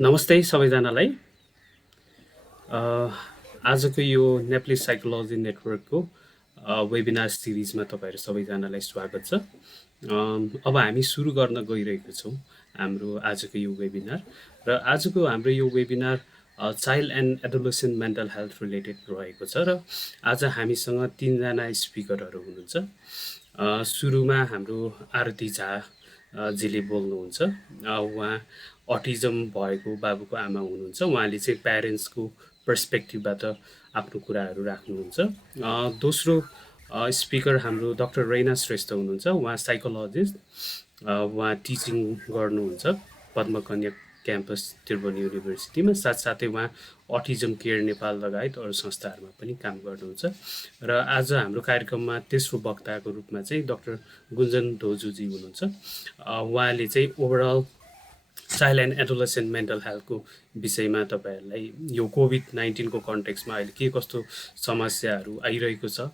नमस्ते सबैजनालाई। अ, आजको यो नेप्ली साइकोलोजी नेटवर्कको वेबिनार सिरिजमा तपाईँहरू सबैजनालाई स्वागत छ। अब हामी सुरु गर्न गइरहेको छौँ हाम्रो आजको यो वेबिनार। र आजको हाम्रो यो webinar child and adolescent mental health related रहेको छ र आज हामीसँग 3जना स्पिकरहरू हुनुहुन्छ। सुरुमा हाम्रो आरती झा जीले बोल्नुहुन्छ। उहाँ अटिजम भएको बाबुको आमा हुनुहुन्छ। उहाँले चाहिँ प्यारेन्ट्सको पर्सपेक्टिभबाट आफ्नो कुराहरू राख्नुहुन्छ। दोस्रो स्पिकर हाम्रो डाक्टर रैना श्रेष्ठ हुनुहुन्छ। उहाँ साइकोलोजिस्ट, उहाँ टिचिङ गर्नुहुन्छ पद्मकन्या क्याम्पस त्रिभुवन युनिभर्सिटीमा। साथसाथै उहाँ अटिजम केयर नेपाल लगायत अरू संस्थाहरूमा पनि काम गर्नुहुन्छ। र आज हाम्रो कार्यक्रममा तेस्रो वक्ताको रूपमा चाहिँ डाक्टर गुन्जन ढोजुजी हुनुहुन्छ। उहाँले चाहिँ overall child and adolescent mental हेल्थको विषयमा तपाईँहरूलाई यो कोभिड-19को कन्टेक्स्टमा अहिले के कस्तो समस्याहरू आइरहेको छ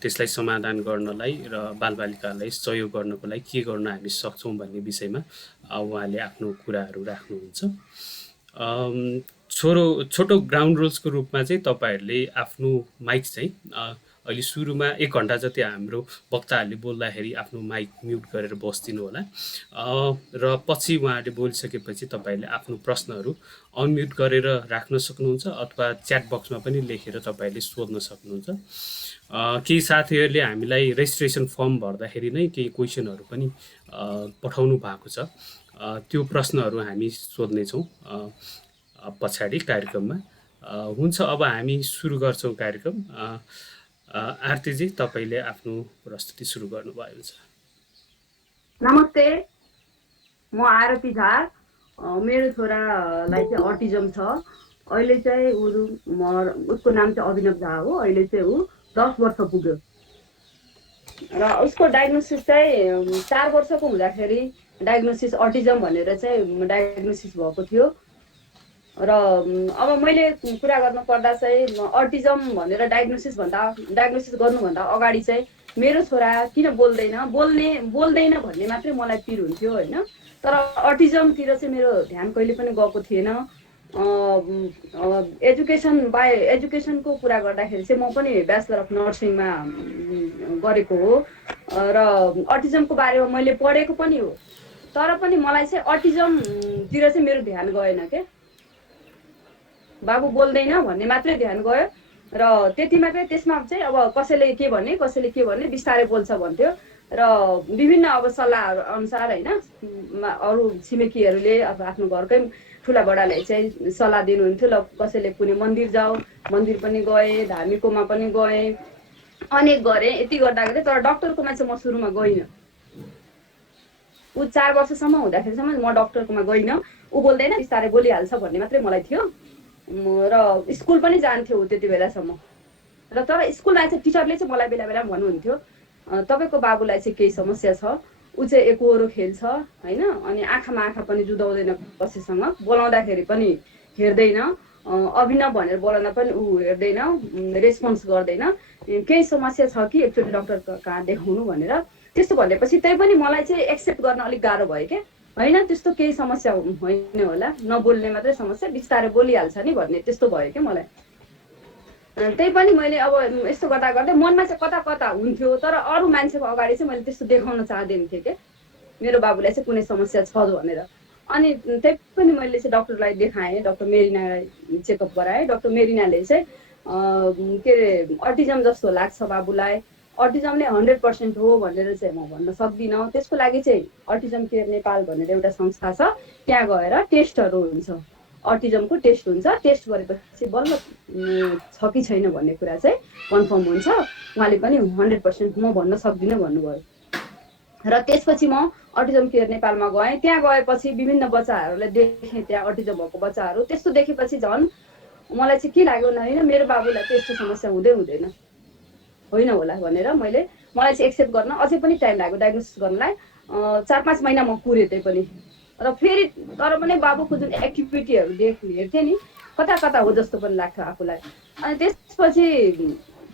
त्यसलाई समाधान गर्नलाई र बालबालिकालाई सहयोग गर्नको लागि के गर्न हामी सक्छौँ भन्ने विषयमा उहाँले आफ्नो कुराहरू राख्नुहुन्छ। छोटो ग्राउन्ड रुल्सको रूपमा चाहिँ तपाईँहरूले आफ्नो माइक चाहिँ अहिले सुरुमा 1 घन्टा जति हाम्रो वक्ताहरूले बोल्दाखेरि आफ्नो माइक म्युट गरेर बसिदिनु होला। र पछि उहाँहरूले बोलिसकेपछि तपाईँहरूले आफ्नो प्रश्नहरू अनम्युट गरेर राख्न सक्नुहुन्छ अथवा च्याट बक्समा पनि लेखेर तपाईँहरूले सोध्न सक्नुहुन्छ। केही साथीहरूले हामीलाई रेजिस्ट्रेसन फर्म भर्दाखेरि नै केही क्वेसनहरू पनि पठाउनु भएको छ। त्यो प्रश्नहरू हामी सोध्नेछौँ पछाडि कार्यक्रममा। हुन्छ, अब हामी सुरु गर्छौँ कार्यक्रम। आरतीजी, तपाईँले आफ्नो प्रस्तुति सुरु गर्नुभयो हुन्छ। नमस्ते, म आरती झा। मेरो छोरालाई चाहिँ अटिजम छ। अहिले चाहिँ उसको नाम चाहिँ अभिनव झा हो। अहिले चाहिँ ऊ 10 वर्ष पुग्यो र उसको डायग्नोसिस चाहिँ 4 वर्षको हुँदाखेरि डायग्नोसिस अटिजम भनेर चाहिँ डायग्नोसिस भएको थियो। र अब मैले कुरा गर्नुपर्दा चाहिँ अटिजम भनेर डायग्नोसिस गर्नुभन्दा अगाडि चाहिँ मेरो छोरा किन बोल्दैन भन्ने मात्रै मलाई पिर हुन्थ्यो होइन। तर अटिजमतिर चाहिँ मेरो ध्यान कहिले पनि गएको थिएन। एजुकेसनको कुरा गर्दाखेरि चाहिँ म पनि ब्याचलर अफ नर्सिङमा गरेको हो र अटिजमको बारेमा मैले पढेको पनि हो। तर पनि मलाई चाहिँ अटिजमतिर चाहिँ मेरो ध्यान गएन के। बाबु बोल्दैन भन्ने मात्रै ध्यान गयो र त्यति मात्रै। त्यसमा चाहिँ अब कसैले के भने बिस्तारै बोल्छ भन्थ्यो र विभिन्न अब सल्लाहहरू अनुसार होइन, अरू छिमेकीहरूले अब आफ्नो घरकै ठुला बडाले चाहिँ सल्लाह दिनुहुन्थ्यो। ल कसैले कुनै मन्दिर जाऊ, मन्दिर पनि गएँ, धार्मिककोमा पनि गएँ, अनेक गरेँ। यति गर्दाखेरि तर डक्टरकोमा चाहिँ म सुरुमा गइनँ। ऊ 4 वर्षसम्म हुँदाखेरिसम्म म डक्टरकोमा गइनँ। ऊ बोल्दैन, बिस्तारै बोलिहाल्छ भन्ने मात्रै मलाई थियो। र स्कुल पनि जान्थ्यो त्यति बेलासम्म। र तर स्कुलमा चाहिँ टिचरले चाहिँ मलाई बेला बेला भन्नुहुन्थ्यो, तपाईँको बाबुलाई चाहिँ केही समस्या छ। ऊ चाहिँ एकोहोरो खेल्छ होइन, अनि आँखामा आँखा पनि जुदाउँदैन कसैसँग, बोलाउँदाखेरि पनि हेर्दैन, अभिनव भनेर बोलाउँदा पनि ऊ हेर्दैन, रेस्पोन्स गर्दैन, केही समस्या छ कि एकचोटि डक्टर कहाँ देखाउनु भनेर त्यस्तो भनेपछि त्यही पनि मलाई चाहिँ एक्सेप्ट गर्न अलिक गाह्रो भयो क्या। होइन, त्यस्तो केही समस्या होइन होला, नबोल्ने मात्रै समस्या, बिस्तारै बोलिहाल्छ नि भन्ने त्यस्तो भयो क्या मलाई। त्यही पनि मैले अब यस्तो गर्दा गर्दै मनमा चाहिँ कता कता हुन्थ्यो। तर अरू मान्छेको अगाडि चाहिँ मैले त्यस्तो देखाउन चाहँदैन थिएँ क्या, मेरो बाबुलाई चाहिँ कुनै समस्या छ भनेर। अनि त्यही पनि मैले चाहिँ डक्टरलाई देखाएँ, डक्टर मेरिनालाई चेकअप गराएँ। डक्टर मेरिनाले चाहिँ के अरे अटिजम जस्तो लाग्छ बाबुलाई, अटिजम नै 100% हो भनेर चाहिँ म भन्न सक्दिनँ। त्यसको लागि चाहिँ अटिजम केयर नेपाल भनेर एउटा संस्था छ, त्यहाँ गएर टेस्टहरू हुन्छ, अटिजमको टेस्ट हुन्छ। टेस्ट गरेपछि बल्ल छ कि छैन भन्ने कुरा चाहिँ कन्फर्म हुन्छ। उहाँले पनि 100% म भन्न सक्दिनँ भन्नुभयो। र त्यसपछि म अटिजम केयर नेपालमा गएँ। त्यहाँ गएपछि विभिन्न बच्चाहरूलाई देखेँ, त्यहाँ अटिजम भएको बच्चाहरू। त्यस्तो देखेपछि झन् मलाई चाहिँ के लाग्यो होइन, मेरो बाबुलाई त यस्तो समस्या हुँदैन होइन होला भनेर मलाई चाहिँ एक्सेप्ट गर्न अझै पनि टाइम लाग्यो डायग्नोसिस गर्नलाई। 4-5 महिना म कुरेँ त्यही पनि। र फेरि तर पनि बाबुको जुन एक्टिभिटीहरू हेर्थेँ नि, कता कता हो जस्तो पनि लाग्थ्यो आफूलाई। अनि त्यसपछि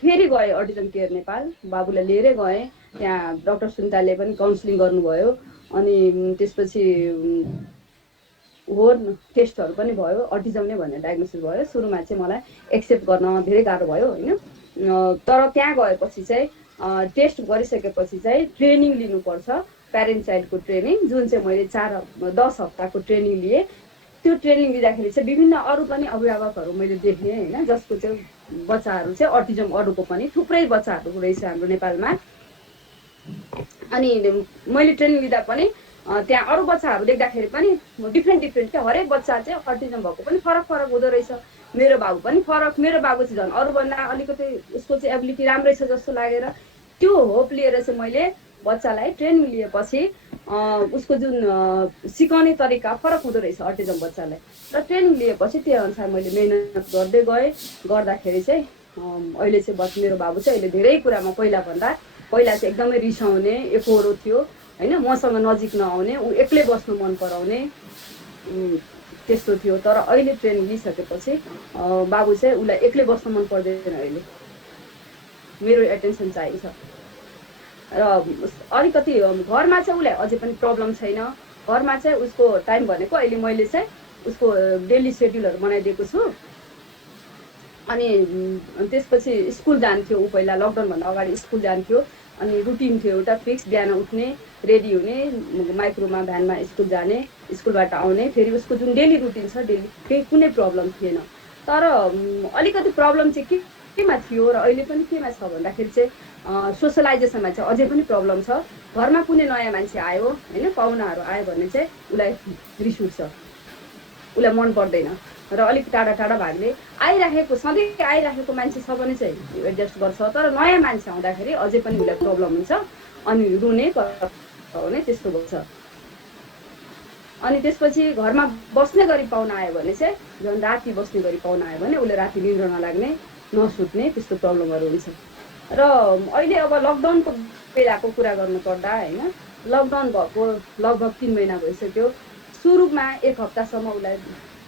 फेरि गएँ अटिजम केयर नेपाल, बाबुलाई लिएरै गएँ। त्यहाँ डाक्टर सुन्ताले पनि काउन्सिलिङ गर्नुभयो। अनि त्यसपछि हो टेस्टहरू पनि भयो, अटिजम नै भनेर डायग्नोसिस भयो। सुरुमा चाहिँ मलाई एक्सेप्ट गर्न धेरै गाह्रो भयो होइन। तर त्यहाँ गएपछि चाहिँ टेस्ट गरिसकेपछि चाहिँ ट्रेनिङ लिनुपर्छ, प्यारेन्ट चाइल्डको ट्रेनिङ, जुन चाहिँ मैले 10 हप्ताको ट्रेनिङ लिएँ। त्यो ट्रेनिङ लिँदाखेरि चाहिँ विभिन्न अरू पनि अभिभावकहरू मैले देखेँ होइन, जसको चाहिँ बच्चाहरू चाहिँ अटिजम, अरूको पनि थुप्रै बच्चाहरू रहेछ हाम्रो नेपालमा। अनि मैले ट्रेनिङ लिँदा पनि त्यहाँ अरू बच्चाहरू देख्दाखेरि पनि डिफ्रेन्ट क्या, हरेक बच्चा चाहिँ अटिजम भएको पनि फरक फरक हुँदो रहेछ। मेरो बाबु पनि फरक, मेरो बाबु चाहिँ झन् अरूभन्दा अलिकति उसको चाहिँ एबिलिटी राम्रै छ जस्तो लागेर त्यो होप लिएर चाहिँ मैले बच्चालाई ट्रेनिङ लिएपछि उसको जुन सिकाउने तरिका फरक हुँदो रहेछ अटिजम बच्चालाई। र ट्रेनिङ लिएपछि त्यही अनुसार मैले मेहनत गर्दै गएँ। गर्दाखेरि चाहिँ अहिले चाहिँ मेरो बाबु चाहिँ अहिले धेरै कुरामा पहिला चाहिँ एकदमै रिसाउने, एकोहोरो थियो होइन, मसँग नजिक नआउने, ऊ एक्लै बस्नु मन पराउने त्यस्तो थियो। तर अहिले ट्रेनिङ लिइसकेपछि बाबु चाहिँ उसलाई एक्लै बस्नु मन पर्दैन, अहिले मेरो एटेन्सन चाहिन्छ। र अलिकति घरमा चाहिँ उसलाई अझै पनि प्रब्लम छैन। घरमा चाहिँ उसको टाइम भनेको अहिले मैले चाहिँ उसको डेली सेड्युलहरू बनाइदिएको छु। अनि त्यसपछि स्कुल जान्थ्यो ऊ, पहिला लकडाउनभन्दा अगाडि स्कुल जान्थ्यो। अनि रुटिन थियो एउटा फिक्स, बिहान उठ्ने, रेडी हुने, माइक्रोमा भ्यानमा स्कुल जाने, स्कुलबाट आउने, फेरि उसको जुन डेली रुटिन छ डेली, केही कुनै प्रब्लम थिएन। तर अलिकति प्रब्लम चाहिँ केमा थियो र अहिले पनि केमा छ भन्दाखेरि चाहिँ सोसलाइजेसनमा चाहिँ अझै पनि प्रब्लम छ। घरमा कुनै नयाँ मान्छे आयो होइन, पाहुनाहरू आयो भने चाहिँ उसलाई रिस उठ्छ, उसलाई मन पर्दैन र अलिक टाढा टाढा भाग्ने। सधैँ आइराखेको मान्छे छ भने चाहिँ एडजस्ट गर्छ, तर नयाँ मान्छे आउँदाखेरि अझै पनि उसलाई प्रब्लम हुन्छ, अनि रुने कराउने त्यस्तो गर्छ। अनि त्यसपछि घरमा बस्ने गरी पाहुना आयो भने चाहिँ, झन् राति बस्ने गरी पाहुना आयो भने उसले राति निद्रा नलाग्ने, नसुत्ने, त्यस्तो प्रब्लमहरू हुन्छ। र अहिले अब लकडाउनको बेलाको कुरा गर्नुपर्दा होइन, लकडाउन भएको लगभग 3 महिना भइसक्यो। सुरुमा 1 हप्तासम्म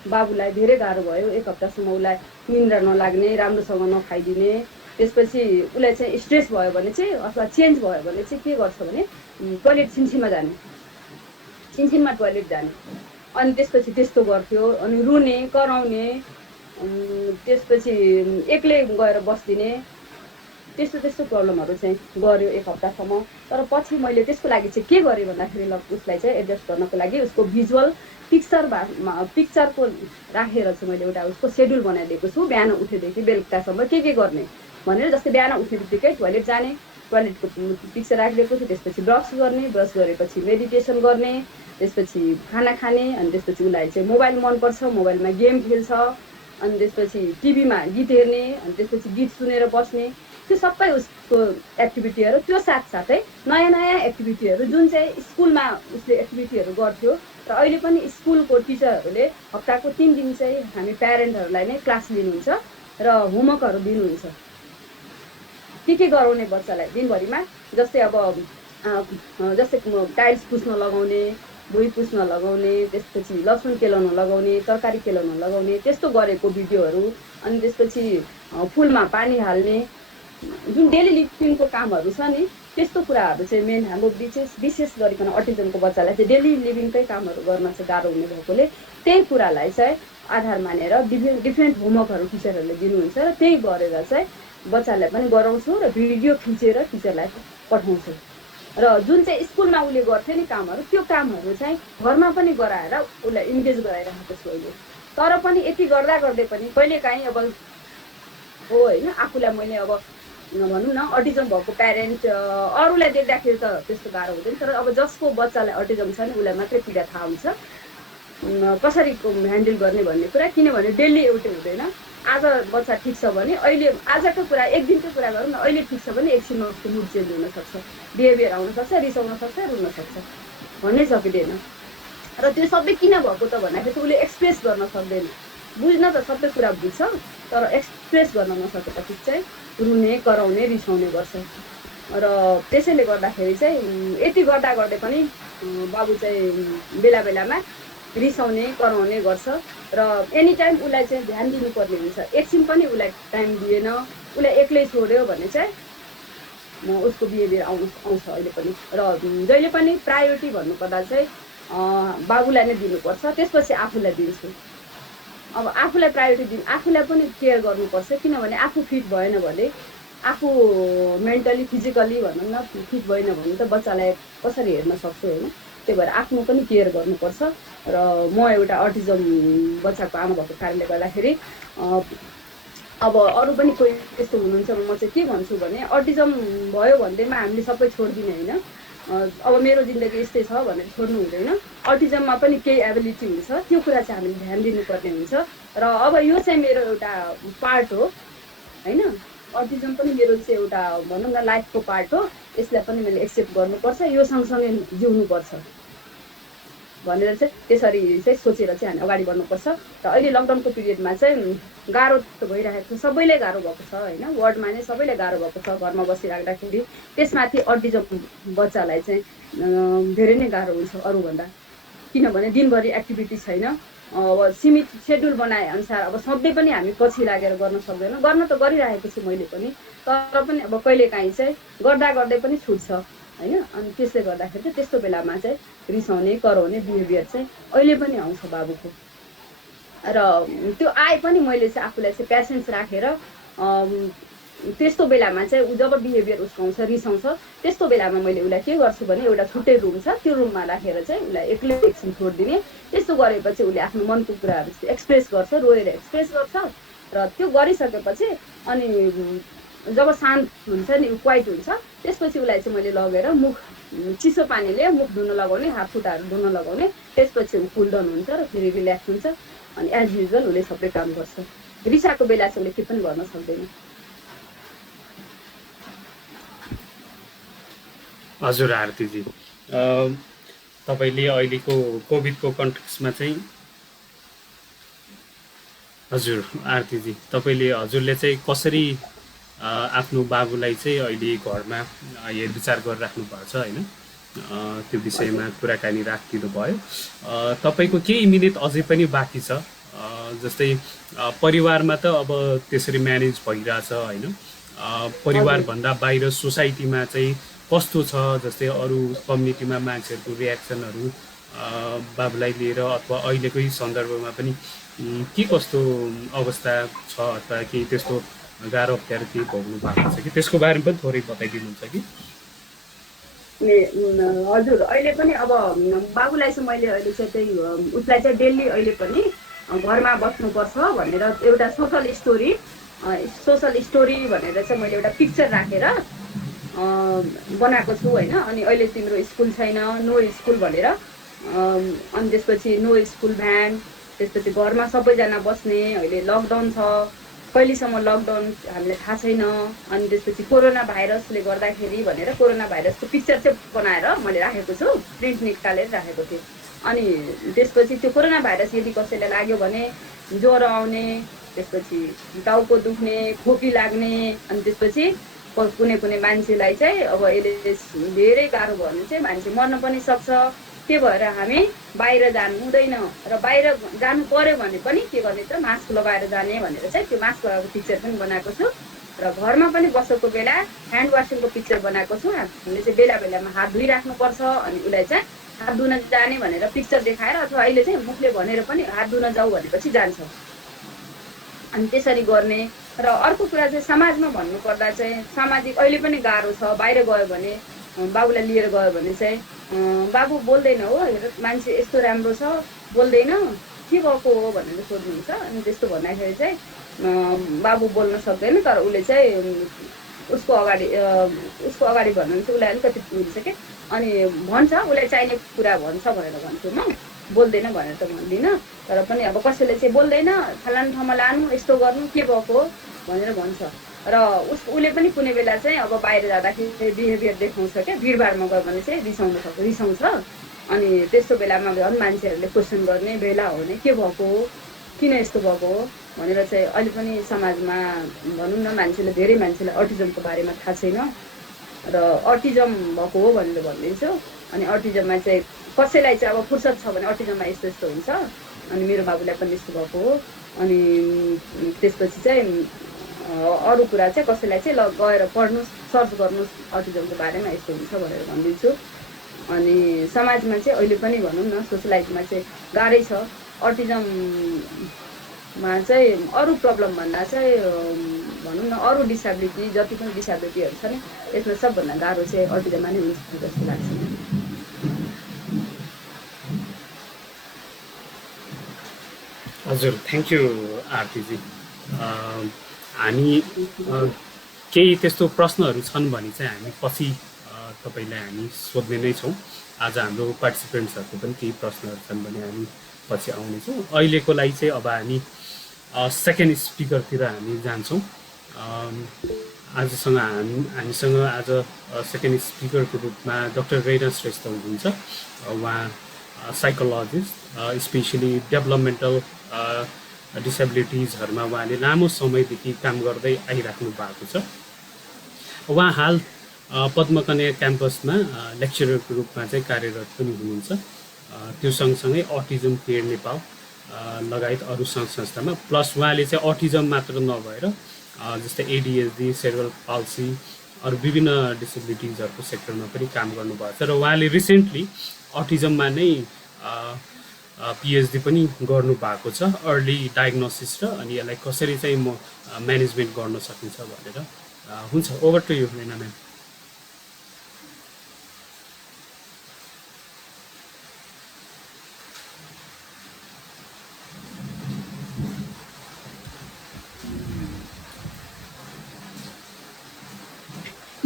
बाबुलाई धेरै गाह्रो भयो। 1 हप्तासम्म उसलाई निन्द्रा नलाग्ने, राम्रोसँग नखाइदिने। त्यसपछि उसलाई चाहिँ स्ट्रेस भयो भने चाहिँ अथवा चेन्ज भयो भने चाहिँ के गर्छ भने टोइलेट छिनछिनमा जाने, छिनछिनमा टोइलेट जाने। अनि त्यसपछि त्यस्तो गर्थ्यो, अनि रुने, कराउने, त्यसपछि एक्लै गएर बस्दिने, त्यस्तो प्रब्लमहरू चाहिँ गर्यो 1 हप्तासम्म। तर पछि मैले त्यसको लागि चाहिँ के गरेँ भन्दाखेरि उसलाई चाहिँ एडजस्ट गर्नको लागि उसको भिजुअल पिक्चरको राखेर चाहिँ मैले एउटा उसको सेड्युल बनाइदिएको छु। बिहान उठेदेखि बेलुकासम्म के गर्ने भनेर, जस्तै बिहान उठ्ने बित्तिकै टोइलेट जाने, टोइलेटको पिक्चर राखिदिएको छु। त्यसपछि ब्रस गर्ने, ब्रस गरेपछि मेडिटेसन गर्ने, त्यसपछि खाना खाने, अनि त्यसपछि उसलाई चाहिँ मोबाइल मनपर्छ, मोबाइलमा गेम खेल्छ, अनि त्यसपछि टिभीमा गीत हेर्ने, अनि त्यसपछि गीत सुनेर बस्ने। त्यो सबै उसको एक्टिभिटीहरू। त्यो साथसाथै नयाँ नयाँ एक्टिभिटीहरू जुन चाहिँ स्कुलमा उसले एक्टिभिटीहरू गर्थ्यो, र अहिले पनि स्कुलको टिचरहरूले हप्ताको 3 दिन चाहिँ हामी प्यारेन्टहरूलाई नै क्लास लिनुहुन्छ र होमवर्कहरू दिनुहुन्छ, के गराउने बच्चालाई दिनभरिमा। जस्तै अब जस्तै टाइल्स पुस्न लगाउने, भुइँ पुस्न लगाउने, त्यसपछि लसुन केलाउन लगाउने, तरकारी केलाउन लगाउने, त्यस्तो गरेको भिडियोहरू। अनि त्यसपछि फुलमा पानी हाल्ने, जुन डेली लिभिङको कामहरू छ नि, त्यस्तो कुराहरू चाहिँ मेन हाम्रो विशेष गरिकन अटिजमको बच्चालाई चाहिँ डेली लिभिङकै कामहरू गर्न चाहिँ गाह्रो हुने भएकोले त्यही कुरालाई चाहिँ आधार मानेर डिफ्रेन्ट होमवर्कहरू टिचरहरूले दिनुहुन्छ, र त्यही गरेर चाहिँ बच्चालाई पनि गराउँछु र भिडियो खिचेर टिचरलाई पठाउँछु। र जुन चाहिँ स्कुलमा उसले गर्थ्यो नि कामहरू, त्यो कामहरू चाहिँ घरमा पनि गराएर उसलाई इन्गेज गराइरहेको छु अहिले। तर पनि यति गर्दै पनि कहिलेकाहीँ अब हो होइन, आफूलाई मैले अब भनौँ न अटिजम भएको प्यारेन्ट अरूलाई देख्दाखेरि त त्यस्तो गाह्रो हुँदैन, तर अब जसको बच्चालाई अटिजम छ नि उसलाई मात्रै पीडा थाहा हुन्छ कसरी ह्यान्डल गर्ने भन्ने कुरा। किनभने डेली एउटै हुँदैन। आज बच्चा ठिक छ भने अहिले आजको कुरा, एक दिनको कुरा गरौँ न, अहिले ठिक छ भने एकछिनमा उसको मुड चेन्ज हुनसक्छ, बिहेभियर आउनसक्छ, रिसाउन सक्छ, रुन सक्छ, भन्नै सकिँदैन। र त्यो सबै किन भएको त भन्दाखेरि उसले एक्सप्रेस गर्न सक्दैन। बुझ्न त सबै कुरा बुझ्छ, तर एक्सप्रेस गर्न नसकेपछि चाहिँ रुने, कराउने, रिसाउने गर्छ। र त्यसैले गर्दाखेरि चाहिँ यति गर्दै पनि बाबु चाहिँ बेला बेलामा रिसाउने, कराउने गर्छ। र एनी टाइम उसलाई चाहिँ ध्यान दिनुपर्ने हुन्छ। एकछिन पनि उसलाई टाइम दिएन, उसलाई एक्लै छोड्यो भने चाहिँ उसको बिहेभियर आउँछ अहिले पनि। र जहिले पनि प्रायोरिटी भन्नुपर्दा चाहिँ बाबुलाई नै दिनुपर्छ, त्यसपछि आफूलाई दिन्छु। अब आफूलाई प्रायोरिटी दिनु, आफूलाई पनि केयर गर्नुपर्छ, किनभने आफू फिट भएन भने, आफू मेन्टली फिजिकल्ली भनौँ न फिट भएन भने त बच्चालाई कसरी हेर्न सक्छु होइन। त्यही भएर आफ्नो पनि केयर गर्नुपर्छ। र म एउटा अटिजम बच्चाको आमा भएको कारणले गर्दाखेरि अब अरू पनि कोही त्यस्तो हुनुहुन्छ, म चाहिँ के भन्छु भने अटिजम भयो भन्दैमा हामीले सबै छोडिदिने होइन। अब मेरो जिन्दगी यस्तै छ भनेर छोड्नु हुँदैन। अटिजममा पनि केही एबिलिटी हुन्छ, त्यो कुरा चाहिँ हामीले ध्यान दिनुपर्ने हुन्छ। र अब यो चाहिँ मेरो एउटा पार्ट हो होइन। अटिजम पनि मेरो चाहिँ एउटा भनौँ न लाइफको पार्ट हो, यसलाई पनि मैले एक्सेप्ट गर्नुपर्छ, यो सँगसँगै जिउनुपर्छ भनेर चाहिँ त्यसरी चाहिँ सोचेर चाहिँ हामी अगाडि बढ्नुपर्छ। र अहिले लकडाउनको पिरियडमा चाहिँ गाह्रो त भइरहेको छ, सबैले गाह्रो भएको छ होइन। वार्डमा नै सबैले गाह्रो भएको छ घरमा बसिराख्दाखेरि। त्यसमाथि अटिजम बच्चालाई चाहिँ धेरै नै गाह्रो हुन्छ अरूभन्दा, किनभने दिनभरि एक्टिभिटी छैन। अब सीमित सेड्युल बनाए अनुसार अब सधैँ पनि हामी पछि लागेर गर्न सक्दैनौँ। गर्न त गरिरहेको छु मैले पनि, तर पनि अब कहिलेकाहीँ चाहिँ गर्दा गर्दै पनि छुट्छ होइन। अनि त्यसले गर्दाखेरि चाहिँ त्यस्तो बेलामा चाहिँ रिसाउने कराउने बिहेभियर चाहिँ अहिले पनि आउँछ बाबुको। र त्यो आए पनि मैले चाहिँ आफूलाई चाहिँ पेसेन्स राखेर त्यस्तो बेलामा चाहिँ ऊ जब बिहेभियर उसकाउँछ रिसाउँछ, त्यस्तो बेलामा मैले उसलाई के गर्छु भने एउटा छुट्टै रुम छ, त्यो रुममा राखेर चाहिँ उसलाई एक्लै एकछिन छोडिदिने। त्यस्तो गरेपछि उसले आफ्नो मनको कुराहरू चाहिँ एक्सप्रेस गर्छ, रोएर एक्सप्रेस गर्छ। र त्यो गरिसकेपछि अनि जब शान्त हुन्छ नि, क्वाइट हुन्छ, त्यसपछि उसलाई चाहिँ मैले लगेर मुख चिसो पानीले मुख धुन लगाउने, हात खुट्टाहरू धुन लगाउने। त्यसपछि ऊ कुल डाउन हुन्छ र फेरि रिल्याक्स हुन्छ। अनि एज युजल उसले सबै काम गर्छ। रिसाको बेला चाहिँ उसले के पनि गर्न सक्दैन। हजुर आरतीजी, तपाईँले अहिलेको कोभिडको कन्टेक्स्टमा चाहिँ हजुर आरतीजी, तपाईँले हजुरले चाहिँ कसरी आफ्नो बाबुलाई चाहिँ अहिले घरमा हेरविचार गरिराख्नु भएको छ होइन, त्यो विषयमा कुराकानी राखिदिनु भयो। तपाईँको केही मिनेट अझै पनि बाँकी छ। जस्तै परिवारमा त अब त्यसरी म्यानेज भइरहेछ होइन। परिवारभन्दा बाहिर सोसाइटीमा चाहिँ कस्तो छ, जस्तै अरू कम्युनिटीमा मान्छेहरूको रियाक्सनहरू बाबुलाई लिएर अथवा अहिलेकै सन्दर्भमा पनि के कस्तो अवस्था छ, अथवा केही त्यस्तो गाह्रो अप्ठ्यारो केही भोग्नु भएको छ कि, त्यसको बारेमा पनि थोरै बताइदिनुहुन्छ कि? हजुर, अहिले पनि अब बाबुलाई चाहिँ मैले अहिले चाहिँ त्यही उसलाई चाहिँ डेली अहिले पनि घरमा बस्नुपर्छ भनेर एउटा सोसल स्टोरी भनेर चाहिँ मैले एउटा पिक्चर राखेर बनाएको छु होइन। अनि अहिले तिम्रो स्कुल छैन, नो स्कुल भनेर, अनि त्यसपछि नो स्कुल भ्यान, त्यसपछि घरमा सबैजना बस्ने, अहिले लकडाउन छ, कहिलेसम्म लकडाउन हामीलाई थाहा छैन। अनि त्यसपछि कोरोना भाइरसले गर्दाखेरि भनेर कोरोना भाइरसको पिक्चर चाहिँ बनाएर मैले राखेको छु, प्रिन्ट निकालेर राखेको थिएँ। अनि त्यसपछि त्यो कोरोना भाइरस यदि कसैलाई लाग्यो भने ज्वरो आउने, त्यसपछि टाउको दुख्ने, खोकी लाग्ने, अनि त्यसपछि कुनै मान्छेलाई चाहिँ अब यसले धेरै गाह्रो भयो भने चाहिँ मान्छे मर्न पनि सक्छ। त्यही भएर हामी बाहिर जानु हुँदैन, र बाहिर जानु पर्यो भने पनि के गर्ने त मास्क लगाएर जाने भनेर चाहिँ त्यो मास्क लगाएको पिक्चर पनि बनाएको छु। र घरमा पनि बसेको बेला ह्यान्ड वासिङको पिक्चर बनाएको छु। हामीले चाहिँ बेला बेलामा हात धोइराख्नुपर्छ। अनि उसलाई चाहिँ हात धुन जाने भनेर पिक्चर देखाएर अथवा अहिले चाहिँ मुखले भनेर पनि हात धुन जाऊ भनेपछि जान्छ। अनि त्यसरी गर्ने। र अर्को कुरा चाहिँ समाजमा भन्नुपर्दा चाहिँ सामाजिक अहिले पनि गाह्रो छ। बाहिर गयो भने बाबुलाई लिएर गयो भने चाहिँ बाबु बोल्दैन हो, मान्छे यस्तो राम्रो छ बोल्दैन, के भएको हो भनेर सोध्नुहुन्छ। अनि त्यस्तो भन्दाखेरि चाहिँ बाबु बोल्न सक्दैन, तर उसले चाहिँ उसको अगाडि भन्नु चाहिँ उसलाई अलिकति हुन्छ कि, अनि भन्छ उसलाई चाहिने कुरा भन्छ भनेर भन्छु म, बोल्दैन भनेर त भन्दिनँ। तर पनि अब कसैले चाहिँ बोल्दैन, फलानु ठाउँमा लानु, यस्तो गर्नु, के भएको भनेर भन्छ। र उसले पनि कुनै बेला चाहिँ अब बाहिर जाँदाखेरि बिहेभियर देखाउँछ क्या, भिडभाडमा गयो भने चाहिँ रिसाउँछ। अनि त्यस्तो बेलामा झन् मान्छेहरूले क्वेसन गर्ने बेला हो भने के भएको हो, किन यस्तो भएको हो भनेर चाहिँ अहिले पनि समाजमा भनौँ न धेरै मान्छेलाई अटिजमको बारेमा थाहा छैन। र अटिजम भएको हो भनेर भनिदिन्छु। अनि अटिजममा चाहिँ कसैलाई चाहिँ अब फुर्सद छ भने अटिजममा यस्तो यस्तो हुन्छ, अनि मेरो बाबुलाई पनि यस्तो भएको हो। अनि त्यसपछि चाहिँ अरू कुरा चाहिँ कसैलाई चाहिँ गएर पढ्नुहोस्, सर्च गर्नुहोस् अटिजमको बारेमा यस्तो हुन्छ भनेर भनिदिन्छु। अनि समाजमा चाहिँ अहिले पनि भनौँ न सोसलाइटीमा चाहिँ गाह्रै छ अटिजममा चाहिँ अरू प्रब्लम भन्दा चाहिँ भनौँ न अरू डिसेबिलिटी जति पनि डिसेबिलिटीहरू छ नि यसमा सबभन्दा गाह्रो चाहिँ अटिजममा नै हुन्छ जस्तो लाग्छ हजुर थ्याङ्क यू आरतीजी हामी केही त्यस्तो प्रश्नहरू छन् भने चाहिँ हामी पछि तपाईँलाई हामी सोध्ने नै छौँ आज हाम्रो पार्टिसिपेन्ट्सहरूको पनि केही प्रश्नहरू छन् भने हामी पछि आउनेछौँ अहिलेको लागि चाहिँ अब हामी सेकेन्ड स्पिकरतिर हामी जान्छौँ आजसँग हामीसँग आज सेकेन्ड स्पिकरको रूपमा डाक्टर रैना श्रेष्ठ हुनुहुन्छ उहाँ साइकोलोजिस्ट स्पेसली डेभलपमेन्टल डिसेबिलिटिजहरूमा उहाँले लामो समयदेखि काम गर्दै आइराख्नु भएको छ उहाँ हाल पद्मकन्या क्याम्पसमा लेक्चररको रूपमा चाहिँ कार्यरत पनि हुनुहुन्छ त्यो सँगसँगै अटिजम केयर नेपाल लगायत अरू सङ्घ संस्थामा प्लस उहाँले चाहिँ अटिजम मात्र नभएर जस्तै एडिएचडी सेरेब्रल पाल्सी अरू विभिन्न डिसेबिलिटिजहरूको सेक्टरमा पनि काम गर्नुभएको छ र उहाँले रिसेन्टली अटिजममा नै पिएचडी पनि गर्नुभएको छ अर्ली डायग्नोसिस र अनि यसलाई कसरी चाहिँ म्यानेजमेन्ट गर्न सकिन्छ भनेर हुन्छ over to you Raina ma'am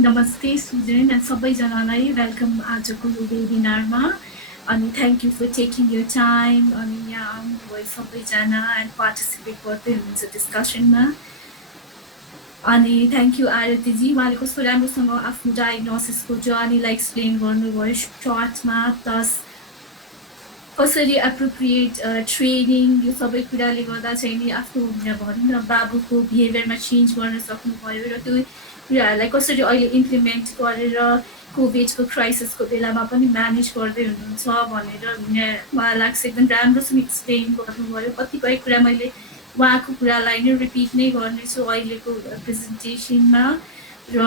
नमस्ते सुजन एन्ड सबैजनालाई वेलकम आजको यो वेबिनारमा अनि thank you for taking your time अनि यहाँ आउनुभयो सबैजना एन्ड पार्टिसिपेट गर्दै हुनुहुन्छ डिस्कसनमा अनि थ्याङ्क यू आरतीजी उहाँले कस्तो राम्रोसँग आफ्नो डायग्नोसिसको जर्नीलाई एक्सप्लेन गर्नुभयो सर्टमा प्लस कसरी एप्रोप्रिएट ट्रेनिङ यो सबै कुराले गर्दा चाहिँ नि आफ्नो भनौँ न बाबुको बिहेभियरमा चेन्ज गर्न सक्नुभयो र त्यो कुराहरूलाई कसरी अहिले इम्प्लिमेन्ट गरेर कोभिडको क्राइसिसको बेलामा पनि म्यानेज गर्दै हुनुहुन्छ भनेर मलाई लाग्छ एकदम राम्रोसँग एक्सप्लेन गर्नुभयो कतिपय कुरा मैले उहाँको कुरालाई नै रिपिट नै गर्नेछु अहिलेको प्रेजेन्टेसनमा र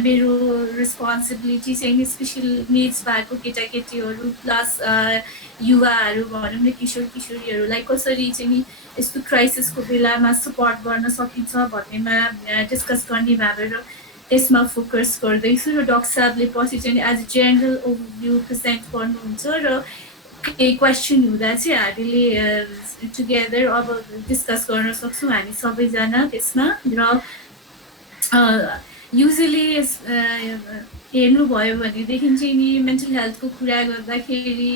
मेरो रेस्पोन्सिबिलिटी चाहिँ स्पेसल निड्स भएको केटाकेटीहरू प्लस युवाहरू भनौँ न किशोर किशोरीहरूलाई कसरी चाहिँ नि यस्तो क्राइसिसको बेलामा सपोर्ट गर्न सकिन्छ भन्नेमा डिस्कस गर्ने भएर त्यसमा फोकस गर्दैछु र डाक्टर साहबले पछि चाहिँ as a general overview present गर्नुहुन्छ र केही क्वेसन हुँदा चाहिँ हामीले टुगेदर अब डिस्कस गर्न सक्छौँ हामी सबैजना त्यसमा र युजली हेर्नुभयो भनेदेखि चाहिँ नि मेन्टल हेल्थको कुरा गर्दाखेरि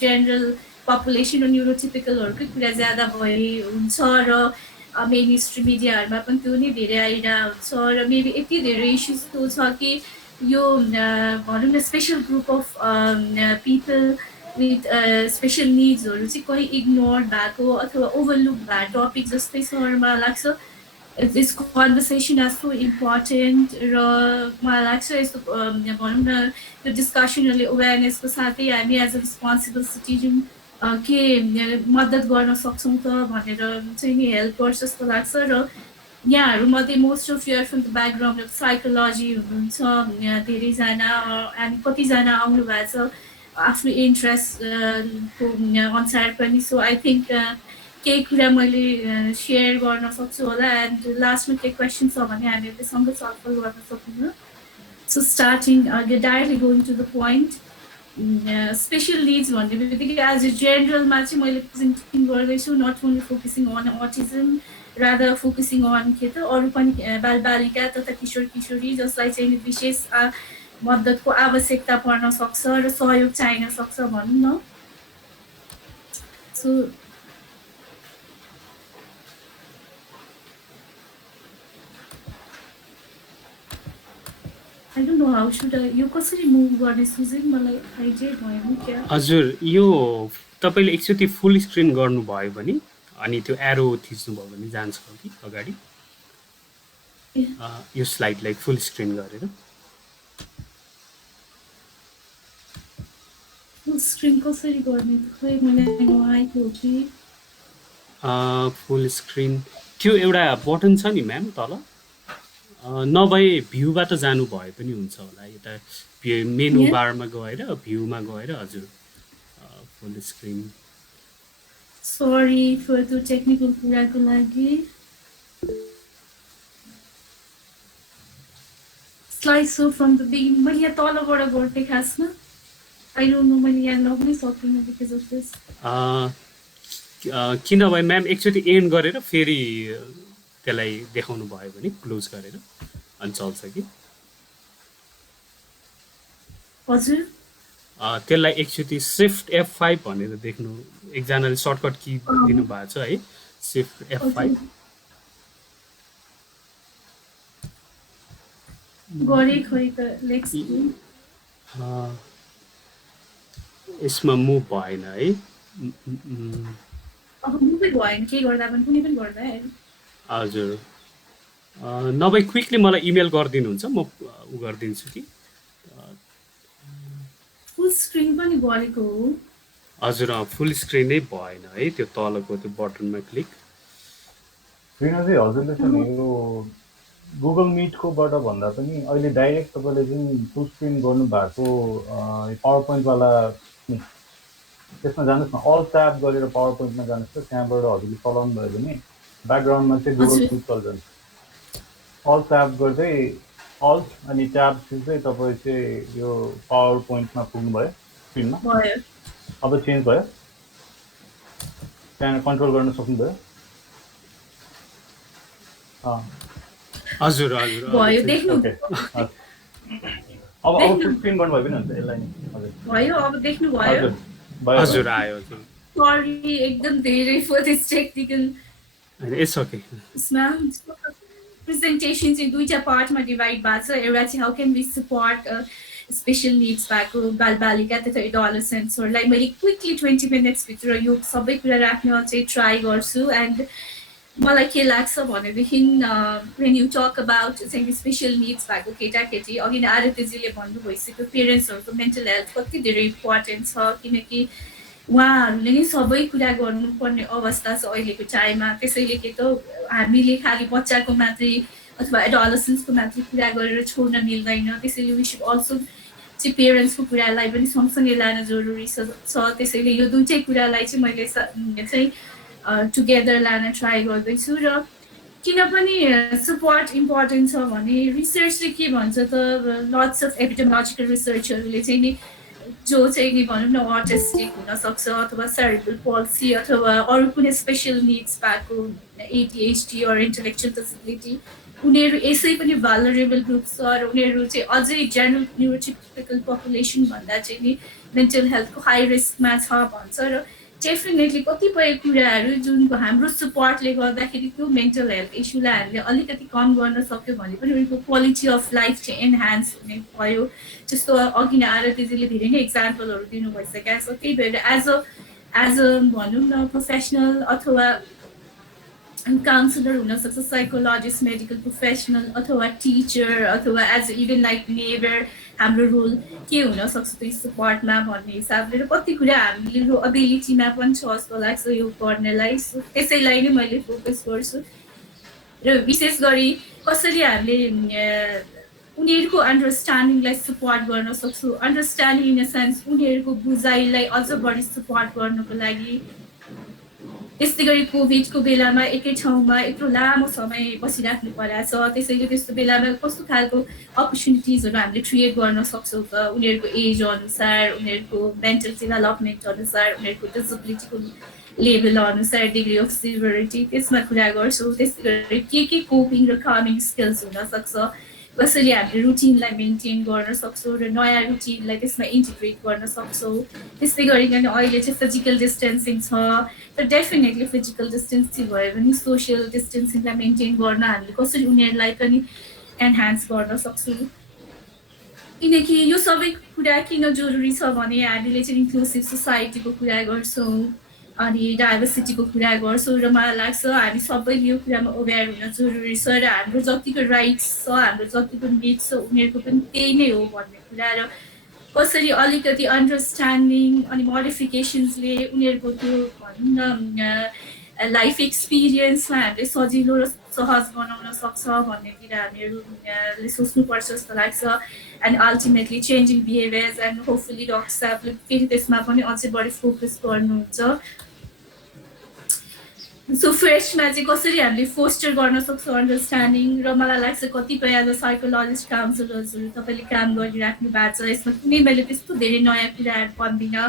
जेनरल पपुलेसन र न्युरोटिपिकलहरूकै कुरा ज्यादा भए हुन्छ र मेन स्ट्रिम मिडियाहरूमा पनि त्यो नै धेरै आइरहेको हुन्छ र मेबी यति धेरै इस्युज त्यो छ कि यो भनौँ न special group of people with special निड्सहरू चाहिँ कहीँ इग्नोर भएको अथवा ओभरलुक भएको टपिक जस्तै छ मलाई लाग्छ this conversation is so important र मलाई लाग्छ यस्तो भनौँ न यो डिस्कसनहरूले अवेरनेसको साथै हामी एज अ रेस्पोन्सिबल सिटिजन के मद्दत गर्न सक्छौँ त भनेर चाहिँ नि हेल्प गर्छ जस्तो लाग्छ र यहाँहरूमध्ये most of you're from the background of psychology हुनुहुन्छ धेरैजना अनि कतिजना आउनु भएको छ आफ्नो इन्ट्रेस्टको अनुसार पनि सो आई थिङ्क केही कुरा मैले सेयर गर्न सक्छु होला एन्ड लास्टमा केही क्वेसन छ भने हामीले सँगै सल्भ गर्न सक्छौँ so starting directly going to the point special needs भन्ने बित्तिकै एज अ जेनरलमा चाहिँ मैले प्रेजेन्टेसन गर्दैछु not only focusing on autism rather focusing on के त अरू पनि बालबालिका तथा किशोर किशोरी जसलाई चाहिँ विशेष मद्दतको आवश्यकता पर्न सक्छ र सहयोग चाहिन सक्छ भनौँ न so I don't know how should I यो कसरी मुभ गर्ने सुजन मलाई आइडिया भएन क्या हजुर यो तपाईँले एकचोटि फुल स्क्रिन गर्नुभयो भने अनि त्यो एरो थिच्नुभयो भने जान्छ कि अगाडि यो स्लाइडलाई फुल स्क्रिन गरेर फुल स्क्रिन कसरी गर्ने खै मलाई नआएको हो कि फुल स्क्रिन त्यो एउटा बटन छ नि म्याम तल नभए भ्यूबाट जानु भए पनि हुन्छ होला यता मेनु Yeah. बारमा गएर भ्यूमा गएर हजुर फुल screen Sorry for the technical कुराको लागि. Slideshow from the beginning. मैले यहाँ तलबाट गर्थेँ खासमा. I don't know मैले यहाँ लग्नै सकिनँ because of this. किनभने म्याम एकचोटि एन्ड गरेर फेरि त्यसलाई देखाउनु भयो भने क्लोज गरेर अनि चल्छ कि हजुर. त्यसलाई एकचोटि सिफ्ट F5 भनेर देख्नु एकजनाले सर्टकट की दिनुभएको छ है सिफ्ट F5 गरेँ खै त लेट्स यसमा मुभ भएन है अब मुभै भएन केही गर्दा पनि कुनै पनि गर्दा है. हजुर नभए क्विकली मलाई इमेल गरिदिनुहुन्छ म उ गरिदिन्छु कि फुल स्क्रिन पनि गरेको हो. हजुर फुल स्क्रिनै भएन है त्यो तलको त्यो बटनमा क्लिक रिना चाहिँ हजुरले चाहिँ यो गुगल मिटकोबाट भन्दा पनि अहिले डाइरेक्ट तपाईँले जुन फुल स्क्रिन गर्नुभएको पावर पोइन्टवाला त्यसमा जानुहोस् न अल ट्याप गरेर पावर पोइन्टमा जानुहोस् त त्यहाँबाट हजुरले चलाउनु भयो भने ब्याकग्राउन्डमा चाहिँ गुगल मिट चल्छ अल ट्याप गर्दै अल्ट अनि ट्याब थिच्दै तपाईँ चाहिँ यो पावर पोइन्टमा पुग्नुभयो स्क्रिनमा भयो. अब चेन्ज भयो त्यहाँ कन्ट्रोल गर्न सक्नुभयो हजुर हजुर भयो देख्नु ओके अब फुल स्क्रिन गर्नुभयो पनि हुन्छ यसलाई नि हजुर भयो अब देख्नु भयो. हजुर भयो हजुर आयो हजुर सरी एकदम धेरै for this technical it's okay यसमा प्रेजेन्टेसन चाहिँ दुईटा पार्टमा डिभाइड भएको छ. एउटा चाहिँ how can we support special needs भएको बालबालिका तथा एडोलेसेन्ट्सहरूलाई मैले क्विकली 20 मिनट्सभित्र यो सबै कुरा राख्न चाहिँ ट्राई गर्छु. एन्ड मलाई के लाग्छ भनेदेखि वेन यु टक अबाउट चाहिँ स्पेसल निड्स भएको केटाकेटी अघि नै आरतीजीले भन्नु भइसक्यो पेरेन्ट्सहरूको मेन्टल हेल्थ कति धेरै इम्पोर्टेन्ट छ किनकि उहाँहरूले नै सबै कुरा गर्नुपर्ने अवस्था छ अहिलेको टाइममा. त्यसैले के त हामीले खालि बच्चाको मात्रै अथवा एडोलेसेन्सको मात्रै कुरा गरेर छोड्न मिल्दैन. त्यसैले वी सुड अल्सो चाहिँ पेरेन्ट्सको कुरालाई पनि सँगसँगै लान जरुरी छ. त्यसैले यो दुइटै कुरालाई चाहिँ मैले चाहिँ टुगेदर लान ट्राई गर्दैछु. र किन पनि सपोर्ट इम्पोर्टेन्ट छ भने रिसर्चले के भन्छ त लट्स अफ एपिडेमोलोजिकल रिसर्चहरूले चाहिँ नि जो चाहिँ नि भनौँ न अटिस्टिक हुनसक्छ अथवा सेरिब्रल पल्सी अथवा अरू कुनै स्पेसल निड्स भएको ADHD अर इन्टेलेक्चुअल डिसेबिलिटी उनीहरू यसै पनि भलरेबल ग्रुप छ र उनीहरू चाहिँ अझै जेनरल न्युरोटिपिकल पपुलेसन भन्दा चाहिँ नि मेन्टल हेल्थको हाई रिस्कमा छ भन्छ. र डेफिनेटली कतिपय कुराहरू जुन हाम्रो सपोर्टले गर्दाखेरि त्यो मेन्टल हेल्थ इस्युलाई हामीले अलिकति कम गर्न सक्यो भने पनि उनीहरूको क्वालिटी अफ लाइफ चाहिँ एनहान्स हुने भयो. जस्तो अघि नै आरतीजीले धेरै नै इक्जाम्पलहरू दिनुभइसकेको छ. त्यही भएर एज अ भनौँ न प्रोफेसनल अथवा काउन्सिलर हुनसक्छ साइकोलोजिस्ट मेडिकल प्रोफेसनल अथवा टिचर अथवा एज इभन लाइक नेबर हाम्रो रोल के हुनसक्छ त्यो सपोर्टमा भन्ने हिसाबले र कति कुरा हामीले एबिलिटीमा पनि छ जस्तो लाग्छ यो गर्नेलाई. त्यसैलाई नै मैले फोकस गर्छु र विशेष गरी कसरी हामीले उनीहरूको अन्डरस्ट्यान्डिङलाई सपोर्ट गर्न सक्छु. अन्डरस्ट्यान्डिङ इन द सेन्स उनीहरूको बुझाइलाई अझ बढी सपोर्ट गर्नको लागि. त्यस्तै गरी कोभिडको बेलामा एकै ठाउँमा यत्रो लामो समय बसिराख्नु परेको छ. त्यसैले त्यस्तो बेलामा कस्तो खालको अपर्च्युनिटिजहरू हामीले क्रिएट गर्न सक्छौँ त उनीहरूको एज अनुसार उनीहरूको मेन्टल डेभलपमेन्ट अनुसार उनीहरूको डिसेबिलिटीको लेभल अनुसार डिग्री अफ सिभिरिटी त्यसमा कुरा गर्छौँ. त्यस्तै गरी के कोपिङ र कामिङ स्किल्स हुनसक्छ कसरी हामीले रुटिनलाई मेन्टेन गर्न सक्छौँ र नयाँ रुटिनलाई त्यसमा इन्टिग्रेट गर्न सक्छौँ. त्यस्तै गरिकन अहिले चाहिँ फिजिकल डिस्टेन्सिङ छ तर डेफिनेटली फिजिकल डिस्टेन्सिङ भयो भने सोसियल डिस्टेन्सिङलाई मेन्टेन गर्न हामीले कसरी उनीहरूलाई पनि एनहान्स गर्न सक्छौँ. किनकि यो सबै कुरा किन जरुरी छ भने हामीले चाहिँ इन्क्लुसिभ सोसाइटीको कुरा गर्छौँ अनि डाइभर्सिटीको कुरा गर्छौँ र मलाई लाग्छ हामी सबैले यो कुरामा अवेर हुन जरुरी छ र हाम्रो जतिको राइट्स छ हाम्रो जतिको निड्स छ उनीहरूको पनि त्यही नै हो भन्ने कुरा. र कसरी अलिकति अन्डरस्ट्यान्डिङ अनि मोडिफिकेसन्सले उनीहरूको त्यो भनौँ न लाइफ एक्सपिरियन्समा हामीले सजिलो र सहज बनाउन सक्छ भन्नेतिर हामीहरूले सोच्नुपर्छ जस्तो लाग्छ and ultimately changing behaviours and hopefully doctor साहबले फेरि त्यसमा पनि अझै बढी फोकस गर्नुहुन्छ सो फर्स्टमा चाहिँ कसरी हामीले फोस्टर गर्न सक्छौँ अन्डरस्ट्यान्डिङ र मलाई लाग्छ कतिपय आज साइकोलोजिस्ट काउन्सिलर्सहरू तपाईँले काम गरिराख्नु भएको छ यसमा कुनै मैले त्यस्तो धेरै नयाँ कुराहरू भन्दिनँ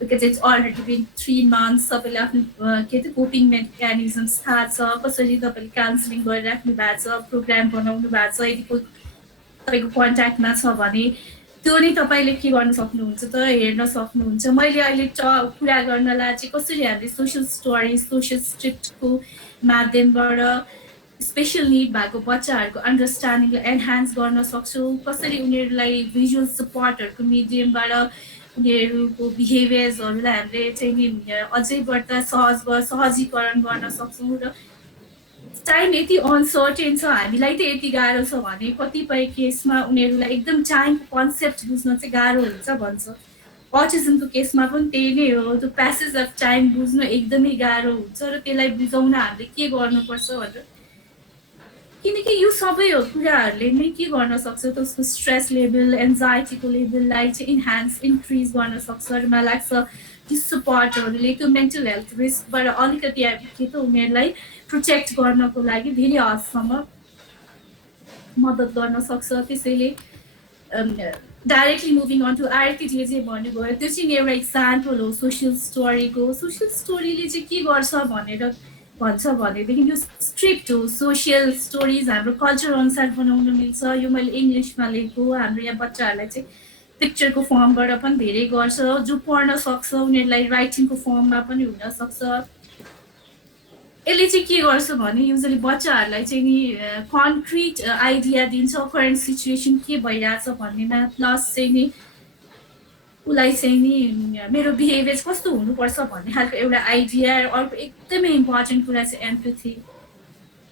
because it's already been 3 months सबैले आफ्नो के अरे कोपिङ मेकानिजम्स थाहा छ कसरी तपाईँले काउन्सिलिङ गरिराख्नु भएको छ प्रोग्राम बनाउनु भएको छ यदि तपाईँको कन्ट्याक्टमा छ भने त्यो नै तपाईँले के गर्न सक्नुहुन्छ त हेर्न सक्नुहुन्छ मैले अहिले कुरा गर्नलाई चाहिँ कसरी हामीले सोसियल स्टोरी सोसियल स्क्रिप्टको माध्यमबाट स्पेसल निड भएको बच्चाहरूको अन्डरस्ट्यान्डिङलाई एन्हान्स गर्न सक्छौँ कसरी उनीहरूलाई भिजुअल सपोर्टहरूको मिडियमबाट उनीहरूको बिहेभियर्सहरूलाई हामीले चाहिँ नि अझै बढ्दा सहजीकरण गर्न सक्छौँ र टाइम यति अनसर्टेन छ हामीलाई त यति गाह्रो छ भने कतिपय केसमा उनीहरूलाई एकदम टाइमको कन्सेप्ट बुझ्न चाहिँ गाह्रो हुन्छ भन्छ अटिजमको केसमा पनि त्यही नै हो त्यो प्यासेज अफ टाइम बुझ्न एकदमै गाह्रो हुन्छ र त्यसलाई बुझाउन हामीले के गर्नुपर्छ भनेर किनकि यो सबै हो कुराहरूले नै के गर्न सक्छ त उसको स्ट्रेस लेभल एन्जाइटीको लेभललाई चाहिँ इन्क्रिज गर्न सक्छ र मलाई लाग्छ त्यो सपोर्टहरूले त्यो मेन्टल हेल्थ रिस्कबाट अलिकति के त उनीहरूलाई प्रोटेक्ट गर्नको लागि धेरै हदसम्म मद्दत गर्न सक्छ त्यसैले डाइरेक्टली मुभिङ अन टु आरतीले जे भन्नुभयो त्यो चाहिँ एउटा इक्जाम्पल हो सोसियल स्टोरीले चाहिँ के गर्छ भनेर भन्छ भनेदेखि यो स्क्रिप्ट हो सोसियल स्टोरिज हाम्रो कल्चर अनुसार बनाउन मिल्छ यो मैले इङ्ग्लिसमा लेखेको हाम्रो यहाँ बच्चाहरूलाई चाहिँ पिक्चरको फर्मबाट पनि धेरै गर्छ जो पढ्न सक्छ उनीहरूलाई राइटिङको फर्ममा पनि हुनसक्छ यसले चाहिँ के गर्छ भने युजली बच्चाहरूलाई चाहिँ नि कन्क्रिट आइडिया दिन्छ करेन्ट सिचुएसन के भइरहेछ भन्नेमा प्लस चाहिँ नि उसलाई चाहिँ नि मेरो बिहेभियर कस्तो हुनुपर्छ भन्ने खालको एउटा आइडिया अर्को एकदमै इम्पोर्टेन्ट कुरा चाहिँ एम्पथी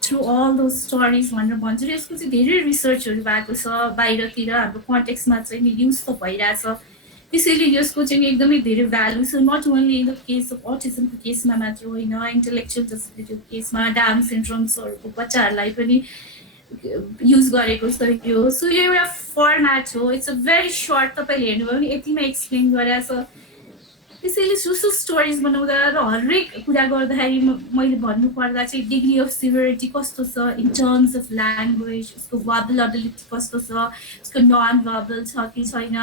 थ्रु अल दो स्टोरिज भनेर भन्छु र यसको चाहिँ धेरै रिसर्चहरू भएको छ बाहिरतिर हाम्रो कन्टेक्समा चाहिँ नि युज त भइरहेछ त्यसैले यसको चाहिँ एकदमै धेरै भ्यालु छ not only in the case of अटिजमको केसमा मात्र होइन इन्टेलेक्चुअल डिसेबिलिटीको केसमा डाउन सिन्ड्रोम्सहरूको बच्चाहरूलाई पनि युज गरेको छ यो सो यो एउटा फर्मेट हो इट्स अ भेरी सर्ट तपाईँले हेर्नुभयो भने यतिमा एक्सप्लेन गरेछ त्यसैले सोसियल स्टोरिज बनाउँदा र हरेक कुरा गर्दाखेरि मैले भन्नुपर्दा चाहिँ डिग्री अफ सिभिरिटी कस्तो छ इन टर्म्स अफ ल्याङ्ग्वेज उसको भर्बल एबिलिटी कस्तो छ उसको नन भर्बल छ कि छैन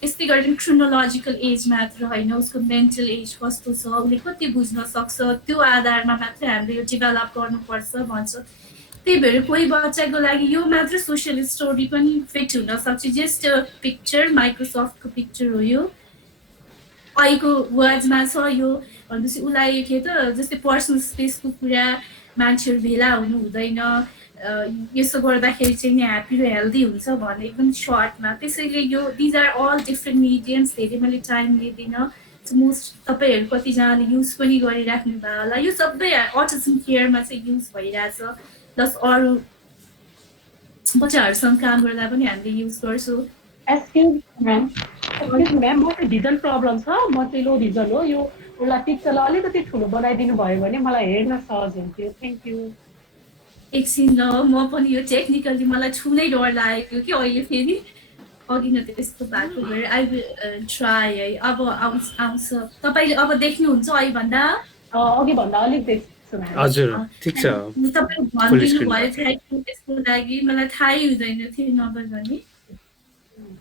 त्यस्तै गरी क्रोनोलोजिकल एज मात्र होइन उसको मेन्टल एज कस्तो छ उसले कति बुझ्न सक्छ त्यो आधारमा मात्रै हामीले यो डेभलप गर्नुपर्छ भन्छ त्यही भएर कोही बच्चाको लागि यो मात्र सोसियल स्टोरी पनि फिट हुनसक्छ जस्ट पिक्चर माइक्रोसफ्टको पिक्चर हो यो अहिलेको वर्ड्समा छ यो भनेपछि उसलाई के त जस्तै पर्सनल स्पेसको कुरा मान्छेहरू भेला हुनु हुँदैन यसो गर्दाखेरि चाहिँ नि ह्याप्पी र हेल्दी हुन्छ भने एकदम सर्टमा त्यसैले यो these are all different mediums धेरै मैले टाइम लिँदिनँ मोस्ट तपाईँहरू कतिजनाले युज पनि गरिराख्नु भयो होला यो सबै अटिजम केयरमा चाहिँ युज भइरहेछ प्लस अरू बच्चाहरूसँग काम गर्दा पनि हामीले युज गर्छौँ एक्सक्युज म्याम म चाहिँ भिजन प्रब्लम छ म चाहिँ लो भिजन हो यो उसलाई पिक्चरलाई अलिकति ठुलो बनाइदिनु भयो भने मलाई हेर्न सहज हुन्थ्यो थ्याङ्क यू एकछिन ल म पनि यो टेक्निकली मलाई छुनै डर लागेको कि अहिले फेरि अघि न त्यस्तो भएको भएर आई विल ट्राई है अब आउँछ तपाईँले अब देख्नुहुन्छ अहिलेभन्दा अघिभन्दा अलिक देख्छु हजुर ठिक छ तपाईँले भनिदिनु भयो थ्याङ्क यू त्यसको लागि मलाई थाहै हुँदैन थियो नम्बर गर्ने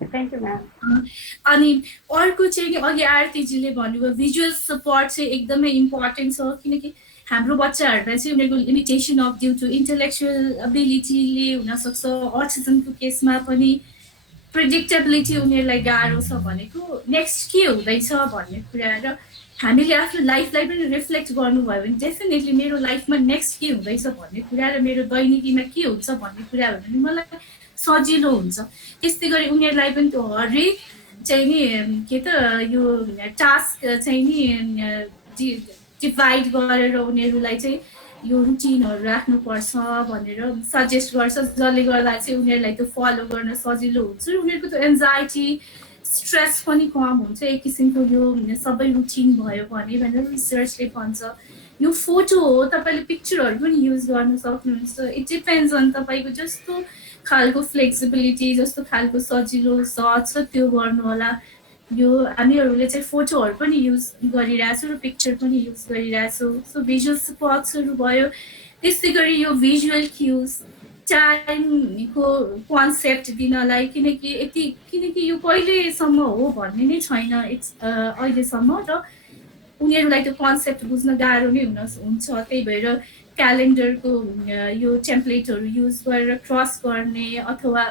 थ्याङ्क यू म्याम अनि अर्को चाहिँ अघि आरतीजीले भन्नुभयो भिजुअल सपोर्ट चाहिँ एकदमै इम्पोर्टेन्ट छ किनकि हाम्रो बच्चाहरूलाई चाहिँ उनीहरूको limitation of due to intellectual एबिलिटीले हुनसक्छ अटिजमको केसमा पनि प्रेडिक्टेबिलिटी उनीहरूलाई गाह्रो छ भनेको नेक्स्ट के हुँदैछ भन्ने कुरा र हामीले आफ्नो लाइफलाई पनि रिफ्लेक्ट गर्नुभयो भने डेफिनेटली मेरो लाइफमा नेक्स्ट के हुँदैछ भन्ने कुरा र मेरो दैनिकीमा के हुन्छ भन्ने कुरा हो भने मलाई सजिलो हुन्छ त्यस्तै गरी उनीहरूलाई पनि त्यो हरेक चाहिँ नि के त यो टास्क चाहिँ नि डिभाइड गरेर उनीहरूलाई चाहिँ यो रुटिनहरू राख्नुपर्छ भनेर सजेस्ट गर्छ जसले गर्दा चाहिँ उनीहरूलाई त्यो फलो गर्न सजिलो हुन्छ र उनीहरूको त्यो एन्जाइटी स्ट्रेस पनि कम हुन्छ एक किसिमको यो सबै रुटिन भयो भने भनेर रिसर्चले भन्छ यो फोटो हो, तपाईँले पिक्चरहरू पनि युज गर्न सक्नुहुन्छ। इट डिपेन्ड्स अन तपाईँको जस्तो खालको फ्लेक्सिबिलिटी, जस्तो खालको सजिलो सहज छ त्यो गर्नु होला। यो हामीहरूले चाहिँ फोटोहरू पनि युज गरिरहेछौँ र पिक्चर पनि युज गरिरहेछौँ। सो भिजुअल सपोर्ट्सहरू भयो, त्यस्तै गरी यो भिजुअल क्युज, टाइमको कन्सेप्ट दिनलाई, किनकि यो कहिलेसम्म हो भन्ने नै छैन अहिलेसम्म, र उनीहरूलाई त्यो कन्सेप्ट बुझ्न गाह्रो नै हुन्छ। त्यही भएर क्यालेन्डरको यो टेम्प्लेटहरू युज गरेर क्रस गर्ने, अथवा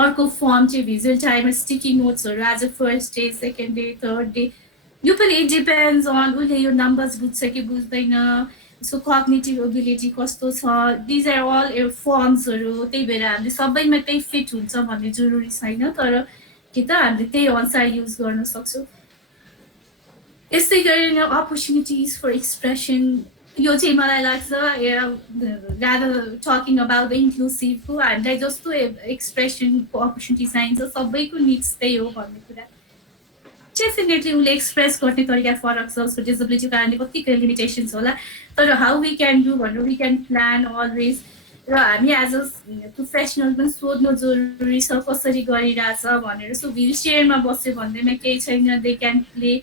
अर्को फर्म चाहिँ भिजुअल टाइमर स्टिकी नोट्सहरू आज first day, second day, third day, यो पनि इट डिपेन्ड्स अन उसले यो नम्बर्स बुझ्छ कि बुझ्दैन, उसको कग्निटिभ एबिलिटी कस्तो छ। दिज आर अल फर्म्सहरू। त्यही भएर हामीले सबैमा त्यही फिट हुन्छ भन्ने जरुरी छैन, तर कि त हामीले त्यही अनुसार युज गर्न सक्छौँ। यस्तै गरी अपर्च्युनिटिज फर एक्सप्रेसन, यो चाहिँ मलाई लाग्छ रादर टकिङ अबाउट द इन्क्लुसिभको, हामीलाई जस्तो एक्सप्रेसनको अपर्च्युनिटी चाहिन्छ सबैको निड्स त्यही हो भन्ने कुरा। डेफिनेटली उसले एक्सप्रेस गर्ने तरिका फरक छ, उसको डिसेबिलिटीको कारणले कतिको लिमिटेसन्स होला, तर हाउ वी क्यान डु भनेर वी क्यान प्लान अलवेज। र हामी एज अ प्रोफेसनल पनि सोध्नु जरुरी छ कसरी गरिरहेछ भनेर। सो व्हिल चेयरमा बस्यो भन्दैमा केही छैन, दे क्यान प्ले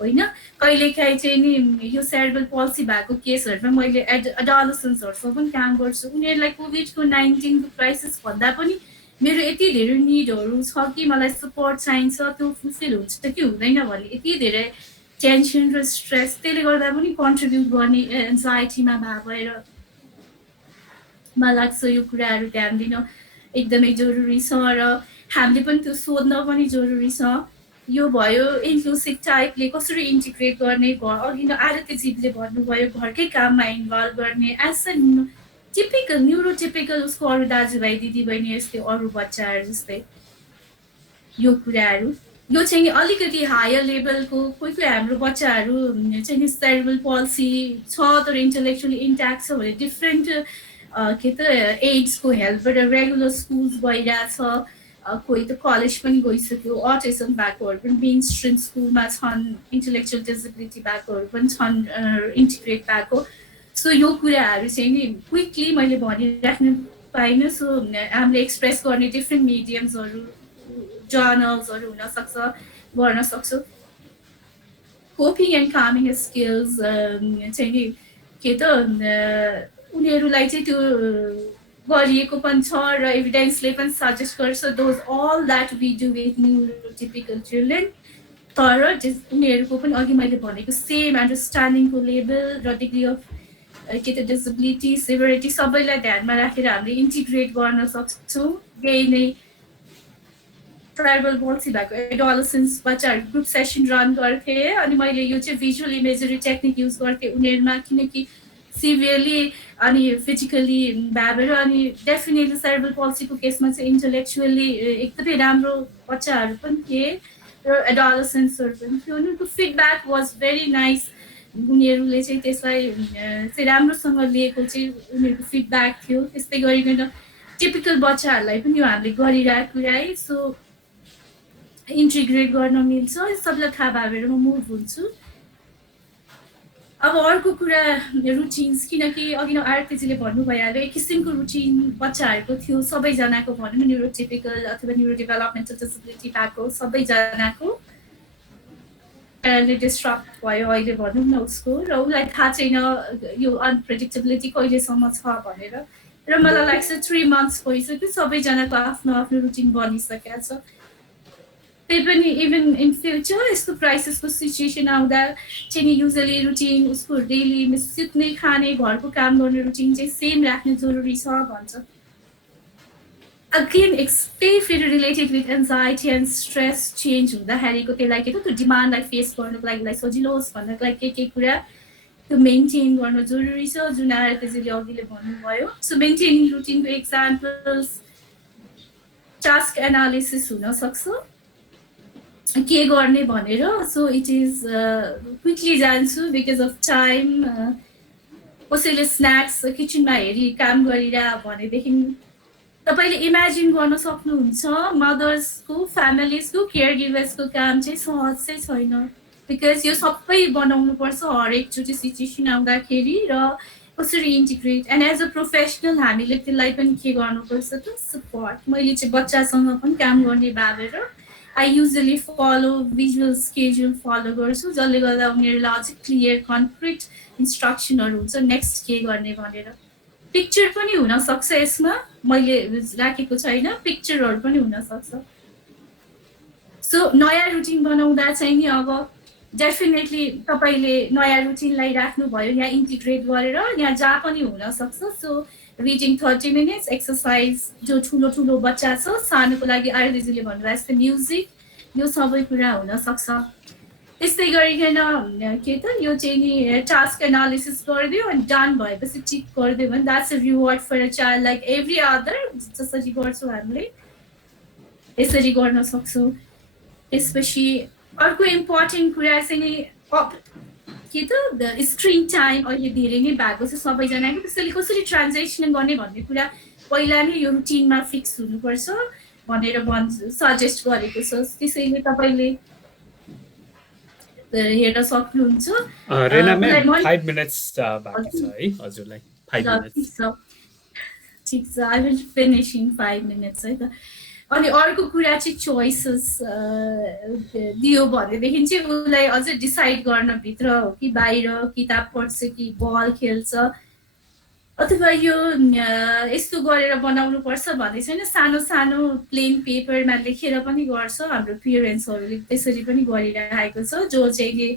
होइन। कहिलेकाहीँ चाहिँ नि यो सेरेब्रल पल्सी भएको केसहरूमा मैले एडोलेसेन्ट्सहरूसँग पनि काम गर्छु। उनीहरूलाई कोभिड-19 क्राइसिस भन्दा पनि मेरो यति धेरै निडहरू छ कि मलाई सपोर्ट चाहिन्छ, त्यो फुलफिल हुन्छ कि हुँदैन भन्ने यति धेरै टेन्सन र स्ट्रेस, त्यसले गर्दा पनि कन्ट्रिब्युट गर्ने एन्जाइटीमा भएर मलाई लाग्छ यो कुराहरू ध्यान दिन एकदमै जरुरी छ, र हामीले पनि त्यो सोध्न पनि जरुरी छ। यो भयो इन्क्लुसिभ टाइपले कसरी इन्टिग्रेट गर्ने, अघि आरतीजीले भन्नुभयो घरकै काममा इन्भल्भ गर्ने, एज अ टिपिकल न्युरोटिपिकल उसको अरू दाजुभाइ दिदीबहिनी जस्तै अरू बच्चाहरू जस्तै। यो कुराहरू यो चाहिँ अलिकति हायर लेभलको कोही हाम्रो बच्चाहरू चाहिँ सेरेब्रल पल्सी छ तर इन्टेलेक्चुअली इन्ट्याक्ट छ भने डिफ्रेन्ट के त एड्सको हेल्पबाट रेगुलर स्कुल्स भइरहेछ, कोही त कलेज पनि गइसक्यो, अटिजम भएकोहरू पनि मेन स्ट्रिम स्कुलमा छन्, इन्टेलेक्चुअल डिसेबिलिटी भएकोहरू पनि छन् इन्टिग्रेट भएको। सो यो कुराहरू चाहिँ नि क्विकली मैले भनिराख्नु पाइनँ। सो हामीले एक्सप्रेस गर्ने डिफ्रेन्ट मिडियम्सहरू, जर्नल्सहरू हुनसक्छ, गर्न सक्छौँ। कोपिङ एन्ड कामिङ स्किल्स चाहिँ नि के त उनीहरूलाई चाहिँ त्यो गरिएको पनि छ र एभिडेन्सले पनि सजेस्ट गर्छ those all that we do with neurotypical children. तर उनीहरूको पनि अघि मैले भनेको सेम अन्डरस्ट्यान्डिङको लेभल र डिग्री अफ के त डिसेबिलिटी सिभिरिटी सबैलाई ध्यानमा राखेर हामीले इन्टिग्रेट गर्न सक्छौँ। यही नै सेरेब्रल पल्सी भएको एडोलेसेन्स बच्चाहरू ग्रुप सेसन रन गर्थेँ, अनि मैले यो चाहिँ भिजुअल इमेजरी टेक्निक युज गर्थेँ उनीहरूमा, किनकि सिभियरली अनि फिजिकली भएर, अनि डेफिनेटली सेरेब्रल पल्सीको केसमा चाहिँ इन्टेलेक्चुअली एकदमै राम्रो बच्चाहरू पनि थिए र एडोलेसेन्ट्सहरू पनि थियो। उनीहरूको फिडब्याक वाज भेरी नाइस। उनीहरूले चाहिँ त्यसलाई चाहिँ राम्रोसँग लिएको चाहिँ उनीहरूको फिडब्याक थियो। त्यस्तै गरिकन टिपिकल बच्चाहरूलाई पनि यो हामीले गरिरहेको कुरा है। सो इन्टिग्रेट गर्न मिल्छ, सबैलाई थाहा भएर म मुभ हुन्छु। अब अर्को कुरा रुटिन्स, किनकि अघि आरतीजीले भन्नु भइहाल्यो एक किसिमको रुटिन बच्चाहरूको थियो, सबैजनाको भनौँ न्युरोटिपिकल अथवा न्युरो डेभलपमेन्टल डिसेबिलिटी भएको सबैजनाको डिस्ट्रप्ट भयो अहिले भनौँ न उसको, र उसलाई थाहा छैन यो अनप्रेडिक्टेबिलिटी कहिलेसम्म छ भनेर। र मलाई लाग्छ 3 months भइसक्यो, सबैजनाको आफ्नो आफ्नो रुटिन बनिसकेको छ। त्यही पनि इभन इन फ्युचर यस्तो क्राइसिसको सिचुएसन आउँदा चाहिँ युजली रुटिन उसको डेली सुत्ने खाने घरको काम गर्ने रुटिन चाहिँ सेम राख्ने जरुरी छ भन्छ। अगेन त्यही फेरि related with anxiety and stress change हुँदाखेरिको त्यसलाई के त त्यो डिमान्डलाई फेस गर्नुको लागि सजिलो होस् भन्नको लागि के कुरा त्यो मेन्टेन गर्न जरुरी छ, जुन आरतीजीले अघिले भन्नुभयो। सो मेन्टेनिङ रुटिनको एक्जाम्पल्स टास्क एनालिसिस हुनसक्छ के गर्ने भनेर। सो इट इज क्विकली जान्छु बिकज अफ टाइम। कसैले स्न्याक्स किचनमा हेरी काम गरिरह भनेदेखि तपाईँले इमेजिन गर्न सक्नुहुन्छ मदर्सको फ्यामिलिजको केयर गिभर्सको काम चाहिँ सहज चाहिँ छैन। बिकज यो सबै बनाउनुपर्छ हरेकचोटि सिचुएसन आउँदाखेरि र कसरी integrate and as a professional हामीले त्यसलाई पनि के गर्नुपर्छ त सपोर्ट मैले चाहिँ बच्चासँग पनि काम गर्ने भावेर I usually follow visual schedule follow गर्छु जसले गर्दा उनीहरूलाई अझै क्लियर कन्क्रिट इन्स्ट्रक्सनहरू हुन्छ नेक्स्ट के गर्ने भनेर पिक्चर पनि हुनसक्छ यसमा मैले राखेको छैन पिक्चरहरू पनि हुनसक्छ सो नयाँ रुटिन बनाउँदा चाहिँ नि अब डेफिनेटली तपाईँले नयाँ रुटिनलाई राख्नुभयो यहाँ इन्टिग्रेट गरेर यहाँ जहाँ पनि हुनसक्छ सो रिडिङ 30 मिनट्स एक्सर्साइज जो ठुलो ठुलो बच्चा छ सानोको लागि आयुर्वेदले भन्नुभएको जस्तै म्युजिक यो सबै कुरा हुनसक्छ त्यस्तै गरिकन के त यो चाहिँ नि टास्क एनालिसिस गरिदियो अनि डन भएपछि टिक गरिदियो भने that's a reward for a child like every other जसरी गर्छौँ हामीले यसरी गर्न सक्छौँ त्यसपछि अर्को इम्पोर्टेन्ट कुरा चाहिँ नि के त स्क्रिन टाइम अहिले धेरै नै भएको छ सबैजनाको त्यसैले कसरी ट्रान्जेक्सन गर्ने भन्ने कुरा पहिला नै यो रुटिनमा फिक्स हुनुपर्छ भनेर सजेस्ट गरेको छ त्यसैले तपाईँले हेर्न सक्नुहुन्छ रेना म्याम 5 मिनट्स बाँकी छ है हजुरलाई 5 मिनट्स ठिक छ I will finish in 5 minutes है त अनि अर्को कुरा चाहिँ चोइसेस दियो भनेदेखि चाहिँ उसलाई अझै डिसाइड गर्न भित्र हो कि बाहिर किताब पढ्छ कि बल खेल्छ अथवा यो यस्तो गरेर बनाउनु पर्छ भन्ने छैन सानो सानो प्लेन पेपरमा लेखेर पनि गर्छ हाम्रो पेरेन्ट्सहरूले त्यसरी पनि गरिरहेको छ जो चाहिँ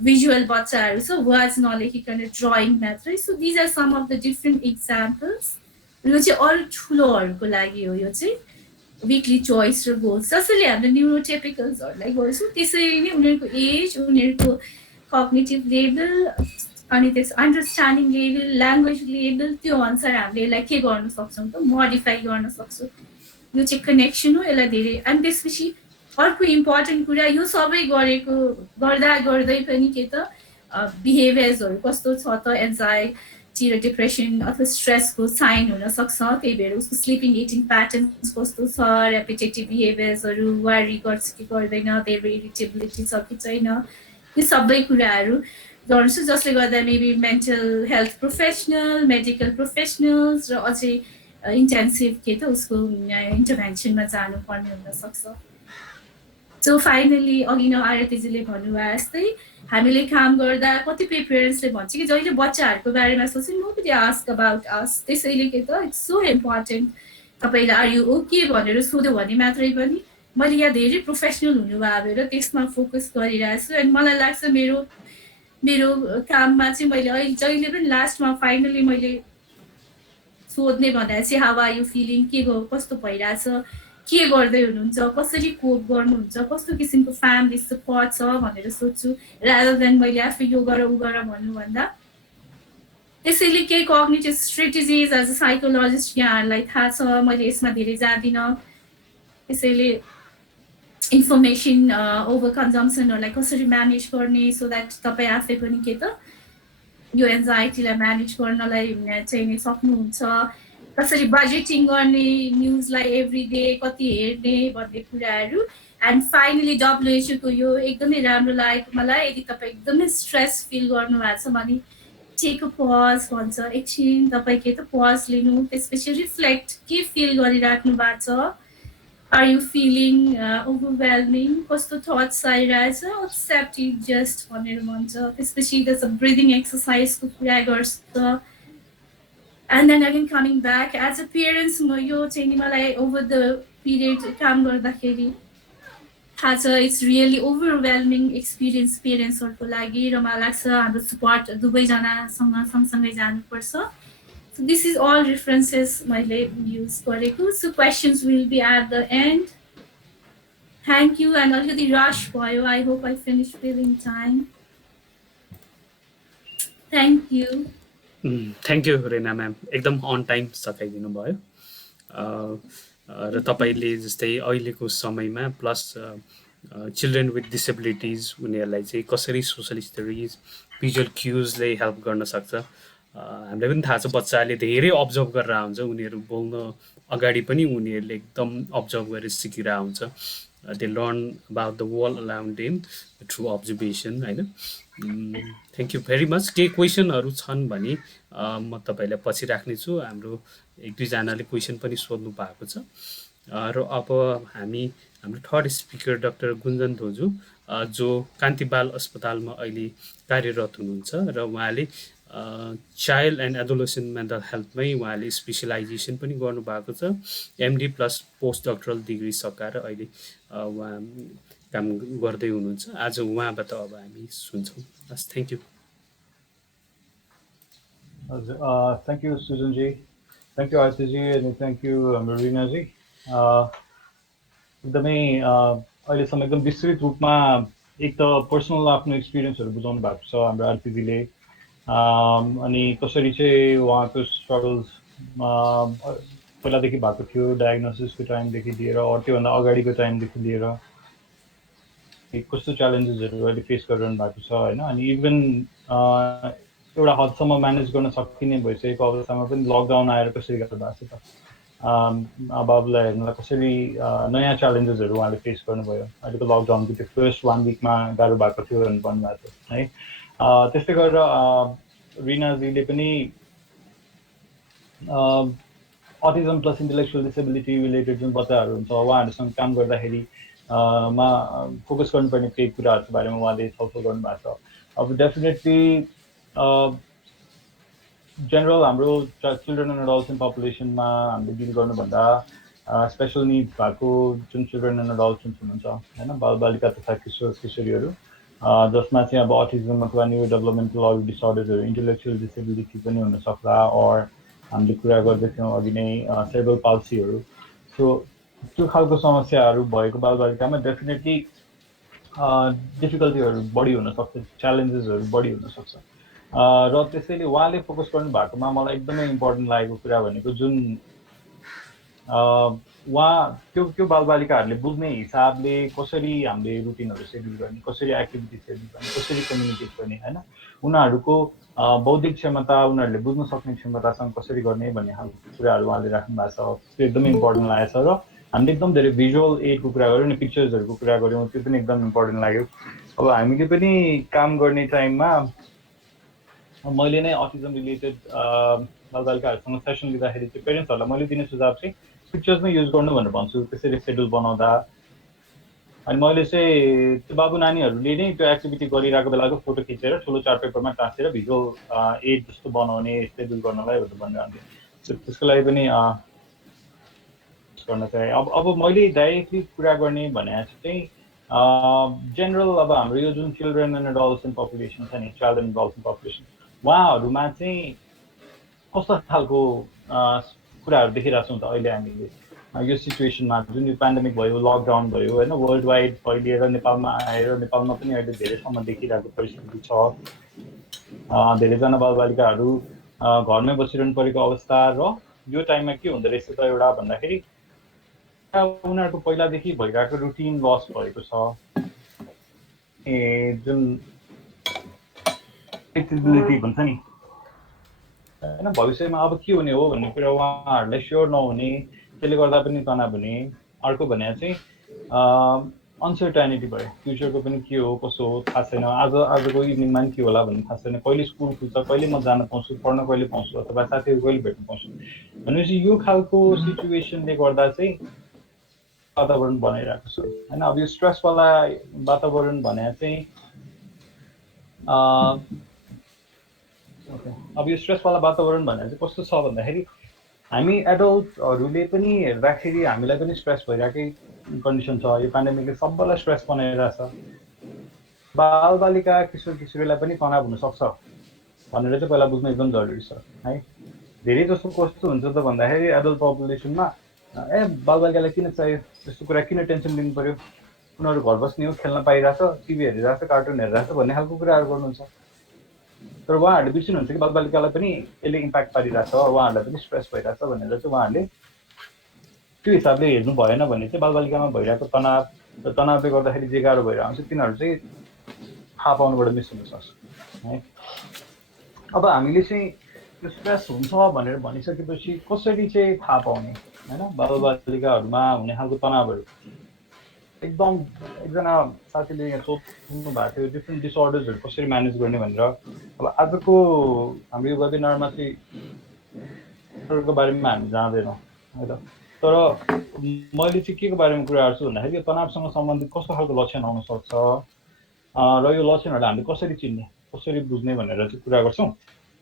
भिजुअल बच्चाहरू छ वाच नलेखिकन ड्रइङ मात्रै so these are some of the different examples यो चाहिँ अरू ठुलोहरूको लागि हो यो चाहिँ विकली चोइस र गोल्स जसरी हामीले न्युरोटिपिकल्सहरूलाई गर्छौँ त्यसरी नै उनीहरूको एज उनीहरूको कग्निटिभ लेभल अनि त्यस अन्डरस्ट्यान्डिङ लेभल ल्याङ्ग्वेज लेभल त्यो अनुसार हामीले यसलाई के गर्न सक्छौँ त मोडिफाई गर्न सक्छौँ यो चाहिँ कनेक्सन हो यसलाई धेरै अनि त्यसपछि अर्को इम्पोर्टेन्ट कुरा यो सबै गरेको गर्दा गर्दै पनि के त बिहेभियर्सहरू कस्तो छ त एन्जाइटी र डिप्रेसन अथवा स्ट्रेसको साइन हुनसक्छ त्यही भएर उसको स्लिपिङ इटिङ प्याटर्न्स कस्तो छ रेपिटेटिभ बिहेभियर्सहरू वारी गर्छ कि गर्दैन धेरै इरिटेबिलिटी छ कि छैन यो सबै कुराहरू गर्छु जसले गर्दा maybe mental health professional medical professionals र अझै इन्टेन्सिभ के त उसको इन्टरभेन्सनमा जानुपर्ने हुनसक्छ सो फाइनली अघि न आरतीजीले भन्नुभयो जस्तै हामीले काम गर्दा कतिपय पेरेन्ट्सले भन्छ कि जहिले बच्चाहरूको बारेमा सोच्छ नोबडी आस्क अबाउट अस त्यसैले के त इट्स सो इम्पोर्टेन्ट तपाईँले आर यु ओके भनेर सोध्यो भने मात्रै पनि मैले यहाँ धेरै प्रोफेसनल हुनु भएर त्यसमा फोकस गरिरहेको छु अनि मलाई लाग्छ मेरो काममा चाहिँ मैले अहिले जहिले पनि लास्टमा फाइनली मैले सोध्ने भनेर चाहिँ हाउ आर यु फिलिङ के कस्तो भइरहेछ के गर्दै हुनुहुन्छ कसरी कोप गर्नुहुन्छ कस्तो किसिमको फ्यामिली सपोर्ट छ भनेर सोध्छु रादर देन मैले आफै यो गर उ गर भन्नुभन्दा त्यसैले केही कग्निटिभ स्ट्रेटेजिज एज अ साइकोलोजिस्ट यहाँहरूलाई थाहा छ मैले यसमा धेरै जाँदिनँ त्यसैले इन्फर्मेसन ओभर कन्जम्सनहरूलाई कसरी म्यानेज गर्ने सो द्याट तपाईँ आफै पनि के त यो एन्जाइटीलाई म्यानेज गर्नलाई चाहिँ सक्नुहुन्छ कसरी बजेटिङ गर्ने न्युजलाई एभ्री डे कति हेर्ने भन्ने कुराहरू एन्ड फाइनली डब्लुएचओको यो एकदमै राम्रो लागेको मलाई यदि तपाईँ एकदमै स्ट्रेस फिल गर्नुभएको छ भने टेक अ पज भन्छ एकछिन तपाईँ के त पज लिनु त्यसपछि रिफ्लेक्ट के फिल गरिराख्नु भएको छ आर यु फिलिङ ओभरवेल्मिङ कस्तो थट्स आइरहेछ एक्सेप्ट इट जस्ट भनेर भन्छ त्यसपछि त्यस ब्रिदिङ एक्सर्साइजको कुरा गर्छ and then again coming back as a parents म यो चाहिँ नि मलाई ओभर द पिरियड काम गर्दाखेरि थाहा छ इट्स रियली ओभरवेल्मिङ एक्सपिरियन्स पेरेन्ट्सहरूको लागि र मलाई लाग्छ हाम्रो सपोर्ट दुवैजनासँग सँगसँगै जानुपर्छ So this is all references मैले use गरेको so questions will be at the end thank you and अलिकति rush भयो I hope I finished within time thank you thank you Rena ma'am एकदम अन टाइम सकाइदिनु भयो र तपाईँले जस्तै अहिलेको समयमा प्लस चिल्ड्रेन विथ डिसेबिलिटिज उनीहरूलाई चाहिँ कसरी सोसल स्टडिज भिजुअल क्युजले हेल्प गर्न सक्छ हामीलाई पनि थाहा छ बच्चाले धेरै अब्जर्भ गरेर हुन्छ उनीहरू बोल्न अगाडि पनि उनीहरूले एकदम अब्जर्भ गरेर सिकिरहेको हुन्छ they learn about the world around them through observation होइन. Thank you very much. केही क्वेसनहरू छन् भने म तपाईँलाई पछि राख्नेछु. हाम्रो एक दुईजनाले क्वेसन पनि सोध्नु भएको छ. र अब हामी हाम्रो third speaker doctor Gunjan Dhoju जो कान्ति बाल अस्पतालमा अहिले कार्यरत हुनुहुन्छ र उहाँले चाइल्ड एन्ड एडोलेसेन्ट मेन्टल हेल्थमै उहाँले स्पेसलाइजेसन पनि गर्नुभएको छ. MD plus post doctoral degree सकाएर अहिले उहाँ काम गर्दै हुनुहुन्छ. आज उहाँबाट अब हामी सुन्छौँ. हस्, थ्याङ्क यू. हजुर, थ्याङ्क यू सुजनजी, थ्याङ्क यू आरतीजी, अनि थ्याङ्क यू रिनाजी. एकदमै अहिलेसम्म एकदम विस्तृत रूपमा एक त पर्सनल आफ्नो एक्सपिरियन्सहरू बुझाउनु भएको छ हाम्रो आरतीजीले. अनि कसरी चाहिँ उहाँको स्ट्रगल्स पहिलादेखि भएको थियो, डायग्नोसिसको टाइमदेखि लिएर त्योभन्दा अगाडिको टाइमदेखि लिएर कस्तो च्यालेन्जेसहरू अहिले फेस गरिरहनु भएको छ होइन. अनि इभन एउटा हदसम्म म्यानेज गर्न सकिने भइसकेको अवस्थामा पनि लकडाउन आएर कसरी गर्नु भएको छ त, बाबुलाई हेर्नलाई कसरी नयाँ च्यालेन्जेसहरू उहाँले फेस गर्नुभयो. अहिलेको लकडाउनको त्यो फर्स्ट 1 विकमा गाह्रो भएको थियो भनेर भन्नुभएको थियो है. त्यस्तै गरेर रिनाजीले पनि autism plus intellectual disability related जुन बच्चाहरू हुन्छ उहाँहरूसँग काम गर्दाखेरि मा फोकस गर्नुपर्ने केही कुराहरूको बारेमा उहाँले छलफल गर्नुभएको छ. अब डेफिनेटली जेनरल हाम्रो चिल्ड्रेन एन्ड एडल्ट्स पपुलेसनमा हामीले डिल गर्नुभन्दा स्पेसल निड्स भएको जुन चिल्ड्रेन एन्ड एडल्ट्स हुनुहुन्छ होइन, बालबालिका तथा किशोरीहरू जसमा चाहिँ अब अटिजम अथवा न्यू डेभलपमेन्टल अरू डिसअर्डर्सहरू, इन्टेलेक्चुअल डिसेबिलिटी पनि हुनसक्ला, और हामीले कुरा गर्दैथ्यौँ अघि नै सेरेब्रल पाल्सीहरू. सो त्यो खालको समस्याहरू भएको बालबालिकामा डेफिनेटली डिफिकल्टीहरू बढी हुनसक्छ, च्यालेन्जेसहरू बढी हुनसक्छ. र त्यसैले उहाँले फोकस गर्नु भएकोमा मलाई एकदमै इम्पोर्टेन्ट लागेको कुरा भनेको जुन उहाँ त्यो बालबालिकाहरूले बुझ्ने हिसाबले कसरी हामीले रुटिनहरू सेड्युल गर्ने, कसरी एक्टिभिटी सेड्युल गर्ने, कसरी कम्युनिकेट गर्ने होइन, उनीहरूको बौद्धिक क्षमता, उनीहरूले बुझ्न सक्ने क्षमतासँग कसरी गर्ने भन्ने खालको कुराहरू उहाँले राख्नु भएको छ. त्यो एकदमै इम्पोर्टेन्ट लागेको छ. र हामीले एकदम धेरै भिजुअल एडको कुरा गऱ्यौँ नि, पिक्चर्सहरूको कुरा गऱ्यौँ, त्यो पनि एकदम इम्पोर्टेन्ट लाग्यो. अब हामीले पनि काम गर्ने टाइममा मैले नै अटिजम रिलेटेड बालबालिकाहरूसँग सेसन लिँदाखेरि चाहिँ पेरेन्ट्सहरूलाई मैले दिने सुझाव चाहिँ पिक्चर्समै युज गर्नु भनेर भन्छु त्यसरी सेड्युल बनाउँदा. अनि मैले चाहिँ त्यो बाबु नानीहरूले नै त्यो एक्टिभिटी गरिरहेको बेलाको फोटो खिचेर ठुलो चार्ट पेपरमा टाँसेर भिजुअल एड जस्तो बनाउने सेड्युल गर्नलाई भनेर भनिरहन्थेँ. त्यसको लागि पनि गर्न चाहे. अब मैले डाइरेक्टली कुरा गर्ने भने चाहिँ जेनरल अब हाम्रो यो जुन चिल्ड्रेन एन्ड एडल्ट्स पपुलेसन छ नि, चाइल्ड एन्ड एडल्ट्स पपुलेसन, उहाँहरूमा चाहिँ कस्तो खालको कुराहरू देखिरहेको छौँ त अहिले हामीले यो सिचुएसनमा. जुन यो पेन्डेमिक भयो, लकडाउन भयो होइन, वर्ल्ड वाइड फैलिएर नेपालमा आएर नेपालमा पनि अहिले धेरैसम्म देखिरहेको परिस्थिति छ. धेरैजना बालबालिकाहरू घरमै बसिरहनु परेको अवस्था. र यो टाइममा के हुँदो रहेछ त एउटा भन्दाखेरि उनीहरूको पहिलादेखि भइरहेको रुटिन लस भएको छ. जुन फ्लेक्सिबिलिटी भन्छ नि होइन, भविष्यमा अब के हुने हो भन्ने कुरा उहाँहरूलाई स्योर नहुने, त्यसले गर्दा पनि तनाव हुने. अर्को भने चाहिँ अनसर्टेनिटी भयो, फ्युचरको पनि के हो कसो हो थाहा छैन, आजको इभिनिङमा पनि के होला भन्ने थाहा छैन, कहिले स्कुल खुल्छ, कहिले म जान पाउँछु, पढ्न कहिले पाउँछु, अथवा साथीहरू कहिले भेट्न पाउँछु भनेपछि यो खालको सिचुएसनले गर्दा चाहिँ वातावरण बनाइरहेको छ होइन. अब यो स्ट्रेसवाला वातावरण भने चाहिँ अब यो स्ट्रेसवाला वातावरण भनेर चाहिँ कस्तो छ भन्दाखेरि हामी एडल्टहरूले पनि हेर्दाखेरि हामीलाई पनि स्ट्रेस भइरहेकै कन्डिसन छ. यो पेन्डेमिकले सबैलाई स्ट्रेस बनाइरहेछ. बालबालिका किशोर किशोरीलाई पनि तनाव हुनसक्छ भनेर चाहिँ पहिला बुझ्नु एकदम जरुरी छ है. धेरै जसो कस्तो हुन्छ त भन्दाखेरि एडल्ट पपुलेसनमा बालबालिकालाई किन चाहियो, त्यस्तो कुरा किन टेन्सन लिनु पर्यो, उनीहरू घर बस्ने हो, खेल्न पाइरहेछ, टिभी हेरिरहेछ, कार्टुन हेरिरहेछ भन्ने खालको कुराहरू गर्नुहुन्छ. तर उहाँहरूले बिर्सिनुहुन्छ कि बालबालिकालाई पनि यसले इम्प्याक्ट पारिरहेछ, उहाँहरूलाई पनि स्ट्रेस भइरहेछ भनेर चाहिँ उहाँहरूले त्यो हिसाबले हेर्नु भएन भने चाहिँ बालबालिकामा भइरहेको तनाव र तनावले गर्दाखेरि जे गाह्रो भइरहेको हुन्छ तिनीहरू चाहिँ थाहा पाउनुबाट मिस हुनसक्छ है. अब हामीले चाहिँ त्यो स्ट्रेस हुन्छ भनेर भनिसकेपछि कसरी चाहिँ थाहा पाउने होइन बालबालिकाहरूमा हुने खालको तनावहरू. एकदम एकजना साथीले यहाँ सोध्नु भएको थियो डिफ्रेन्ट डिसअर्डर्सहरू कसरी म्यानेज गर्ने भनेर। अब आजको हाम्रो यो वेबिनारमा चाहिँ को बारेमा हामी जाँदैनौँ है त, तर मैले चाहिँ के को बारेमा कुरा गर्छु भन्दाखेरि यो तनावसँग सम्बन्धित कस्तो खालको लक्षण आउन सक्छ र यो लक्षणहरूलाई हामीले कसरी चिन्ने कसरी बुझ्ने भनेर चाहिँ कुरा गर्छौँ।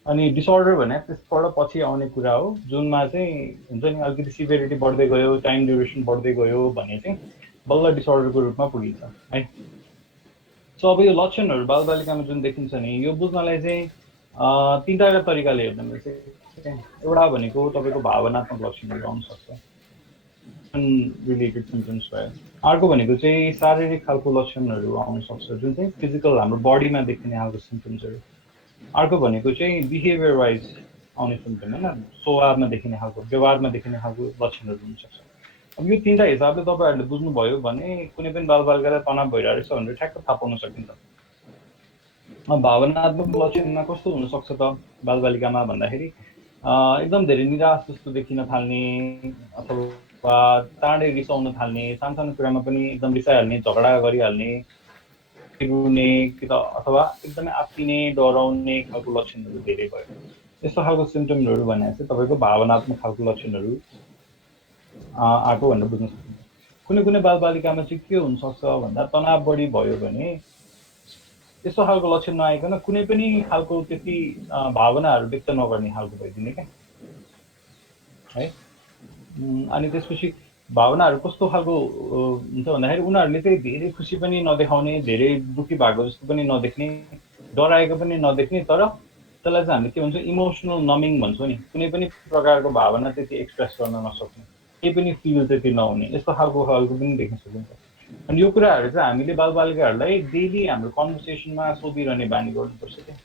अनि डिसअर्डर भने त्यसबाट पछि आउने कुरा हो जुनमा चाहिँ हुन्छ नि अलिकति सिभिरिटी बढ्दै गयो, टाइम ड्युरेसन बढ्दै गयो भने चाहिँ बल्ल डिसअर्डरको रूपमा पुगिन्छ है। सो अब यो लक्षणहरू बालबालिकामा जुन देखिन्छ नि यो बुझ्नलाई चाहिँ तीनवटा तरिकाले हेर्दा चाहिँ एउटा भनेको तपाईँको भावनात्मक लक्षणहरू आउन सक्छ, रिलेटेड सिम्पटम्स भयो। अर्को भनेको चाहिँ शारीरिक खालको लक्षणहरू आउन सक्छ जुन चाहिँ फिजिकल हाम्रो बडीमा देखिने खालको सिम्पटम्सहरू। अर्को भनेको चाहिँ बिहेभियर वाइज आउने सिम्पटम होइन, स्वभावमा देखिने खालको व्यवहारमा देखिने खालको लक्षणहरू हुनसक्छ। अब यो तीनवटा हिसाबले तपाईँहरूले बुझ्नुभयो भने कुनै पनि बालबालिकालाई तनाव भइरहेको रहेछ भनेर ठ्याक्क थाहा पाउन सकिन्छ। भावनात्मक लक्षणमा कस्तो हुनसक्छ त बालबालिकामा भन्दाखेरि एकदम धेरै निराश जस्तो देखिन थाल्ने अथवा चाँडै रिसाउन थाल्ने, सानसानो कुरामा पनि एकदम रिसाइहाल्ने, झगडा गरिहाल्ने, रुने कि त अथवा एकदमै आत्तिने डराउने खालको लक्षणहरू धेरै भयो। यस्तो खालको सिम्टमहरू भने चाहिँ तपाईँको भावनात्मक खालको लक्षणहरू आएको भनेर बुझ्न सकिन्छ। कुनै कुनै बालबालिकामा चाहिँ के हुनसक्छ भन्दा तनाव बढी भयो भने त्यस्तो खालको लक्षण नआइकन कुनै पनि खालको त्यति भावनाहरू व्यक्त नगर्ने खालको भइदिने क्या है। अनि त्यसपछि भावनाहरू कस्तो खालको हुन्छ भन्दाखेरि उनीहरूले चाहिँ धेरै खुसी पनि नदेखाउने, धेरै दुःखी भएको जस्तो पनि नदेख्ने, डराएको पनि नदेख्ने, तर त्यसलाई चाहिँ हामीले के भन्छौँ इमोसनल नमिङ भन्छौँ नि, कुनै पनि प्रकारको भावना त्यति एक्सप्रेस गर्न नसक्ने, केही पनि फिल त्यति नहुने, यस्तो खालको पनि देख्न सकिन्छ। अनि यो कुराहरू चाहिँ हामीले बालबालिकाहरूलाई डेली हाम्रो कन्भर्सेसनमा सोधिरहने बानी गर्नुपर्छ क्या।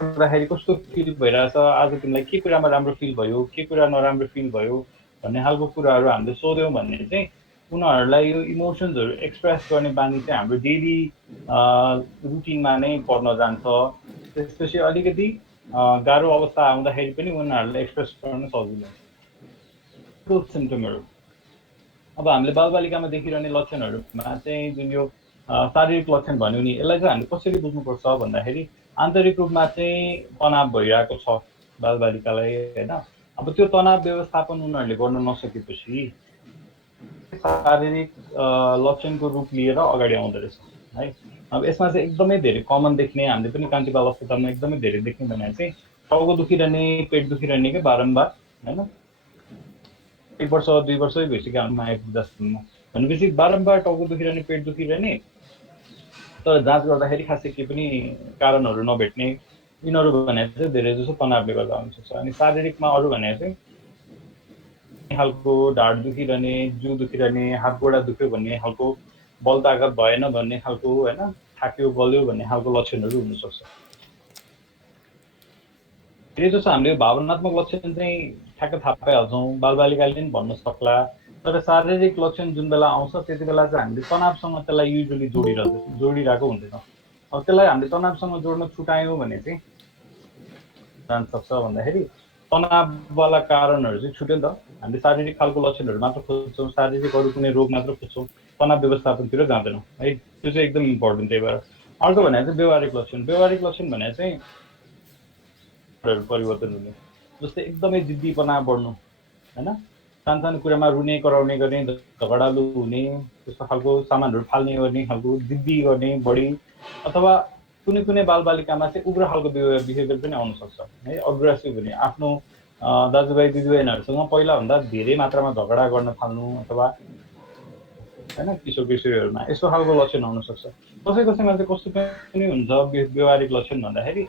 गर्दाखेरि कस्तो फिल भइरहेछ, आज तिमीलाई के कुरामा राम्रो फिल भयो, के कुरा नराम्रो फिल भयो भन्ने खालको कुराहरू हामीले सोध्यौँ भने चाहिँ उनीहरूलाई यो इमोसन्सहरू एक्सप्रेस गर्ने बानी चाहिँ हाम्रो डेली रुटिनमा नै पर्न जान्छ। त्यसपछि अलिकति गाह्रो अवस्था आउँदाखेरि पनि उनीहरूलाई एक्सप्रेस गर्न सजिलो हुन्छ। सिम्टमहरू अब हामीले बालबालिकामा देखिरहने लक्षणहरूमा चाहिँ जुन यो शारीरिक लक्षण भन्यो नि यसलाई चाहिँ हामीले कसरी बुझ्नुपर्छ भन्दाखेरि आन्तरिक रूपमा चाहिँ तनाव भइरहेको छ बालबालिकालाई होइन। अब त्यो तनाव व्यवस्थापन उनीहरूले गर्न नसकेपछि शारीरिक लक्षणको रूप लिएर अगाडि आउँदो रहेछ है। अब यसमा चाहिँ एकदमै धेरै कमन देख्ने हामीले पनि कान्ति बाल अस्पतालमा एकदमै धेरै देख्ने भने चाहिँ टाउको दुखिरहने, पेट दुखिरहने क्या बारम्बार होइन। 1 वर्ष 2 वर्षै भइसक्यो हाम्रोमा आइपुग्दासम्म भनेपछि बारम्बार टाउको दुखिरहने, पेट दुखिरहने, तर जाँच गर्दाखेरि खासै केही पनि कारणहरू नभेट्ने, यिनीहरू भने चाहिँ धेरै जसो तनावले गर्दा हुनसक्छ। अनि शारीरिकमा अरू भने चाहिँ खालको ढाड दुखिरहने, जिउ दुखिरहने, हात गोडा दुख्यो भन्ने खालको, बल तागत भएन भन्ने खालको होइन, थाक्यो गल्यो भन्ने खालको लक्षणहरू हुनसक्छ। धेरै जसो हामीले भावनात्मक लक्षण चाहिँ ठ्याक्क थाहा पाइहाल्छौँ, बालबालिकाले पनि भन्न सक्ला, तर शारीरिक लक्षण जुन बेला आउँछ त्यति बेला चाहिँ हामीले तनावसँग त्यसलाई युजुअली जोडिरहेको हुँदैन। अब त्यसलाई हामीले तनावसँग जोड्न छुटायौँ भने चाहिँ जान सक्छ भन्दाखेरि तनाववाला कारणहरू चाहिँ छुट्यो नि त। हामीले शारीरिक खालको लक्षणहरू मात्र खोज्छौँ, शारीरिक अरू कुनै रोग मात्र खोज्छौँ, तनाव व्यवस्थापनतिर जाँदैनौँ है। त्यो चाहिँ एकदम इम्पोर्टेन्ट। त्यही भएर अर्को भने चाहिँ व्यवहारिक लक्षण। व्यवहारिक लक्षण भने चाहिँ परिवर्तन हुने, जस्तै एकदमै जिद्दीपना बढ्नु होइन, सानसानो कुरामा रुने कराउने गर्ने, झगडालु हुने, त्यस्तो खालको सामानहरू फाल्ने गर्ने खालको, जिद्दी गर्ने बढी, अथवा कुनै कुनै बालबालिकामा चाहिँ उग्र खालको बिहेभियर पनि आउन सक्छ है। अग्रेसिभ हुने, आफ्नो दाजुभाइ दिदीबहिनीहरूसँग पहिलाभन्दा धेरै मात्रामा झगडा गर्न थाल्नु अथवा होइन किशोर किशोरीहरूमा यस्तो खालको लक्षण आउन सक्छ। कसै कसैमा चाहिँ कस्तो पनि हुन्छ व्यवहारिक लक्षण भन्दाखेरि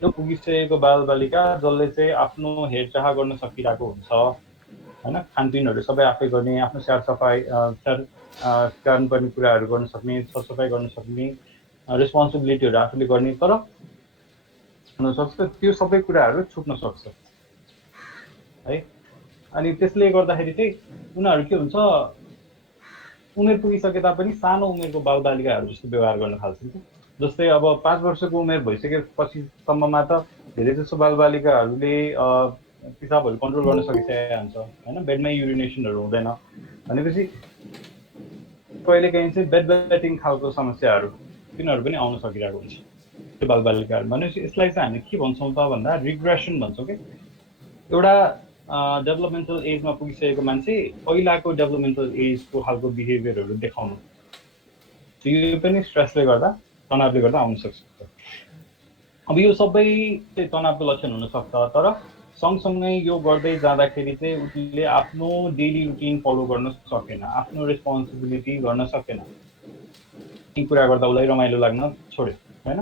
यो पुगिसकेको बालबालिका जसले चाहिँ आफ्नो हेरचाह गर्न सकिरहेको हुन्छ होइन, खानपिनहरू सबै आफै गर्ने, आफ्नो स्याहार्नुपर्ने कुराहरू गर्न सक्ने, सरसफाइ गर्न सक्ने, रेस्पोन्सिबिलिटीहरू आफूले गर्ने, तर हुनसक्छ त्यो सबै कुराहरू छुट्न सक्छ है। अनि त्यसले गर्दाखेरि चाहिँ उनीहरू के हुन्छ उमेर पुगिसके तापनि सानो उमेरको बालबालिकाहरू जस्तो व्यवहार गर्न थाल्छन्। जस्तै अब 5 वर्षको उमेर भइसकेपछिसम्ममा त धेरै जसो बालबालिकाहरूले पिसाबहरू कन्ट्रोल गर्न सकिसकेका हुन्छ होइन, बेडमै युरिनेसनहरू हुँदैन भनेपछि कहिलेकाहीँ चाहिँ बेड वेटिङ खालको समस्याहरू तिनीहरू पनि आउन सकिरहेको हुन्छ त्यो बालबालिकाहरू। भनेपछि यसलाई चाहिँ हामी के भन्छौँ त भन्दा रिग्रेसन भन्छौँ कि एउटा डेभलपमेन्टल एजमा पुगिसकेको मान्छे पहिलाको डेभलपमेन्टल एजको खालको बिहेभियरहरू देखाउनु, यो पनि स्ट्रेसले गर्दा तनावले गर्दा आउन सक्छ। अब यो सबै चाहिँ तनावको लक्षण हुनसक्छ, तर सँगसँगै यो गर्दै जाँदाखेरि चाहिँ उसले आफ्नो डेली रुटिन फलो गर्न सकेन, आफ्नो रेस्पोन्सिबिलिटी गर्न सकेन, ती कुरा गर्दा उसलाई रमाइलो लाग्न छोड्यो होइन,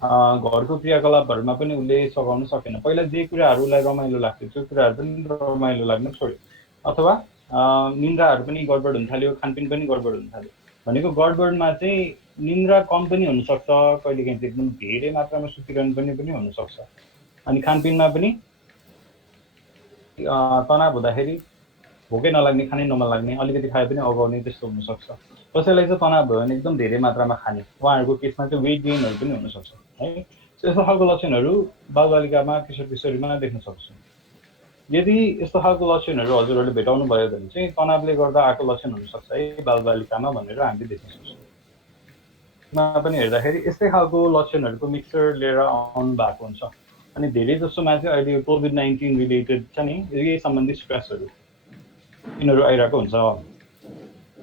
घरको क्रियाकलापहरूमा पनि उसले सघाउन सकेन। पहिला जे कुराहरू उसलाई रमाइलो लाग्थ्यो त्यो कुराहरू पनि रमाइलो लाग्न छोड्यो, अथवा निन्द्राहरू पनि गडबड हुन थाल्यो, खानपिन पनि गडबड हुन थाल्यो। भनेको गडबडमा चाहिँ निन्द्रा कम पनि हुनसक्छ, कहिलेकाहीँ चाहिँ एकदम धेरै मात्रामा सुतिरहनु पनि हुनसक्छ। अनि खानपिनमा पनि तनाव हुँदाखेरि भोकै नलाग्ने, खानै नमन लाग्ने, अलिकति खाए पनि अगाउने, त्यस्तो हुनसक्छ। कसैलाई चाहिँ तनाव भयो भने एकदम धेरै मात्रामा खाने, उहाँहरूको केसमा चाहिँ वेट गेनहरू पनि हुनसक्छ है। यस्तो खालको लक्षणहरू बालबालिकामा, किशोर किशोरीमा देख्न सक्छौँ। यदि यस्तो खालको लक्षणहरू हजुरहरूले भेटाउनु भयो भने चाहिँ तनावले गर्दा आएको लक्षण हुनसक्छ है बालबालिकामा भनेर हामीले देख्न सक्छौँ। पनि हेर्दाखेरि यस्तै खालको लक्षणहरूको मिक्सचर लिएर आउनु भएको हुन्छ। अनि धेरै जसोमा चाहिँ अहिले कोभिड-19 रिलेटेड छ नि, यही सम्बन्धी स्ट्रेसहरू यिनीहरू आइरहेको हुन्छ।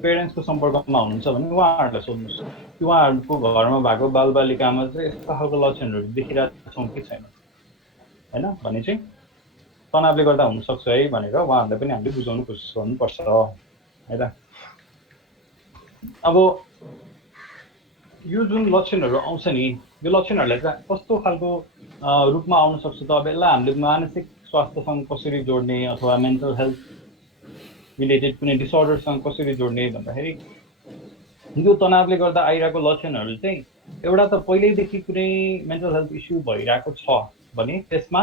पेरेन्ट्सको सम्पर्कमा हुनुहुन्छ भने उहाँहरूलाई सोध्नुहोस् कि उहाँहरूको घरमा भएको बालबालिकामा चाहिँ यस्तो खालको लक्षणहरू देखिरहेको छौँ कि छैन होइन, भने चाहिँ तनावले गर्दा हुनसक्छ है भनेर उहाँहरूलाई पनि हामीले बुझाउनु कोसिस गर्नुपर्छ है त। अब यो जुन लक्षणहरू आउँछ नि, यो लक्षणहरूलाई चाहिँ कस्तो खालको रूपमा आउन सक्छ त? अब यसलाई हामीले मानसिक स्वास्थ्यसँग कसरी जोड्ने अथवा मेन्टल हेल्थ रिलेटेड कुनै डिसअर्डरसँग कसरी जोड्ने भन्दाखेरि यो तनावले गर्दा आइरहेको लक्षणहरू चाहिँ एउटा त पहिल्यैदेखि कुनै मेन्टल हेल्थ इस्यु भइरहेको छ भने त्यसमा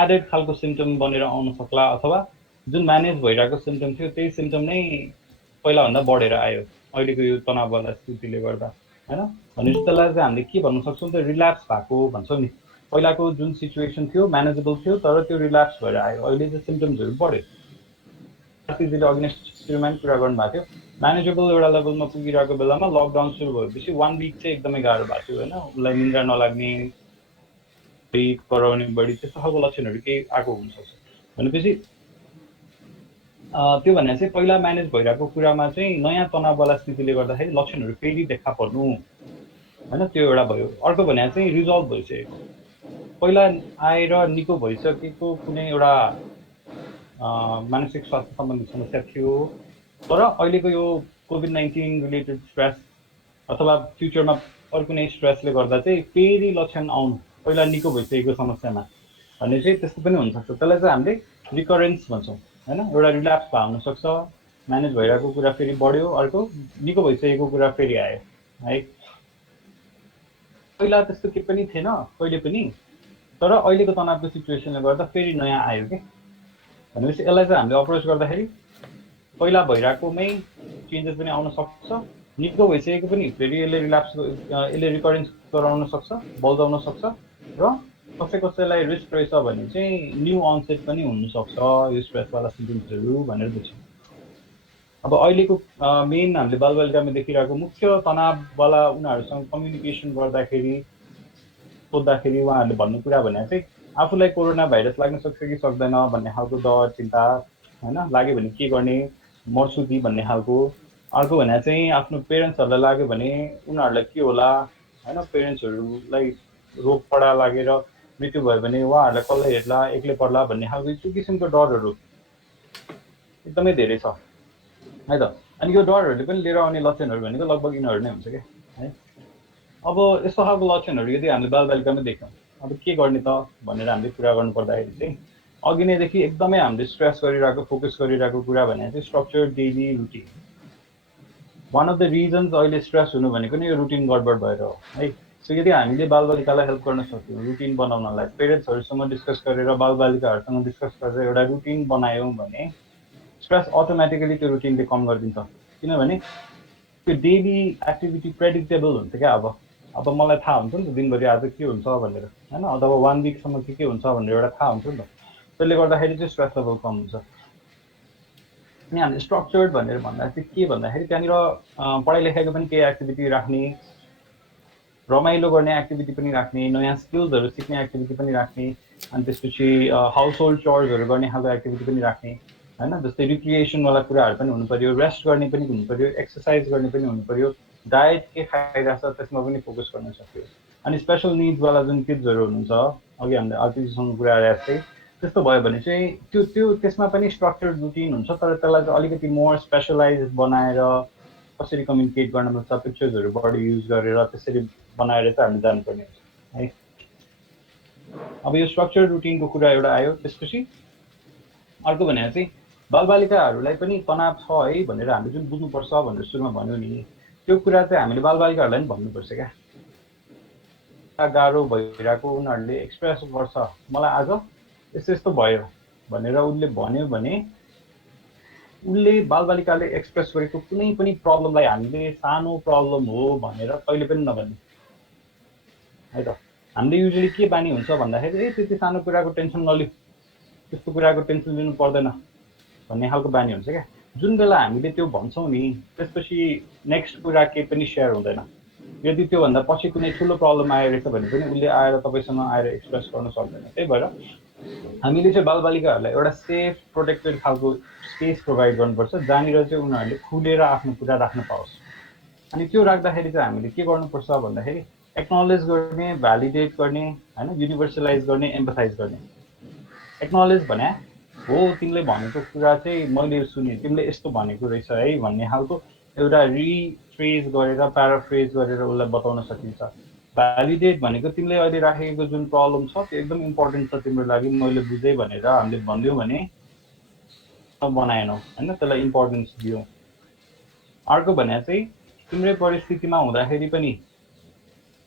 एडेड खालको सिम्टम बनेर आउन सक्ला, अथवा जुन म्यानेज भइरहेको सिम्टम थियो त्यही सिम्टम नै पहिलाभन्दा बढेर आयो अहिलेको यो तनाववाला स्थितिले गर्दा होइन। भनेपछि त्यसलाई चाहिँ हामीले के भन्न सक्छौँ त, रिल्याप्स भएको भन्छौँ नि। पहिलाको जुन सिचुएसन थियो म्यानेजेबल थियो, तर त्यो रिल्याप्स भएर आयो, अहिले चाहिँ सिम्टम्सहरू बढ्यो। साथीजीले अघि नै सुरुमा कुरा गर्नुभएको थियो, म्यानेजेबल एउटा लेभलमा पुगिरहेको बेलामा लकडाउन सुरु भएपछि 1 विक चाहिँ एकदमै गाह्रो भएको थियो होइन। उसलाई निन्द्रा नलाग्ने, कराउने बढी, त्यस्तो खालको लक्षणहरू केही आएको हुनसक्छ। भनेपछि त्यो भने चाहिँ पहिला म्यानेज भइरहेको कुरामा चाहिँ नयाँ तनाववाला स्थितिले गर्दाखेरि लक्षणहरू फेरि देखा पर्नु होइन, त्यो एउटा भयो। अर्को भने चाहिँ रिजल्भ भइसकेको, पहिला आएर निको भइसकेको कुनै एउटा मानसिक स्वास्थ्य सम्बन्धी समस्या थियो, तर अहिलेको यो कोभिड-19 रिलेटेड स्ट्रेस अथवा फ्युचरमा अरू कुनै स्ट्रेसले गर्दा चाहिँ फेरि लक्षण आउनु पहिला निको भइसकेको समस्यामा भन्ने चाहिँ त्यस्तो पनि हुनसक्छ। त्यसलाई चाहिँ हामीले रिकरेन्स भन्छौँ होइन। एउटा रिल्याप्स भए हुनसक्छ, म्यानेज भइरहेको कुरा फेरि बढ्यो, अर्को निको भइसकेको कुरा फेरि आयो है। पहिला त्यस्तो केही पनि थिएन कहिले पनि, तर अहिलेको तनावको सिचुएसनले गर्दा फेरि नयाँ आयो कि। भनेपछि यसलाई चाहिँ हामीले अप्रोच गर्दाखेरि पहिला भइरहेकोमै चेन्जेस पनि आउन सक्छ, निको भइसकेको पनि फेरि यसले रिल्याप्स, यसले रिकरेन्स गराउन सक्छ, बल्झाउन सक्छ, र कसैलाई रिस्क रहेछ भने चाहिँ न्यू अनसेट पनि हुनसक्छ यो स्ट्रेसवाला सिम्टम्सहरू भनेर बुझ्छौँ। अब अहिलेको मेन हामीले बालबालिकामा देखिरहेको मुख्य तनाववाला उनीहरूसँग कम्युनिकेसन गर्दाखेरि सोद्धाखेरि उहाँहरूले भन्ने कुरा भने चाहिँ आफूलाई कोरोना भाइरस लाग्न सक्छ कि सक्दैन भन्ने खालको डर, चिन्ता होइन, लाग्यो भने के गर्ने, मर्छु कि भन्ने खालको। अर्को भने चाहिँ आफ्नो पेरेन्ट्सहरूलाई लाग्यो भने उनीहरूलाई के होला होइन, पेरेन्ट्सहरूलाई रोग पडा लागेर मृत्यु भयो भने उहाँहरूलाई कसले हेर्ला, एक्लै पर्ला भन्ने खालको त्यो किसिमको डरहरू एकदमै धेरै छ है त। अनि यो डरहरूले पनि लिएर आउने लक्षणहरू भनेको लगभग यिनीहरू नै हुन्छ क्या है। अब यस्तो खालको लक्षणहरू यदि हामीले बालबालिकामै देख्यौँ, अब के गर्ने त भनेर हामीले कुरा गर्नु पर्दाखेरि चाहिँ अघि नैदेखि एकदमै हामीले स्ट्रेस गरिरहेको, फोकस गरिरहेको कुरा भने चाहिँ structure daily routine. One of the reasons अहिले स्ट्रेस हुनु भनेको नै यो रुटिन गडबड भएर हो है। सो यदि हामीले बालबालिकालाई हेल्प गर्न सक्यौँ रुटिन बनाउनलाई, पेरेन्ट्सहरूसँग डिस्कस गरेर, बालबालिकाहरूसँग डिस्कस गरेर एउटा रुटिन बनायौँ भने स्ट्रेस अटोमेटिकली त्यो रुटिनले कम गरिदिन्छ। किनभने त्यो डेली एक्टिभिटी प्रेडिक्टेबल हुन्छ क्या। अब मलाई थाहा हुन्छ नि त दिनभरि आज के हुन्छ भनेर होइन, अथवा 1 विकसम्म के हुन्छ भनेर एउटा थाहा हुन्छ नि त। त्यसले गर्दाखेरि चाहिँ स्ट्रेस लेभल कम हुन्छ। अनि हामीले स्ट्रक्चर्ड भनेर भन्दा चाहिँ के भन्दाखेरि त्यहाँनिर पढाइ लेखाइको पनि केही एक्टिभिटी राख्ने, रमाइलो गर्ने एक्टिभिटी पनि राख्ने, नयाँ स्किल्सहरू सिक्ने एक्टिभिटी पनि राख्ने, अनि त्यसपछि हाउस होल्ड चर्सहरू गर्ने खालको एक्टिभिटी पनि राख्ने होइन। जस्तै रिक्रिएसनवाला कुराहरू पनि हुनु पर्यो, रेस्ट गर्ने पनि हुनु पर्यो, एक्सर्साइज गर्ने पनि हुनु पर्यो, डायट के खाइरहेको छ त्यसमा पनि फोकस गर्न सक्यो। अनि स्पेसल निड्सवाला जुन किड्सहरू हुनुहुन्छ, अघि हामीले आर्टिस्टसँग कुरा गरेको थिएँ, त्यस्तो भयो भने चाहिँ त्यो त्यसमा पनि स्ट्रक्चर्ड रुटिन हुन्छ, तर त्यसलाई चाहिँ अलिकति मोर स्पेसलाइज बनाएर कसरी कम्युनिकेट गर्न मिल्छ, पिक्चर्सहरू बढी युज गरेर त्यसरी बनाएर चाहिँ हामीले जानुपर्ने हुन्छ है। अब यो स्ट्रक्चर रुटिनको कुरा एउटा आयो। त्यसपछि अर्को भनेर चाहिँ बालबालिकाहरूलाई पनि तनाव छ है भनेर हामीले जुन बुझ्नुपर्छ भनेर सुरुमा भन्यो नि, त्यो कुरा चाहिँ हामीले बालबालिकाहरूलाई पनि भन्नुपर्छ क्या। गाह्रो भइरहेको उनीहरूले एक्सप्रेस गर्छ, मलाई आज यस्तो यस्तो भयो भनेर उसले भन्यो भने उसले बालबालिकाले एक्सप्रेस गरेको कुनै पनि प्रब्लमलाई हामीले सानो प्रब्लम हो भनेर कहिले पनि नभन्ने है त। हामीले युजली के बानी हुन्छ भन्दाखेरि त्यति सानो कुराको टेन्सन नलिऊ, त्यस्तो कुराको टेन्सन लिनु पर्दैन भन्ने खालको बानी हुन्छ क्या। जुन बेला हामीले त्यो भन्छौँ नि, त्यसपछि नेक्स्ट कुरा केही पनि सेयर हुँदैन। यदि त्योभन्दा पछि कुनै ठुलो प्रब्लम आयो रहेछ भने पनि उसले आएर तपाईँसँग आएर एक्सप्रेस गर्न सक्दैन। त्यही भएर हामीले चाहिँ बालबालिकाहरूलाई एउटा सेफ प्रोटेक्टेड खालको स्पेस प्रोभाइड गर्नुपर्छ, जहाँनिर चाहिँ उनीहरूले खुलेर आफ्नो कुरा राख्न पाओस्। अनि त्यो राख्दाखेरि चाहिँ हामीले के गर्नुपर्छ भन्दाखेरि एक्नोलेज गर्ने, भ्यालिडेट गर्ने होइन, युनिभर्सलाइज गर्ने, एम्पथाइज गर्ने। एक्नोलेज भने हो तिमीले भनेको कुरा चाहिँ मैले सुने, तिमीले यस्तो भनेको रहेछ है भन्ने खालको एउटा रिफ्रेज गरेर प्याराफ्रेज गरेर उसलाई बताउन सकिन्छ। भ्यालिडेट भनेको तिमीले अहिले राखेको जुन प्रब्लम छ त्यो एकदम इम्पोर्टेन्ट छ तिम्रो लागि, मैले बुझेँ भनेर हामीले भनिदियौँ भने बनाएनौँ होइन, त्यसलाई इम्पोर्टेन्स दियौँ। अर्को भने चाहिँ तिम्रै परिस्थितिमा हुँदाखेरि पनि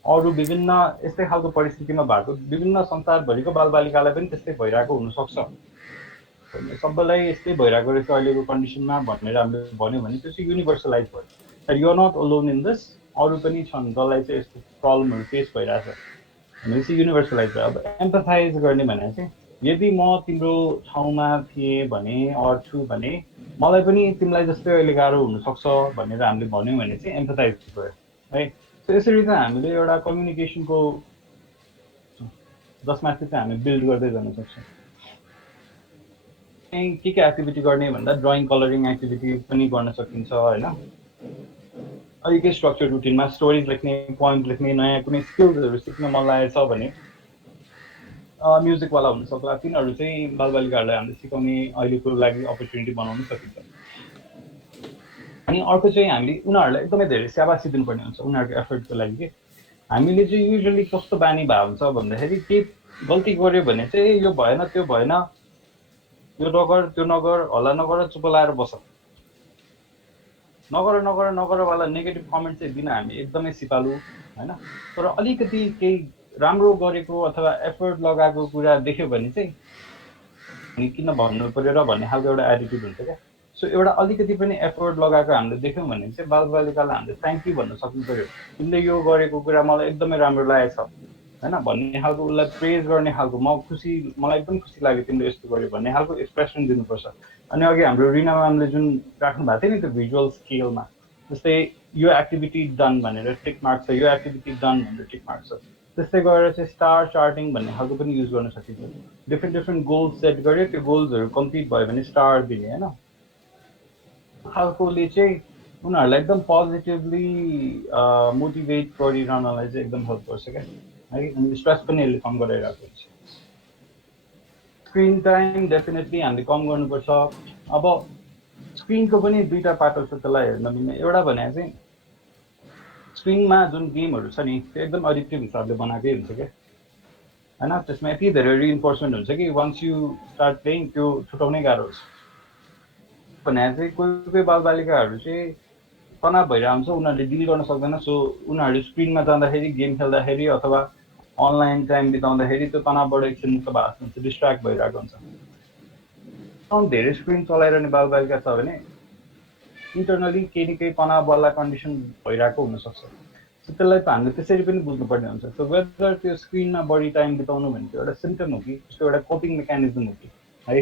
अरू विभिन्न यस्तै खालको परिस्थितिमा भएको विभिन्न संसारभरिको बालबालिकालाई पनि त्यस्तै भइरहेको हुनसक्छ, सबैलाई यस्तै भइरहेको रहेछ अहिलेको कन्डिसनमा भनेर हामीले भन्यो भने त्यो चाहिँ युनिभर्सलाइज भयो। You are not alone in this, अरू पनि छन् जसलाई चाहिँ यस्तो प्रब्लमहरू फेस भइरहेछ भने चाहिँ युनिभर्सलाइज भयो। अब एम्पथाइज गर्ने भने चाहिँ यदि म तिम्रो ठाउँमा थिएँ भने अरू छु भने मलाई पनि तिमीलाई जस्तै अहिले गाह्रो हुनसक्छ भनेर हामीले भन्यौँ भने चाहिँ एम्पथाइज भयो है। यसरी चाहिँ हामीले एउटा कम्युनिकेसनको जसमाथि चाहिँ हामी बिल्ड गर्दै जान सक्छौँ। के एक्टिभिटी गर्ने भन्दा ड्रइङ कलरिङ एक्टिभिटी पनि गर्न सकिन्छ होइन। अलिकति स्ट्रक्चर रुटिनमा स्टोरिज लेख्ने, पोइम लेख्ने, नयाँ कुनै स्किल्सहरू सिक्न मन लागेको छ भने म्युजिकवाला हुनसक्ला, तिनीहरू चाहिँ बालबालिकाहरूलाई हामीले सिकाउने अहिलेको लागि अपर्च्युनिटी बनाउन सकिन्छ। अनि अर्को चाहिँ हामीले उनीहरूलाई एकदमै धेरै स्याबासी दिनुपर्ने हुन्छ उनीहरूको एफर्टको लागि कि हामीले चाहिँ युजली कस्तो बानी भएको हुन्छ भन्दाखेरि के गल्ती गऱ्यो भने चाहिँ यो भएन त्यो भएन, यो नगर त्यो नगर, हल्ला नगर, चुप लाएर बस, नगर वाला नेगेटिभ कमेन्ट चाहिँ दिन हामी एकदमै सिपालु होइन। तर अलिकति केही राम्रो गरेको अथवा एफर्ट लगाएको कुरा देख्यो भने चाहिँ किन भन्नु पर्यो र भन्ने खालको एउटा एटिट्युड हुन्छ क्या। सो एउटा अलिकति पनि एफर्ट लगाएको हामीले देख्यौँ भने चाहिँ बालबालिकालाई हामीले थ्याङ्क यू भन्न सक्नु पर्यो, तिमीले यो गरेको कुरा मलाई एकदमै राम्रो लागेको छ होइन भन्ने खालको, उसलाई प्रेज गर्ने खालको, मलाई एकदम खुसी लाग्यो तिमीले यस्तो गर्यो भन्ने खालको एक्सप्रेसन दिनुपर्छ। अनि अघि हाम्रो रिना म्यामले जुन राख्नु भएको थियो नि त्यो भिजुअल स्केलमा, जस्तै यो एक्टिभिटी डन भनेर टिक मार्क छ, यो एक्टिभिटी डन भनेर टिक मार्क छ, त्यस्तै गरेर चाहिँ स्टार चार्टिङ भन्ने खालको पनि युज गर्न सकिन्छ। डिफ्रेन्ट गोल्स सेट गऱ्यो, त्यो गोल्सहरू कम्प्लिट भयो भने स्टार दिने होइन खालकोले चाहिँ उनीहरूलाई एकदम पोजिटिभली मोटिभेट गरिरहनलाई चाहिँ एकदम हेल्प गर्छ क्या है। अनि स्ट्रेस पनि यसले कम गराइरहेको हुन्छ। स्क्रिन टाइम डेफिनेटली हामीले कम गर्नुपर्छ। अब स्क्रिनको पनि दुईवटा पाटो छ त्यसलाई हेर्न मिल्ने। एउटा भने चाहिँ स्क्रिनमा जुन गेमहरू छ नि त्यो एकदम एडिक्टिभ हिसाबले बनाएकै हुन्छ क्या होइन, त्यसमा यति धेरै रिइन्फोर्समेन्ट हुन्छ कि वान्स यु स्टार्ट प्लेइङ त्यो छुटाउनै गाह्रो हुन्छ। भने चाहिँ कोही बालबालिकाहरू चाहिँ तनाव भइरहेको हुन्छ, उनीहरूले डिल गर्न सक्दैन। सो उनीहरू स्क्रिनमा जाँदाखेरि, गेम खेल्दाखेरि अथवा अनलाइन टाइम बिताउँदाखेरि त्यो तनावबाट एकछिन मुक्त भएको हुन्छ, डिस्ट्र्याक्ट भइरहेको हुन्छ। धेरै स्क्रिन चलाइरहने बालबालिका छ भने इन्टरनली केही न केही तनाववाला कन्डिसन भइरहेको हुनसक्छ। सो त्यसलाई त हामीले त्यसरी पनि बुझ्नुपर्ने हुन्छ। सो वेदर त्यो स्क्रिनमा बढी टाइम बिताउनु भनेको एउटा सिम्पटम हो कि त्यसको एउटा कोपिङ मेकानिजम हो कि है।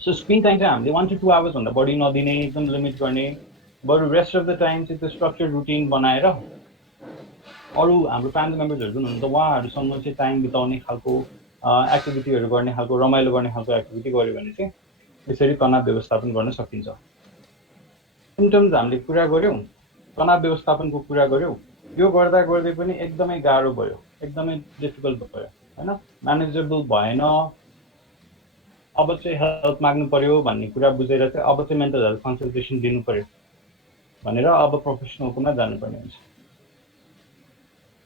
सो स्क्रिन टाइम चाहिँ हामीले 1 to 2 आवर्स भन्दा बढी नदिने, एकदम लिमिट गर्ने, बरु रेस्ट अफ द टाइम चाहिँ त्यो स्ट्रक्चर रुटिन बनाएर अरू हाम्रो फ्यामिली मेम्बर्सहरू जुन हुनुहुन्छ उहाँहरूसँग चाहिँ टाइम बिताउने खालको एक्टिभिटीहरू गर्ने खालको, रमाइलो गर्ने खालको एक्टिभिटी गऱ्यो भने चाहिँ यसरी तनाव व्यवस्थापन गर्न सकिन्छ। सिम्टम्स हामीले कुरा गऱ्यौँ, तनाव व्यवस्थापनको कुरा गऱ्यौँ, यो गर्दा गर्दै पनि एकदमै गाह्रो भयो, एकदमै डिफिकल्ट भयो हैन, म्यानेजेबल भएन, अब चाहिँ हेल्प माग्नु पर्यो भन्ने कुरा बुझेर चाहिँ अब चाहिँ मेन्टल हेल्थ कन्सल्टेसन दिनु पर्यो भनेर अब प्रोफेसनलकोमा जानुपर्ने हुन्छ।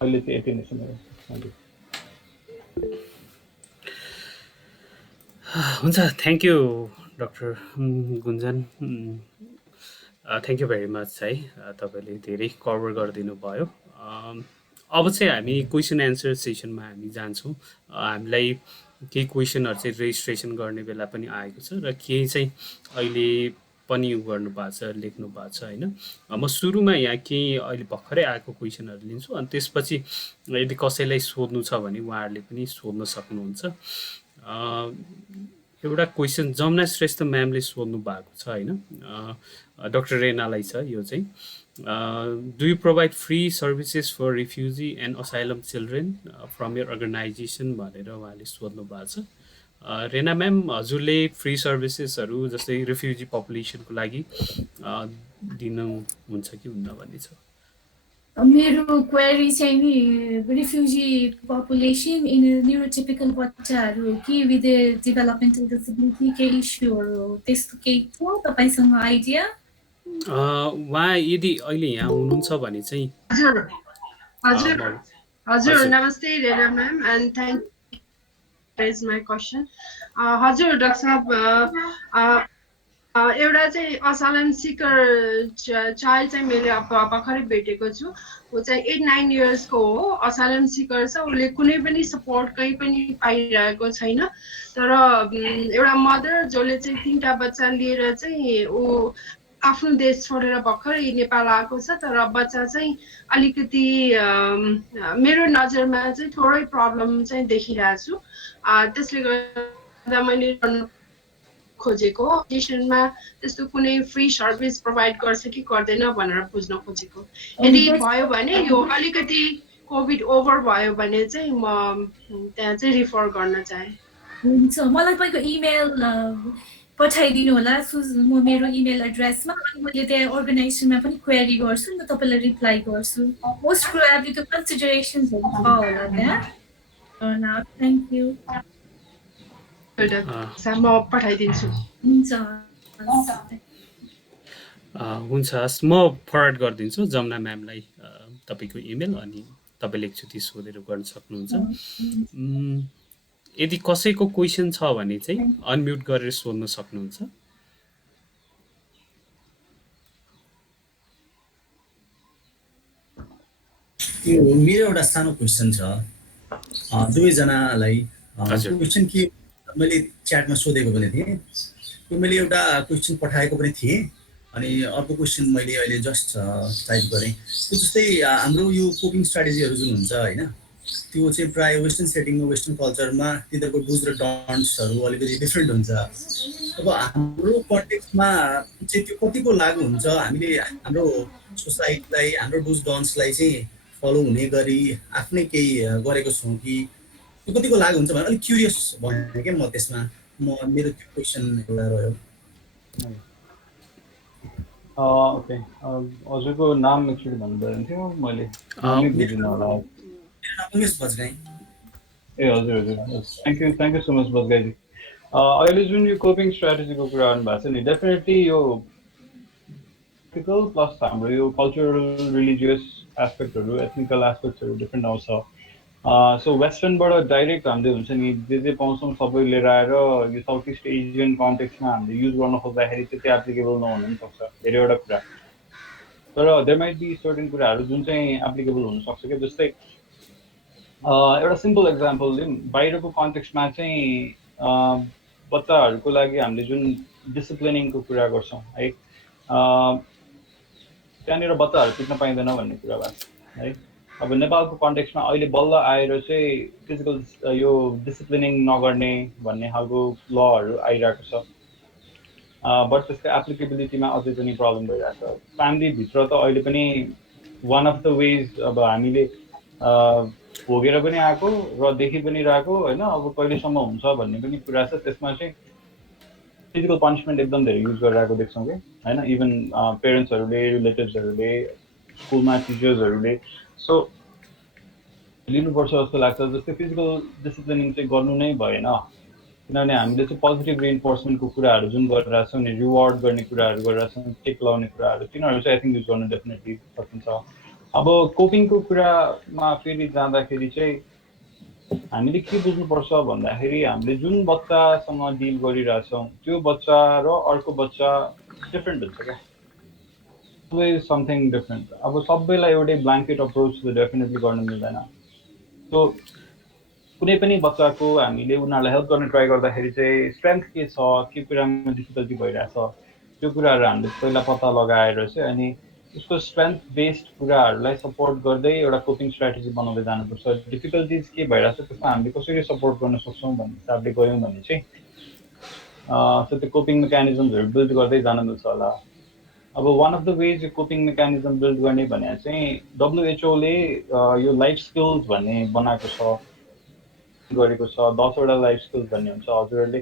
अहिले चाहिँ यति नै छ मेरो। Thank you. हुन्छ, thank you doctor Gunjan. Thank you very much है, तपाईँले धेरै कभर गरिदिनु भयो। अब चाहिँ हामी क्वेसन एन्सर सेसनमा हामी जान्छौँ। हामीलाई केही क्वेसनहरू चाहिँ रेजिस्ट्रेसन गर्ने बेला पनि आएको छ र केही चाहिँ अहिले पनि गर्नु भएको छ, लेख्नु भएको छ होइन। म सुरुमा यहाँ केही अहिले भर्खरै आएको क्वेसनहरू लिन्छु, अनि त्यसपछि यदि कसैलाई सोध्नु छ भने उहाँहरूले पनि सोध्न सक्नुहुन्छ। एउटा क्वेसन जमुना श्रेष्ठ म्यामले सोध्नु भएको छ होइन, डाक्टर रेनालाई छ यो चाहिँ। Do you provide free services for refugee and asylum children from your organisation भनेर उहाँले सोध्नु भएको छ। रेना म्याम, हजुरले फ्री सर्भिसेसहरू जस्तै रिफ्युजी पपुलेसनको लागि दिनुहुन्छ कि हुन्न भन्ने छ। मेरो क्वेरी चाहिँ नि रिफ्युजी पपुलेसन इन न्युरोटिपिकल बच्चाहरू हो कि विथ डेभलपमेन्टल डिसेबिलिटी केही इस्युहरू हो, त्यस्तो केही छ तपाईँसँग आइडिया? उहाँ यदि अहिले यहाँ हुनुहुन्छ भने चाहिँ हजुर हजुर म- हजुर हजुर। नमस्ते Rena ma'am and thank raise my question. हजुर डाक्टर साहब, एउटा चाहिँ असाइलम सिकर चाइल्ड चाहिँ मैले भर्खरै भेटेको छु। ऊ चाहिँ 8-9 इयर्सको हो, असाइलम सिकर छ, उसले कुनै पनि सपोर्ट कहीँ पनि पाइरहेको छैन। तर एउटा मदर जसले चाहिँ 3टा बच्चा लिएर चाहिँ ऊ आफ्नो देश छोडेर भर्खरै नेपाल आएको छ, तर बच्चा चाहिँ अलिकति मेरो नजरमा चाहिँ थोरै प्रब्लम चाहिँ देखिरहेको छु। त्यसले गर्दा मैले खोजेको स्टेसनमा त्यस्तो कुनै फ्री सर्भिस प्रोभाइड गर्छ कि गर्दैन भनेर बुझ्न खोजेको। यदि भयो भने यो अलिकति कोभिड ओभर भयो भने चाहिँ म त्यहाँ चाहिँ रिफर गर्न चाहे। हुन्छ, मलाई तपाईँको इमेल पठाइदिनु होला म मेरो इमेल एड्रेसमा, अनि मैले त्यहाँ अर्गनाइजेसनमा पनि क्वेरी गर्छु, म तपाईँलाई रिप्लाई गर्छु। मोस्ट प्रोबेबली त्यो कन्सिडरेसन्सहरू छ होला त्यहाँ। Thank you. म पठाइदिन्छु। हुन्छ हुन्छ, म फरवर्ड गरिदिन्छु जमुना म्यामलाई तपाईँको इमेल, अनि तपाईँले एकचोटि सोधेर गर्न सक्नुहुन्छ। यदि कसैको क्वेसन छ भने चाहिँ अनम्युट गरेर सोध्न सक्नुहुन्छ। यो मेरो एउटा सानो क्वेसन छ दुवैजनालाई। हजुर। क्वेसन के मैले च्याटमा सोधेको पनि थिएँ, त्यो मैले एउटा क्वेसन पठाएको पनि थिएँ, अनि अर्को क्वेसन मैले अहिले जस्ट टाइप गरेँ। त्यो जस्तै हाम्रो यो कोपिङ स्ट्राटेजीहरू जुन हुन्छ होइन, त्यो चाहिँ प्रायः वेस्टर्न सेटिङमा, वेस्टर्न कल्चरमा तिनीहरूको डुज र डन्ट्सहरू अलिकति डिफ्रेन्ट हुन्छ। अब हाम्रो कन्टेक्स्टमा चाहिँ त्यो कतिको लागु हुन्छ, हामीले हाम्रो सोसाइटीलाई, हाम्रो डुज डन्ट्सलाई चाहिँ फलो हुने गरी आफ्नै केही गरेको छौँ कि त्यो कतिको लागु हुन्छ भने अलिक क्युरियस भयो क्या म त्यसमा। मेरो त्यो क्वेसन एउटा रह्यो। ओके, हजुरको नाम एक्चुअली भन्नुभयो थियो, मैले नामै बुझिनँ होला। उमेश बजगाई। ए हजुर हजुर, थ्याङ्क यू सो मच बजगाईजी। अहिले जुन यो कोपिङ स्ट्राटेजीको कुरा गर्नुभएको छ नि, डेफिनेटली यो प्लस हाम्रो यो कल्चरल रिलिजियस एस्पेक्टहरू, एथनिकल एस्पेक्ट्सहरू डिफ्रेन्ट आउँछ। सो वेस्टर्नबाट डाइरेक्ट हामीले हुन्छ नि जे पाउँछौँ सबै लिएर आएर यो साउथ इस्ट एसियन कन्टेक्स्टमा हामीले युज गर्न खोज्दाखेरि चाहिँ त्यो एप्लिकेबल नहुन पनि सक्छ धेरैवटा कुरा। तर देयर माइट बी सर्टेन कुराहरू जुन चाहिँ एप्लिकेबल हुनसक्छ क्या। जस्तै एउटा सिम्पल एक्जाम्पल दिउँ, बाहिरको कन्टेक्स्टमा चाहिँ बच्चाहरूको लागि हामीले जुन डिसिप्लिनिङको कुरा गर्छौँ है, त्यहाँनिर बच्चाहरू पिट्न पाइँदैन भन्ने कुरा भएको है। अब नेपालको कन्टेक्स्टमा अहिले बल्ल आएर चाहिँ फिजिकल यो डिसिप्लिनिङ नगर्ने भन्ने खालको लहरू आइरहेको छ। बट त्यसको एप्लिकेबिलिटीमा अझै पनि प्रब्लम भइरहेछ फ्यामिलीभित्र त अहिले पनि वान अफ द वेज अब हामीले भोगेर पनि आएको र देखि पनि रहेको होइन अब कहिलेसम्म हुन्छ भन्ने पनि कुरा छ त्यसमा चाहिँ फिजिकल पनिसमेन्ट एकदम धेरै युज गरिरहेको देख्छौँ कि होइन इभन पेरेन्ट्सहरूले रिलेटिभ्सहरूले स्कुलमा टिचर्सहरूले सो लिनुपर्छ जस्तो लाग्छ जस्तै फिजिकल डिसिप्लिनिङ चाहिँ गर्नु नै भएन किनभने हामीले चाहिँ पोजिटिभ रिइन्फोर्समेन्टको कुराहरू जुन गरिरहेछौँ नि रिवार्ड गर्ने कुराहरू गरिरहेछौँ टेक लाउने कुराहरू तिनीहरू चाहिँ आई थिङ्क युज गर्नु डेफिनेटली सकिन्छ अब कोपिङको कुरामा फेरि जाँदाखेरि चाहिँ हामीले के बुझ्नुपर्छ भन्दाखेरि हामीले जुन बच्चासँग डिल गरिरहेछौँ त्यो बच्चा र अर्को बच्चा डिफ्रेन्ट हुन्छ क्या अलवेज समथिङ डिफ्रेन्ट अब सबैलाई एउटै ब्ल्याङ्केट अप्रोच डेफिनेटली गर्न मिल्दैन सो कुनै पनि बच्चाको हामीले उनीहरूलाई हेल्प गर्ने ट्राई गर्दाखेरि चाहिँ स्ट्रेन्थ के छ के कुरामा डिफिकल्टी भइरहेछ त्यो कुराहरू हामीले पहिला पत्ता लगाएर चाहिँ अनि उसको स्ट्रेन्थ बेस्ड कुराहरूलाई सपोर्ट गर्दै एउटा कोपिङ स्ट्राटेजी बनाउँदै जानुपर्छ डिफिकल्टिज के भइरहेछ त्यसमा हामीले कसरी सपोर्ट गर्न सक्छौँ भन्ने हिसाबले गयौँ भने चाहिँ सो त्यो कोपिङ मेकानिजम्सहरू बिल्ड गर्दै जान मिल्छ होला अब one of the ways coping mechanism build गर्ने भने चाहिँ डब्लुएचओले यो लाइफ स्किल्स भन्ने बनाएको छ गरेको छ 10वटा लाइफ स्किल्स भन्ने हुन्छ हजुरहरूले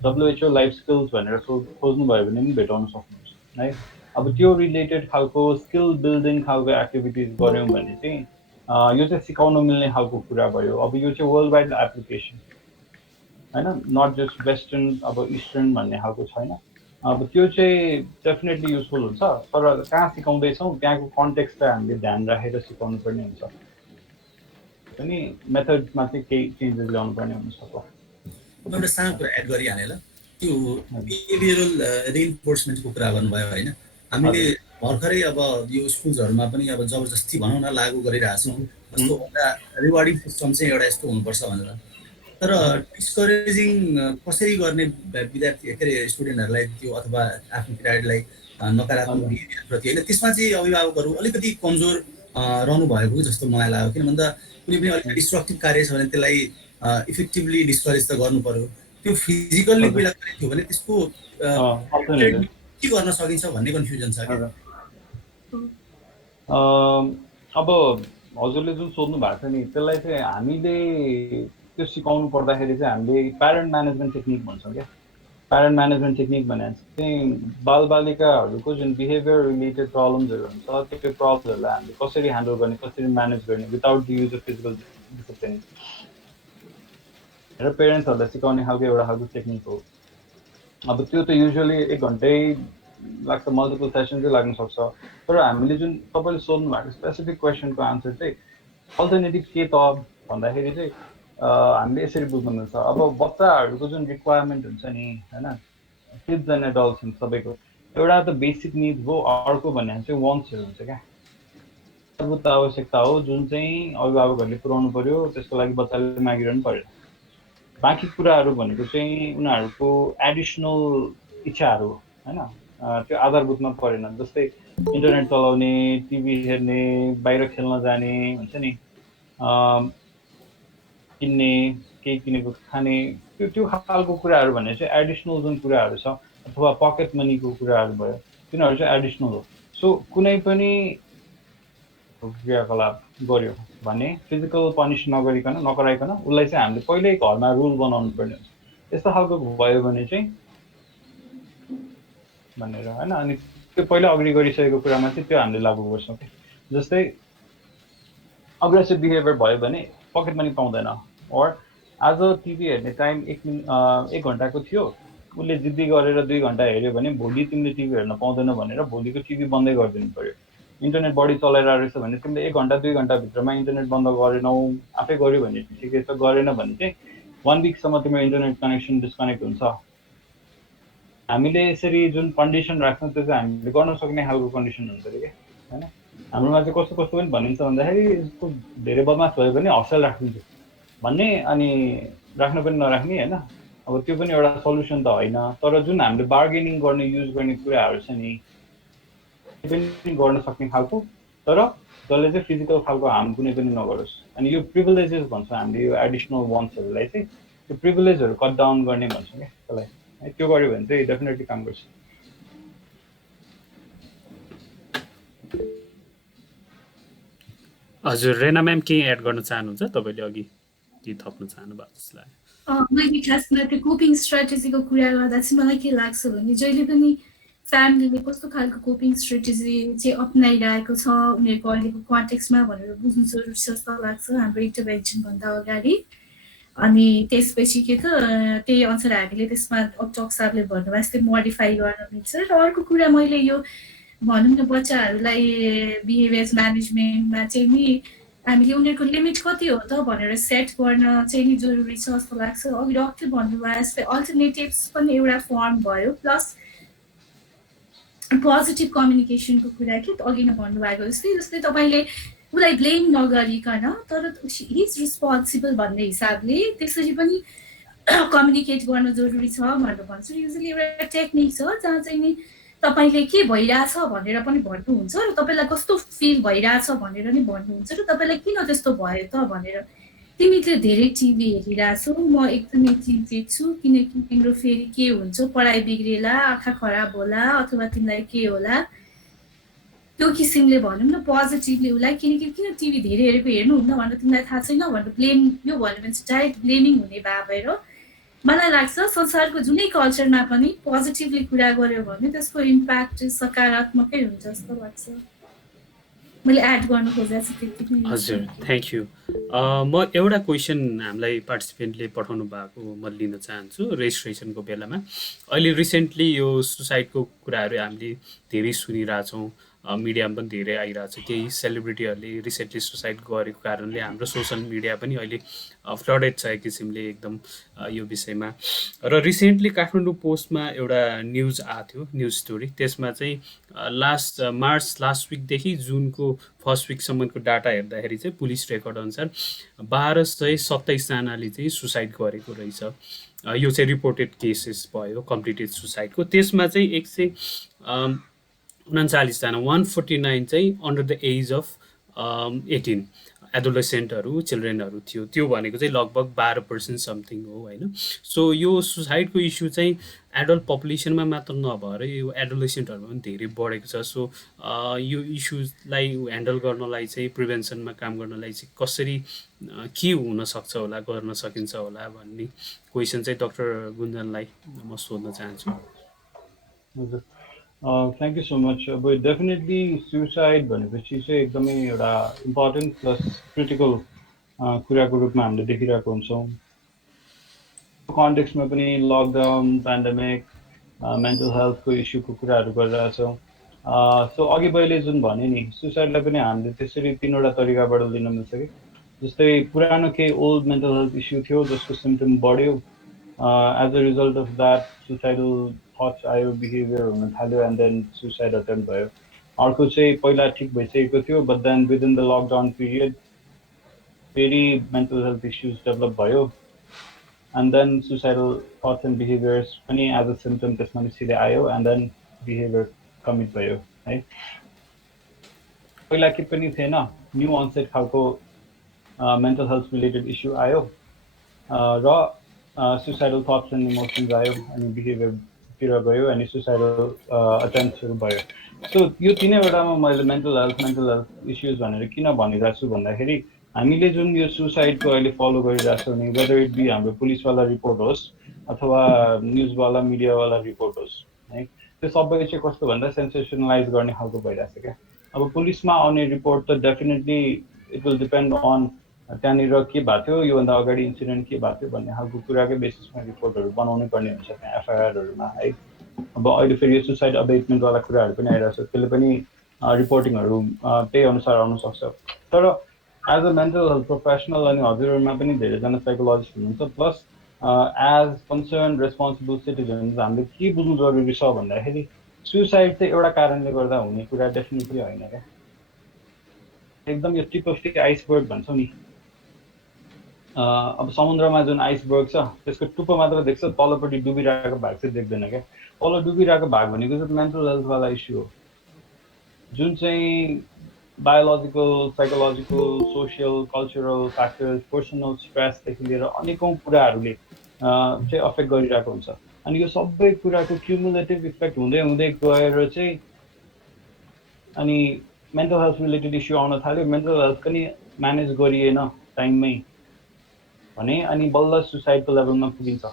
डब्लुएचओ लाइफ स्किल्स भनेर खोज्नुभयो भने पनि भेटाउन सक्नुहुन्छ है अब त्यो रिलेटेड खालको स्किल बिल्डिङ खालको एक्टिभिटिज गऱ्यौँ भने चाहिँ यो चाहिँ सिकाउन मिल्ने खालको कुरा भयो अब यो चाहिँ वर्ल्ड वाइड एप्लिकेसन होइन नट जस्ट वेस्टर्न अब इस्टर्न भन्ने खालको छैन अब त्यो चाहिँ डेफिनेटली युजफुल हुन्छ तर कहाँ सिकाउँदैछौँ त्यहाँको कन्टेक्स्ट चाहिँ हामीले ध्यान राखेर सिकाउनु पर्ने हुन्छ पनि मेथडमा चाहिँ केही चेन्जेस ल्याउनु पर्ने हुनसक्छ एउटा सानो कुरा एड गरिहालेँ ल त्यो बिहेभियरल रिइन्फोर्समेन्टको कुरा गर्नुभयो होइन हामीले भर्खरै अब यो स्कुल्सहरूमा पनि अब जबरजस्ती भनौँ न लागू गरिरहेछौँ जस्तो एउटा रिवार्डिङ सिस्टम चाहिँ एउटा यस्तो हुनुपर्छ भनेर तर डिस्करेजिङ कसरी गर्ने विद्यार्थी के अरे स्टुडेन्टहरूलाई त्यो अथवा आफ्नो पिरियडलाई नकारात्मक बिहेभियरप्रति होइन त्यसमा चाहिँ अभिभावकहरू अलिकति कमजोर रहनु भएको जस्तो मलाई लाग्यो किन भन्दा कुनै पनि अलिक डिस्ट्रक्टिभ कार्य छ भने त्यसलाई इफेक्टिभली डिस्करेज त गर्नु पर्यो त्यो फिजिकल्ली पहिला थियो भने त्यसको के गर्न सकिन्छ भन्ने कन्फ्युजन छ अब हजुरले जुन सोध्नु भएको छ नि त्यसलाई चाहिँ हामीले त्यो सिकाउनु पर्दाखेरि चाहिँ हामीले प्यारेन्ट म्यानेजमेन्ट टेक्निक भन्छौँ क्या प्यारेन्ट म्यानेजमेन्ट टेक्निक भने चाहिँ बालबालिकाहरूको जुन बिहेभियर रिलेटेड प्रब्लम्सहरू हुन्छ त्यो प्रब्लमहरूलाई हामीले कसरी ह्यान्डल गर्ने कसरी म्यानेज गर्ने without the use of physical discipline र पेरेन्ट्सहरूलाई सिकाउने खालको एउटा खालको टेक्निक हो अब त्यो त युजुअली 1 घन्टै लाग्छ मल्टिपल सेसन चाहिँ लाग्न सक्छ तर हामीले जुन तपाईँले सोध्नु भएको स्पेसिफिक क्वेसनको आन्सर चाहिँ अल्टरनेटिभ के त भन्दाखेरि चाहिँ हामीले यसरी बुझ्नु मिल्छ अब बच्चाहरूको जुन रिक्वायरमेन्ट हुन्छ नि होइन किड्स एन्ड एडल्ट्स हुन्छ सबैको एउटा त बेसिक निड हो अर्को भन्ने चाहिँ वान्ट्सहरू हुन्छ क्या मूलभूत आवश्यकता हो जुन चाहिँ अभिभावकहरूले पुऱ्याउनु पर्यो त्यसको लागि बच्चाले मागिरहनु पर्यो बाँकी कुराहरू भनेको चाहिँ उनीहरूको एडिसनल इच्छाहरू होइन त्यो आधारभूतमा परेन जस्तै इन्टरनेट चलाउने टिभी हेर्ने बाहिर खेल्न जाने हुन्छ नि किन्ने केही किनेको खाने त्यो खालको कुराहरू भने चाहिँ एडिसनल जुन कुराहरू छ अथवा पकेट मनीको कुराहरू भयो तिनीहरू चाहिँ एडिसनल हो सो कुनै पनि क्रियाकलाप गर्यो भने फिजिकल पनिस नगराइकन उसलाई चाहिँ हामीले पहिल्यै घरमा रुल बनाउनु पर्ने हुन्छ यस्तो खालको भयो भने चाहिँ भनेर होइन अनि त्यो पहिला अग्री गरिसकेको कुरामा चाहिँ त्यो हामीले लागू गर्छौँ कि जस्तै अग्रेसिभ बिहेभियर भयो भने पकेट मनी पाउँदैन और आज टिभी हेर्ने टाइम 1 घन्टाको थियो उसले जिद्दी गरेर 2 घन्टा हेऱ्यो भने भोलि तिमीले टिभी हेर्न पाउँदैन भनेर भोलिको टिभी बन्दै गरिदिनु पर्यो इन्टरनेट बढी चलाइरहेको रहेछ भने तिमीले 1 घन्टा 2 घन्टाभित्रमा इन्टरनेट बन्द गरेनौ आफै गर्यो भने ठिकै छ गरेन भने चाहिँ 1 विकसम्म तिम्रो इन्टरनेट कनेक्सन डिस्कनेक्ट हुन्छ हामीले यसरी जुन कन्डिसन राख्छौँ त्यो चाहिँ हामीले गर्न सक्ने खालको कन्डिसन हुन्छ अरे क्या होइन हाम्रोमा चाहिँ कस्तो कस्तो पनि भनिन्छ भन्दाखेरि यसको धेरै बदमास भयो भने हस्टेल राखिदिन्छ भन्ने अनि राख्न पनि नराख्ने होइन अब त्यो पनि एउटा सल्युसन त होइन तर जुन हामीले बार्गेनिङ गर्ने युज गर्ने कुराहरू छ नि त्यो पनि गर्न सक्ने खालको तर जसले चाहिँ फिजिकल खालको हार्म कुनै पनि नगरोस् अनि यो प्रिभिलेजेस भन्छ हामीले यो एडिसनल वान्ट्सहरूलाई चाहिँ त्यो प्रिभिलेजहरू कट डाउन गर्ने भन्छौँ क्या त्यसलाई है त्यो गर्यो भने चाहिँ डेफिनेटली काम गर्छ हजुर रेना म्याम केही एड गर्न चाहनुहुन्छ तपाईँले अघि के थप्न चाहनु भएको जस्तो लाग्यो मैले खासमा त्यो कोपिङ स्ट्राटेजीको कुरा गर्दा चाहिँ मलाई के लाग्छ भने जहिले पनि फ्यामिलीले कस्तो खालको कोपिङ स्ट्राटेजी चाहिँ अप्नाइरहेको छ उनीहरूको अहिलेको कन्टेक्स्टमा भनेर बुझ्नु जरुरी छ जस्तो लाग्छ हाम्रो इन्टरभेन्सनभन्दा अगाडि अनि त्यसपछि के त त्यही अनुसार हामीले त्यसमा डक्टर साहबले भन्नुभयो जस्तै मोडिफाई गर्न मिल्छ र अर्को कुरा मैले यो भनौँ न बच्चाहरूलाई बिहेभियर म्यानेजमेन्टमा चाहिँ नि हामीले उनीहरूको लिमिट कति हो त भनेर सेट गर्न चाहिँ नि जरुरी छ जस्तो लाग्छ अघि डक्टर भन्नुभयो जस्तै अल्टरनेटिभ्स पनि एउटा फर्म भयो प्लस पोजिटिभ कम्युनिकेसनको कुरा के अघि नै भन्नुभएको जस्तै तपाईँले उसलाई ब्लेम नगरिकन तर हि इज रिस्पोन्सिबल भन्ने हिसाबले त्यसरी पनि कम्युनिकेट गर्न जरुरी छ भनेर भन्छु युजली एउटा टेक्निक छ जहाँ चाहिँ नि तपाईँले के भइरहेछ भनेर पनि भन्नुहुन्छ र तपाईँलाई कस्तो फिल भइरहेछ भनेर नि भन्नुहुन्छ र तपाईँलाई किन त्यस्तो भयो त भनेर तिमीले धेरै टिभी हेरिरहेछौ म एकदमै चिन्तित छु किनकि तिम्रो फेरि के हुन्छ पढाइ बिग्रेला आँखा खराब होला अथवा तिमीलाई के होला त्यो किसिमले भनौँ न पोजिटिभली उसलाई किनकि किन टिभी धेरै हेरेको हेर्नुहुन्न भनेर तिमीलाई थाहा छैन भनेर ब्लेम यो भन्यो भने चाहिँ डाइरेक्ट ब्लेमिङ हुने भएर मलाई लाग्छ संसारको जुनै कल्चरमा पनि पोजिटिभली कुरा गर्यो भने त्यसको इम्प्याक्ट सकारात्मकै हुन्छ जस्तो लाग्छ मैले एड गर्न खोजेको छु त्यति नै हजुर थ्याङ्क यू म एउटा क्वेसन हामीलाई पार्टिसिपेन्टले पठाउनु भएको म लिन चाहन्छु रेजिस्ट्रेसनको बेलामा अहिले रिसेन्टली यो सुसाइडको कुराहरू हामीले धेरै सुनिरहेछौँ मिडियामा पनि धेरै आइरहेछ केही सेलिब्रिटीहरूले रिसेन्टली सुसाइड गरेको कारणले हाम्रो सोसल मिडिया पनि अहिले फ्लडेड छ एक किसिमले एकदम यो विषयमा र रिसेन्टली काठमाडौँ पोस्टमा एउटा न्युज आएको थियो न्युज स्टोरी त्यसमा चाहिँ लास्ट विकदेखि जुनको फर्स्ट विकसम्मको डाटा हेर्दाखेरि चाहिँ पुलिस रेकर्ड अनुसार 1227जनाले चाहिँ सुसाइड गरेको रहेछ यो चाहिँ रिपोर्टेड केसेस भयो कम्प्लिटेड सुसाइडको त्यसमा चाहिँ 139जना 149 चाहिँ अन्डर द एज अफ 18 एडोलेसेन्टहरू चिल्ड्रेनहरू थियो त्यो भनेको चाहिँ लगभग 12% समथिङ हो होइन सो यो सुसाइडको इस्यु चाहिँ एडल्ट पपुलेसनमा मात्र नभएर यो एडोलेसेन्टहरूमा पनि धेरै बढेको छ सो यो इस्युलाई ह्यान्डल गर्नलाई चाहिँ प्रिभेन्सनमा काम गर्नलाई चाहिँ कसरी के हुनसक्छ होला गर्न सकिन्छ होला भन्ने क्वेसन चाहिँ डक्टर गुन्जनलाई म सोध्न चाहन्छु थ्याङ्क यू सो मच अब डेफिनेटली सुसाइड भनेपछि चाहिँ एकदमै एउटा इम्पोर्टेन्ट प्लस क्रिटिकल कुराको रूपमा हामीले देखिरहेको हुन्छौँ कन्टेक्स्टमा पनि लकडाउन पेन्डेमिक मेन्टल हेल्थको इस्युको कुराहरू गरिरहेछौँ सो अघि मैले जुन भने नि सुसाइडलाई पनि हामीले त्यसरी 3वटा तरिकाबाट लिन मिल्छ कि जस्तै पुरानो केही ओल्ड मेन्टल हेल्थ इस्यु थियो जसको सिम्पटम बढ्यो as a result of that suicidal thoughts आयो बिहेभियर हुन थाल्यो एन्ड देन सुसाइड अटेम्प्ट भयो अर्को चाहिँ पहिला ठिक भइसकेको थियो but then within the lockdown period फेरि मेन्टल हेल्थ इस्युज डेभलप भयो and then suicidal thoughts and behaviours पनि एज अ सिम्पटम त्यसमा सिधै आयो एन्ड देन बिहेभियर कमिट भयो है पहिला के पनि थिएन न्यू अनसेट खालको मेन्टल हेल्थ रिलेटेड इस्यु आयो र सुसाइडल थट्स एन्ड इमोसन्स आयो अनि बिहेभियरतिर गयो अनि सुसाइडल अटेम्प्ट्सहरू भयो सो यो तिनैवटामा मैले मेन्टल हेल्थ इस्युज भनेर किन भनिरहेको छु भन्दाखेरि हामीले जुन यो सुसाइडको अहिले फलो गरिरहेछौँ नि वेदर इट बी हाम्रो पुलिसवाला रिपोर्ट होस् अथवा न्युजवाला मिडियावाला रिपोर्ट होस् है त्यो सबै चाहिँ कस्तो भन्दा सेन्सेसनलाइज गर्ने खालको भइरहेछ क्या अब पुलिसमा आउने रिपोर्ट त definitely it will depend on त्यहाँनिर के भएको थियो योभन्दा अगाडि इन्सिडेन्ट के भएको थियो भन्ने खालको कुराकै बेसिसमा रिपोर्टहरू बनाउनै पर्ने हुन्छ त्यहाँ एफआइआरहरूमा है अब अहिले फेरि यो सुसाइड अबेटमेन्टवाला कुराहरू पनि आइरहेको छ त्यसले पनि रिपोर्टिङहरू त्यही अनुसार आउनसक्छ तर as a mental health professional अनि हजुरहरूमा पनि धेरैजना साइकोलोजिस्ट हुनुहुन्छ plus as concern responsible citizens हामीले के बुझ्नु जरुरी छ भन्दाखेरि सुसाइड चाहिँ एउटा कारणले गर्दा हुने कुरा डेफिनेटली होइन क्या एकदम यो टिप अफ द आइसबर्ग भन्छौँ नि अब समुद्रमा जुन आइसबर्ग छ त्यसको टुप्पो मात्र देख्छ तलपट्टि डुबिरहेको भाग चाहिँ देख्दैन क्या तल डुबिरहेको भाग भनेको चाहिँ मेन्टल हेल्थवाला इस्यु हो जुन चाहिँ biological psychological social cultural factors personal स्ट्रेसदेखि लिएर अनेकौँ कुराहरूले चाहिँ अफेक्ट गरिरहेको हुन्छ अनि यो सबै कुराको क्युमुलेटिभ इफेक्ट हुँदै हुँदै गएर चाहिँ अनि मेन्टल हेल्थ रिलेटेड इस्यु आउन थाल्यो, मेन्टल हेल्थ पनि म्यानेज गरिएन टाइममै भने अनि बल्ल सुसाइडको लेभलमा पुगिन्छ।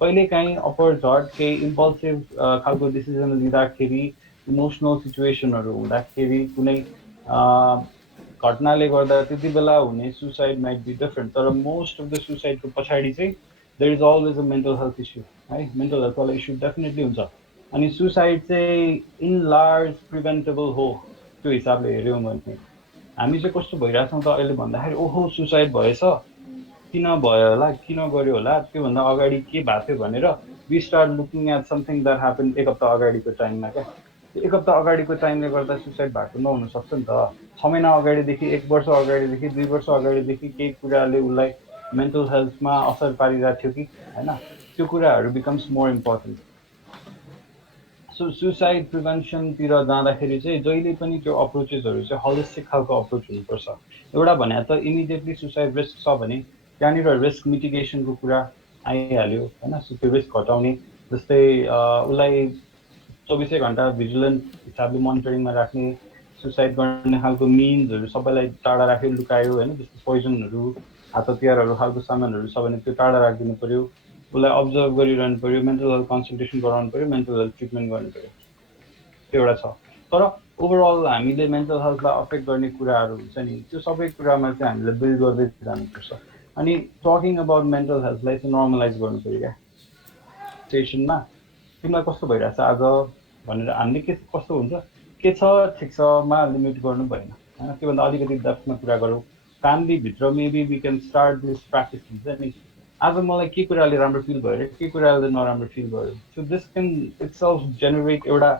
कहिलेकाहीँ अपर झट केही इम्पल्सिभ खालको डिसिजन लिँदाखेरि, इमोसनल सिचुएसनहरू हुँदाखेरि, कुनै घटनाले गर्दा त्यति बेला हुने सुसाइड माइट बी डिफरेन्ट, तर मोस्ट अफ द सुसाइडको पछाडि चाहिँ there is always a mental health issue है, मेन्टल हेल्थवाला इस्यु डेफिनेटली हुन्छ। अनि सुसाइड चाहिँ इन लार्ज प्रिभेन्टेबल हो त्यो हिसाबले हेऱ्यौँ भने। हामी चाहिँ कस्तो भइरहेछौँ त अहिले भन्दाखेरि ओहो सुसाइड भएछ, किन भयो होला, किन गर्यो होला, त्योभन्दा अगाडि के भएको थियो भनेर we start looking at something that happen एक हप्ता अगाडिको टाइममा क्या। एक हप्ता अगाडिको टाइमले गर्दा सुसाइड भएको नहुनसक्छ नि त। 6 महिना अगाडिदेखि, 1 वर्ष अगाडिदेखि, 2 वर्ष अगाडिदेखि केही कुराले उसलाई मेन्टल हेल्थमा असर पारिरहेको थियो कि होइन, त्यो कुराहरू becomes more important. So suicide प्रिभेन्सनतिर जाँदाखेरि चाहिँ जहिले पनि त्यो अप्रोचेसहरू चाहिँ होलिस्टिक खालको अप्रोच हुनुपर्छ। एउटा भने त इमिडिएटली सुसाइड रिस्क छ भने त्यहाँनिर रिस्क मिटिगेसनको कुरा आइहाल्यो होइन। सो त्यो रिस्क घटाउने, जस्तै उसलाई 24 घन्टा भिजिलेन्ट हिसाबले मोनिटरिङमा राख्ने, सुसाइड गर्ने खालको मिन्सहरू सबैलाई टाढा राख्यो, लुकायो होइन। जस्तो पोइजनहरू, हात हतियारहरू खालको सामानहरू छ भने त्यो टाढा राखिदिनु पऱ्यो, उसलाई अब्जर्भ गरिरहनु पऱ्यो, मेन्टल हेल्थ कन्सल्टेसन गराउनु पऱ्यो, मेन्टल हेल्थ ट्रिटमेन्ट गर्नु पऱ्यो, त्यो एउटा छ। तर ओभरअल हामीले मेन्टल हेल्थलाई अफेक्ट गर्ने कुराहरू हुन्छ नि, त्यो सबै कुरामा चाहिँ हामीले बिल्ड गर्दै जानुपर्छ। अनि टकिङ अबाउट मेन्टल हेल्थलाई चाहिँ नर्मलाइज गर्नु पऱ्यो क्या। स्टेसनमा तिमीलाई कस्तो भइरहेछ आज भनेर हामीले के कस्तो हुन्छ, के छ ठिक छमा लिमिट गर्नु भएन होइन, त्योभन्दा अलिकति डेप्थमा कुरा गरौँ। फ्यामिलीभित्र maybe we can start this practice हुन्छ नि, आज मलाई के कुराले राम्रो फिल भयो, के कुराले नराम्रो फिल भयो। So this can itself generate एउटा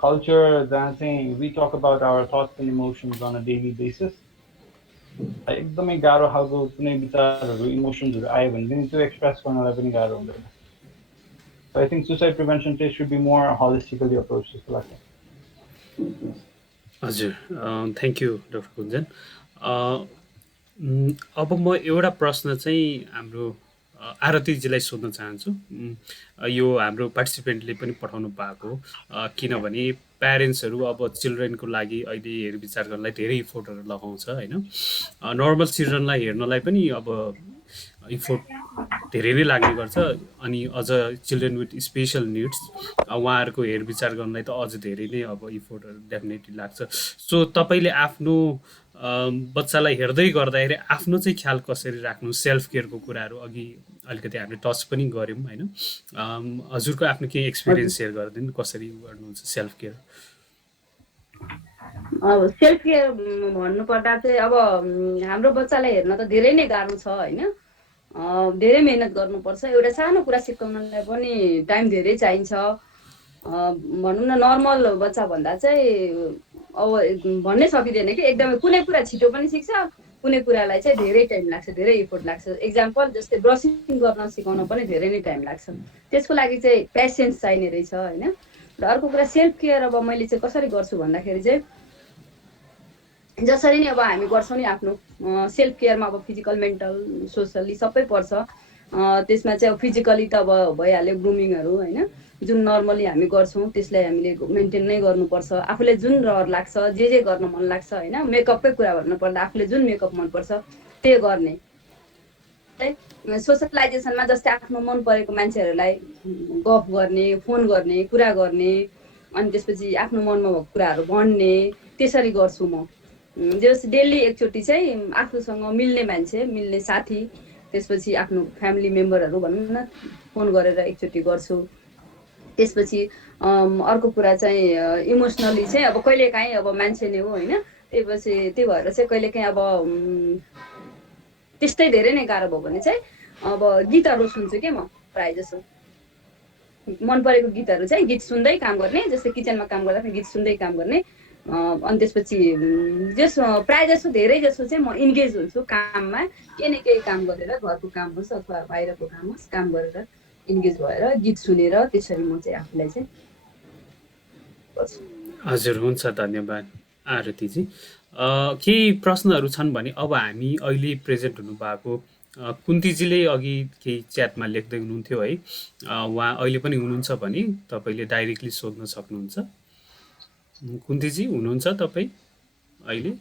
कल्चर जहाँ चाहिँ we talk about our thoughts and emotions on a daily basis. एकदमै गाह्रो खालको कुनै विचारहरू, इमोसन्सहरू आयो भने पनि त्यो एक्सप्रेस गर्नलाई पनि गाह्रो हुँदैन। So I think suicide prevention should be more holistically approached जस्तो लाग्छ। हजुर, थ्याङ्क यू डक्टर कुञ्जन। अब म एउटा प्रश्न चाहिँ हाम्रो आरतीजीलाई सोध्न चाहन्छु। यो हाम्रो पार्टिसिपेन्टले पनि पठाउनु भएको, किनभने प्यारेन्ट्सहरू अब चिल्ड्रेनको लागि अहिले हेरविचार गर्नलाई धेरै इफोर्टहरू लगाउँछ होइन। नर्मल चिल्ड्रनलाई हेर्नलाई पनि अब इफोर्ट धेरै नै लाग्ने गर्छ, अनि अझ चिल्ड्रेन विथ स्पेसल निड्स उहाँहरूको हेरविचार गर्नलाई त अझ धेरै नै अब इफोर्टहरू डेफिनेटली लाग्छ। सो तपाईँले आफ्नो बच्चालाई हेर्दै गर्दाखेरि आफ्नो चाहिँ ख्याल कसरी राख्नु, सेल्फ केयरको कुराहरू अघि अलिकति हामीले टच पनि गऱ्यौँ होइन। हजुरको आफ्नो केही एक्सपिरियन्स सेयर गरिदिनु, कसरी गर्नुहुन्छ सेल्फ केयर? अब सेल्फ केयर भन्नुपर्दा चाहिँ अब हाम्रो बच्चालाई हेर्न त धेरै नै गाह्रो छ होइन। धेरै मेहनत गर्नुपर्छ, एउटा सानो कुरा सिकाउनलाई पनि टाइम धेरै चाहिन्छ। भनौँ न नर्मल बच्चा भन्दा चाहिँ अब भन्नै सकिँदैन कि एकदमै कुनै कुरा छिटो पनि सिक्छ, कुनै कुरालाई चाहिँ धेरै टाइम लाग्छ, धेरै इफोर्ट लाग्छ। एक्जाम्पल जस्तै ब्रसिङ गर्न सिकाउन पनि धेरै नै टाइम लाग्छ, त्यसको लागि चाहिँ पेसेन्स चाहिने रहेछ होइन। र अर्को कुरा सेल्फ केयर अब मैले चाहिँ कसरी गर्छु भन्दाखेरि चाहिँ जसरी नै अब हामी गर्छौँ नि आफ्नो सेल्फ केयरमा अब फिजिकल, मेन्टल, सोसली सबै पर्छ। त्यसमा चाहिँ अब फिजिकली त अब भइहाल्यो ग्रुमिङहरू होइन, जुन नर्मली हामी गर्छौँ त्यसलाई हामीले मेन्टेन नै गर्नुपर्छ। आफूलाई जुन रहर लाग्छ, जे गर्न मन लाग्छ होइन, मेकअपकै कुरा भन्नुपर्दा आफूले जुन मेकअप मनपर्छ त्यो गर्ने। सोसलाइजेसनमा जस्तै आफ्नो मन परेको मान्छेहरूलाई गफ गर्ने, फोन गर्ने, कुरा गर्ने, अनि त्यसपछि आफ्नो मनमा भएको कुराहरू भन्ने, त्यसरी गर्छु म। जस डेली एकचोटि चाहिँ आफूसँग मिल्ने मान्छे, मिल्ने साथी, त्यसपछि आफ्नो फ्यामिली मेम्बरहरू भनौँ न फोन गरेर एकचोटि गर्छु। त्यसपछि अर्को कुरा चाहिँ इमोसनली चाहिँ अब कहिलेकाहीँ अब मान्छे नै हो होइन, त्यही भएर चाहिँ कहिलेकाहीँ अब त्यस्तै धेरै नै गाह्रो भयो भने चाहिँ अब गीतहरू सुन्छु क्या म प्रायः जसो। मन परेको गीतहरू चाहिँ गीत सुन्दै काम गर्ने, जस्तै किचनमा काम गर्दा गीत सुन्दै काम गर्ने। अनि त्यसपछि प्रायः जसो धेरै जसो चाहिँ म इन्गेज हुन्छु काममा, केही न केही काम गरेर, घरको काम होस् अथवा बाहिरको काम होस्, काम गरेर इन्गेज भएर गीत सुनेर त्यसरी म चाहिँ आफूलाई चाहिँ। हजुर, हुन्छ, धन्यवाद आरतीजी। केही प्रश्नहरू छन् भने अब हामी अहिले प्रेजेन्ट हुनुभएको कुन्तीजीले अघि केही च्याटमा लेख्दै हुनुहुन्थ्यो है, उहाँ अहिले पनि हुनुहुन्छ भने तपाईँले डाइरेक्टली सोध्न सक्नुहुन्छ। कुन्तीजी हुनुहुन्छ तपाईँ अहिले?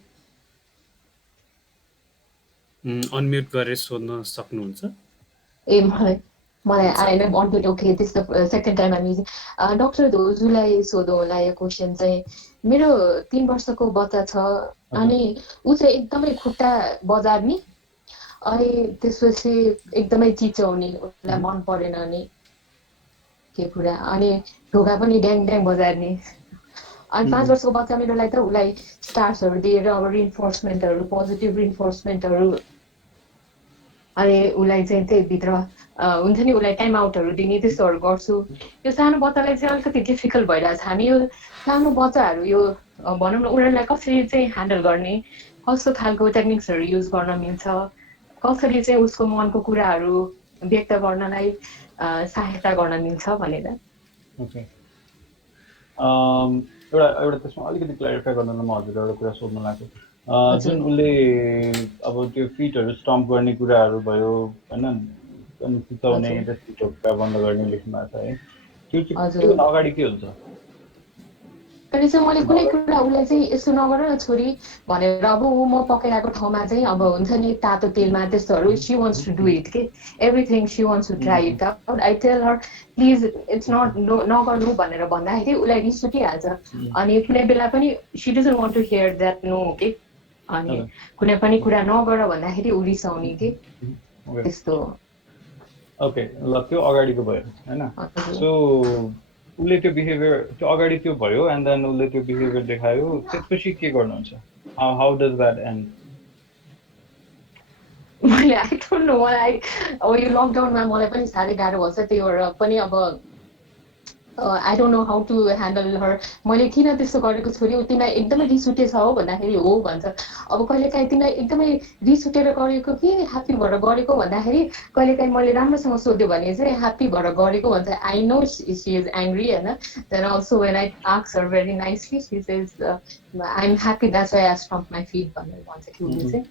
अनम्युट गरेर सोध्न सक्नुहुन्छ। ए मलाई I never wanted okay this the second time I'm using doctor धोजुलाई सोधौँ होला यो क्वेसन चाहिँ। मेरो 3 वर्षको बच्चा छ अनि ऊ चाहिँ एकदमै खुट्टा बजार्ने अनि त्यसपछि एकदमै चिच्याउने, उसलाई मन परेन अनि के कुरा, अनि ढोका पनि ड्याङ ड्याङ बजार्ने। अनि 5 वर्षको बच्चा मेरोलाई त उसलाई स्टार्सहरू दिएर अब रिइन्फोर्समेन्टहरू, पोजिटिभ रिइन्फोर्समेन्टहरू, अनि उसलाई चाहिँ त्यही भित्र हुन्छ नि उसलाई टाइम आउटहरू दिने त्यस्तोहरू गर्छु। यो सानो बच्चालाई चाहिँ अलिकति डिफिकल्ट भइरहेछ। हामी यो सानो बच्चाहरू यो भनौँ न उनीहरूलाई कसरी चाहिँ ह्यान्डल गर्ने, कस्तो खालको टेक्निक्सहरू युज गर्न मिल्छ, कसरी चाहिँ उसको मनको कुराहरू व्यक्त गर्नलाई सहायता गर्न मिल्छ भनेर। ओके, एउटा त्यसमा अलिकति क्ल्यारिफाई गर्न म हजुर एउटा कुरा सोध्न लाग्यो। जुन उसले अब त्यो फिटहरू स्टम्प गर्ने कुराहरू भयो होइन, अनि चिचाउने त्यसको ढोका बन्द गर्ने लेख्नु भएको छ है, त्यो अगाडि के हुन्छ? अनि चाहिँ मैले कुनै कुरा उसलाई चाहिँ यस्तो नगर न छोरी भनेर अब ऊ म पकाइरहेको ठाउँमा चाहिँ अब हुन्छ नि तातो तेलमा त्यस्तोहरू she wants to do it के everything she wants to try it out. I tell her please it's not नगर्नु भनेर भन्दाखेरि उसलाई रिस उठिहाल्छ। अनि कुनै बेला पनि she doesn't want to hear that no के, अनि कुनै पनि कुरा नगर भन्दाखेरि ऊ रिसाउने के त्यस्तो। ओके ल त्यो अगाडिको भयो होइन। सो उसले त्यो बिहेभियर त्यो अगाडि त्यो भयो एन्ड देन उसले त्यो बिहेभियर देखायो, त्यसपछि के गर्नुहुन्छ? How does that and? मैले आई डोन्ट नो, मलाई अब यो लकडाउनमा मलाई पनि साह्रै गाह्रो भन्छ, त्यही भएर पनि अब I don't know how to handle her. मैले किन त्यस्तो गरेको छोरी, तिमीलाई एकदमै रिस उठेछ हो भन्दाखेरि हो भन्छ। अब कहिलेकाहीँ तिमीलाई एकदमै रिस उठेर गरेको कि ह्याप्पी भएर गरेको भन्दाखेरि कहिलेकाहीँ मैले राम्रोसँग सोध्यो भने चाहिँ ह्याप्पी भएर गरेको भन्छ। I know she is angry होइन। Then also when I ask her very nicely she says I am happy that's why I stamp my feet भनेर भन्छ कि उसले चाहिँ।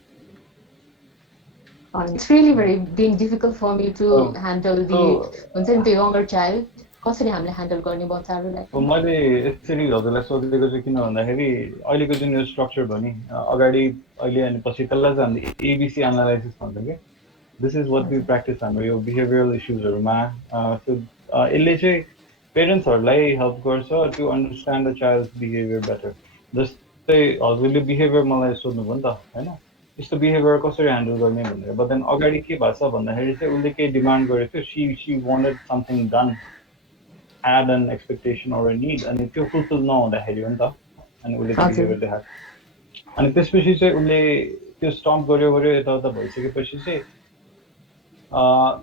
It's really very being difficult for me to handle the हुन्छ नि त्यो younger child, कसरी हामीले ह्यान्डल गर्ने बच्चाहरूलाई। मैले यसरी हजुरलाई सोधेको चाहिँ किन भन्दाखेरि अहिलेको जुन यो स्ट्रक्चर भयो नि अगाडि अहिले अनि पछि त्यसलाई चाहिँ हामीले एबिसी एनालाइसिस भन्छ कि this is what we practise हाम्रो यो बिहेभियरल इस्युजहरूमा। यसले चाहिँ पेरेन्ट्सहरूलाई हेल्प गर्छ to understand the child's behaviour better. जस्तै हजुरले बिहेभियर मलाई सोध्नुभयो नि त होइन, यस्तो बिहेभियर कसरी ह्यान्डल गर्ने भनेर। बट देन अगाडि के भएको छ भन्दाखेरि चाहिँ उसले केही डिमान्ड गरेको थियो, C wanted something done, had an expectation or a need, अनि त्यो फुलफिल नहुँदाखेरि हो नि त, अनि उसले बिहेभियर देखाएको। अनि त्यसपछि चाहिँ उसले त्यो स्टम्प गर्यो यताउता भइसकेपछि चाहिँ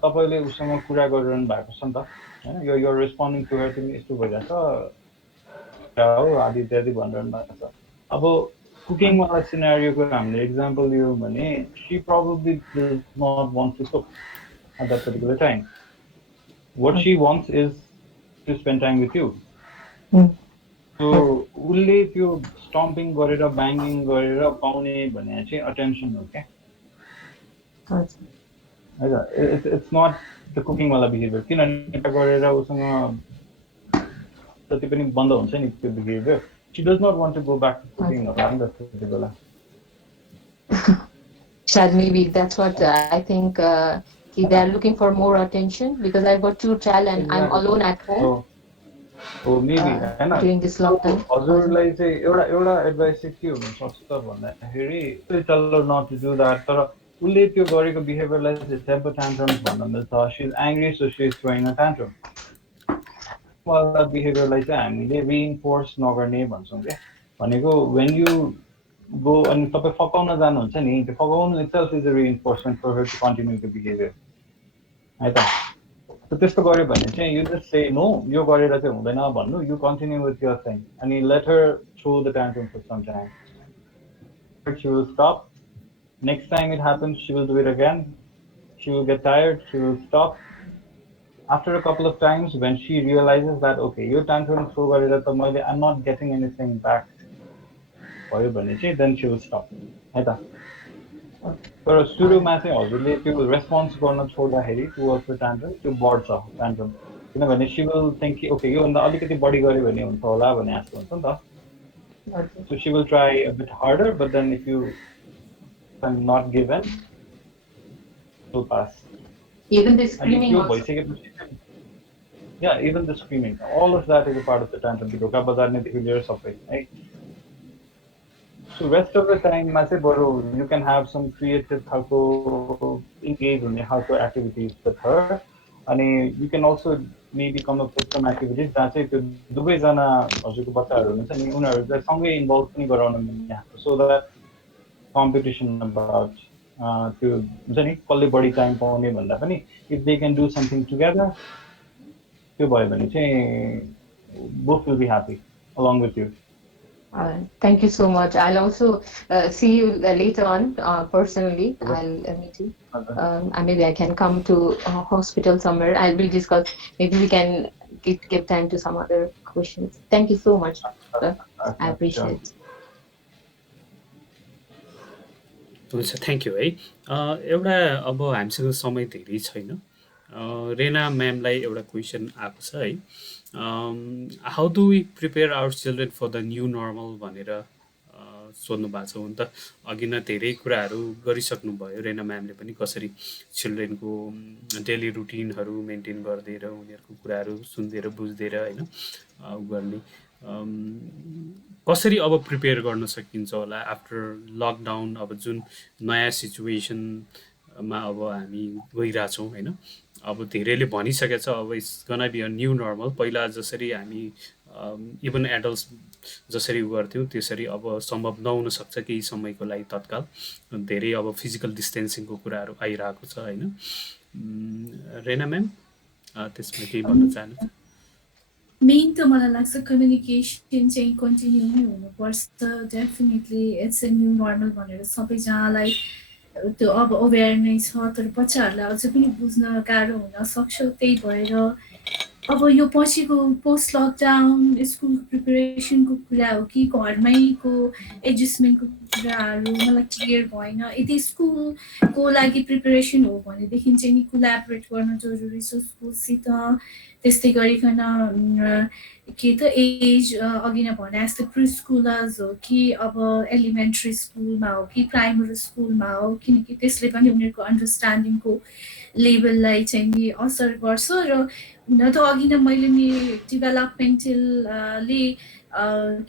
तपाईँले उसँग कुरा गरिरहनु भएको छ नि त होइन, यो रेस्पोन्डिङ टु हर, तिमी यस्तो भइरहेछ हो आदि इत्यादि भनिरहनु भएको छ। अब कुकिङवाला सिनारियोको हामीले एक्जाम्पल लियौँ भने she probably does not want to cook at that particular time. What she wants is to spend time with you. So उसले त्यो स्टम्पिङ गरेर ब्याङ्गिङ गरेर पाउने भने चाहिँ अटेन्सन हो क्या होइन। इट्स नट द कुकिङवाला बिहेभियर, किनभने गरेर उसँग जति पनि बन्द हुन्छ नि त्यो behaviour. She does not want to go back to cooking होला नि त त्यति बेला। Shad, maybe that's what I think they are looking for more attention because I've got 2 child and I'm alone at home. Oh, maybe during this lockdown. हजुरलाई चाहिँ एउटा advice चाहिँ के हुन सक्छ भन्दाखेरि tell her not to do that, तर उसले त्यो गरेको बिहेभियरलाई चाहिँ टेम्पर ट्यान्ट्रम्स भन्न मिल्छ। She is angry so she is throwing a tantrum. वाला बिहेभियरलाई चाहिँ हामीले रिइन्फोर्स नगर्ने भन्छौँ क्या। भनेको वेन यु गो अनि तपाईँ फकाउन जानुहुन्छ नि, त्यो फकाउनु itself is a reinforcement for her to continue the behaviour है त। त्यस्तो गऱ्यो भने चाहिँ यु जस्ट से नो, यो गरेर चाहिँ हुँदैन भन्नु, you continue with your thing अनि let her throw the tantrum for some time. She will stop, next time it happens she will do it again, she will get tired, she will stop. After a couple of times when she realises that okay यो tantrum throw गरेर त मैले I am not getting anything back भयो भने चाहिँ then she will stop है त। तर सुरुमा चाहिँ हजुरले त्यो रेस्पोन्स गर्न छोड्दाखेरि टुवर्ड्स द ट्यान्ट्रम त्यो बढ्छ ट्यान्ट्रम, किनभने सी विल थिङ्क कि ओके योभन्दा अलिकति बढी गऱ्यो भने हुन्छ होला भन्ने आशा हुन्छ नि त. So she will try a bit harder, but then if you can not give in will pass. Even the अनि screaming त्यो also. भइसकेपछि yeah, even the screaming, all of that is a part of the tantrum. ढोका बजार्नेदेखि लिएर सबै है. So rest of the time मा चाहिँ बरु you can have some creative खालको engage हुने खालको activities with her. अनि you can also maybe come up with some activities जहाँ चाहिँ त्यो दुवैजना हजुरको बच्चाहरू हुनुहुन्छ नि उनीहरूलाई सँगै इन्भल्भ पनि गराउन मिल्ने, so that competition about त्यो हुन्छ नि कसले बढी टाइम पाउने भन्दा पनि if they can do something together, त्यो भयो भने चाहिँ both will be happy along with you. Thank you so much. I'll also see you later on personally. I'll meet you. And maybe I can come to hospital somewhere. I will discuss. Maybe we can give time to some other questions. Thank you so much. I appreciate it. हुन्छ, thank you है. एउटा अब हामीसँग समय धेरै छैन. रेना म्यामलाई एउटा question आएको छ है. How do we prepare our children for the new normal भनेर सोध्नु भएको छ. हुन त अघि नै धेरै कुराहरू गरिसक्नुभयो रेना म्यामले पनि, कसरी चिल्ड्रेनको डेली रुटिनहरू मेन्टेन गरिदिएर उनीहरूको कुराहरू सुनिदिएर बुझिदिएर होइन गर्ने कसरी अब प्रिपेयर गर्न सकिन्छ होला आफ्टर लकडाउन. अब जुन नयाँ सिचुएसनमा अब हामी गइरहेछौँ होइन, अब धेरैले भनिसकेको छ अब it's gonna be a new normal. पहिला जसरी हामी इभन एडल्ट्स जसरी गर्थ्यौँ त्यसरी अब सम्भव नहुन सक्छ केही समयको लागि तत्काल. धेरै अब फिजिकल डिस्टेन्सिङको कुराहरू आइरहेको छ होइन. रेना म्याम त्यसमा केही भन्न चाहनुहुन्छ? मेन त मलाई लाग्छ कम्युनिकेसन चाहिँ कन्टिन्यू नै हुनुपर्छ. Definitely it's a new normal भनेर सबैजनालाई त्यो अब अवेरनेस छ, तर बच्चाहरूलाई अझै पनि बुझ्न गाह्रो हुन सक्छ. त्यही भएर अब यो पछिको पोस्ट लकडाउन स्कुलको प्रिपेरेसनको कुरा हो कि घरमैको एडजस्टमेन्टको कुराहरू मलाई क्लियर भएन. यदि स्कुलको लागि प्रिपेरेसन हो भनेदेखि चाहिँ नि कोल्याबोरेट गर्न जरुरी छ स्कुलसित. त्यस्तै गरिकन के त एज अघि नै भने जस्तै प्रि स्कुलर्स हो कि अब एलिमेन्ट्री स्कुलमा हो कि प्राइमरी स्कुलमा हो, किनकि त्यसले पनि उनीहरूको अन्डरस्ट्यान्डिङको लेभललाई चाहिँ नि असर गर्छ. र हुन त अघि नै मैले नि डेभलपमेन्टलले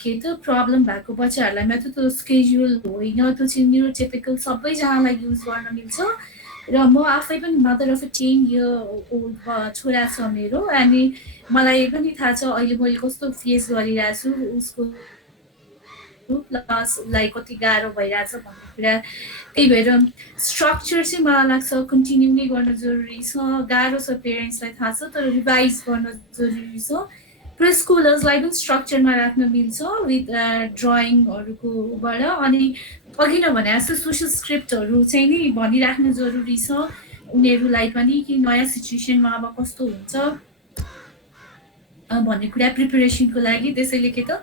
के त प्रब्लम भएको बच्चाहरूलाई मात्र त स्केड्युल होइन, त्यो चाहिँ न्युरोटिपिकल सबैजनालाई युज गर्न मिल्छ. र म आफै पनि mother of a 10 year old छोरा छ मेरो. अनि मलाई पनि थाहा छ अहिले मैले कस्तो फेस गरिरहेको छु, उसको प्लस उसलाई कति गाह्रो भइरहेछ भन्ने कुरा. त्यही भएर स्ट्रक्चर चाहिँ मलाई लाग्छ कन्टिन्यू नै गर्न जरुरी छ. गाह्रो छ पेरेन्ट्सलाई थाहा छ, तर रिभाइज गर्न जरुरी छ. प्रि स्कुलर्सलाई पनि स्ट्रक्चरमा राख्न मिल्छ विथ ड्रइङहरूकोबाट. अनि अघि नै भने जस्तो सोसियल स्क्रिप्टहरू चाहिँ नि भनिराख्न जरुरी छ उनीहरूलाई पनि कि नयाँ सिचुएसनमा अब कस्तो हुन्छ भन्ने कुरा प्रिपेरेसनको लागि. त्यसैले के त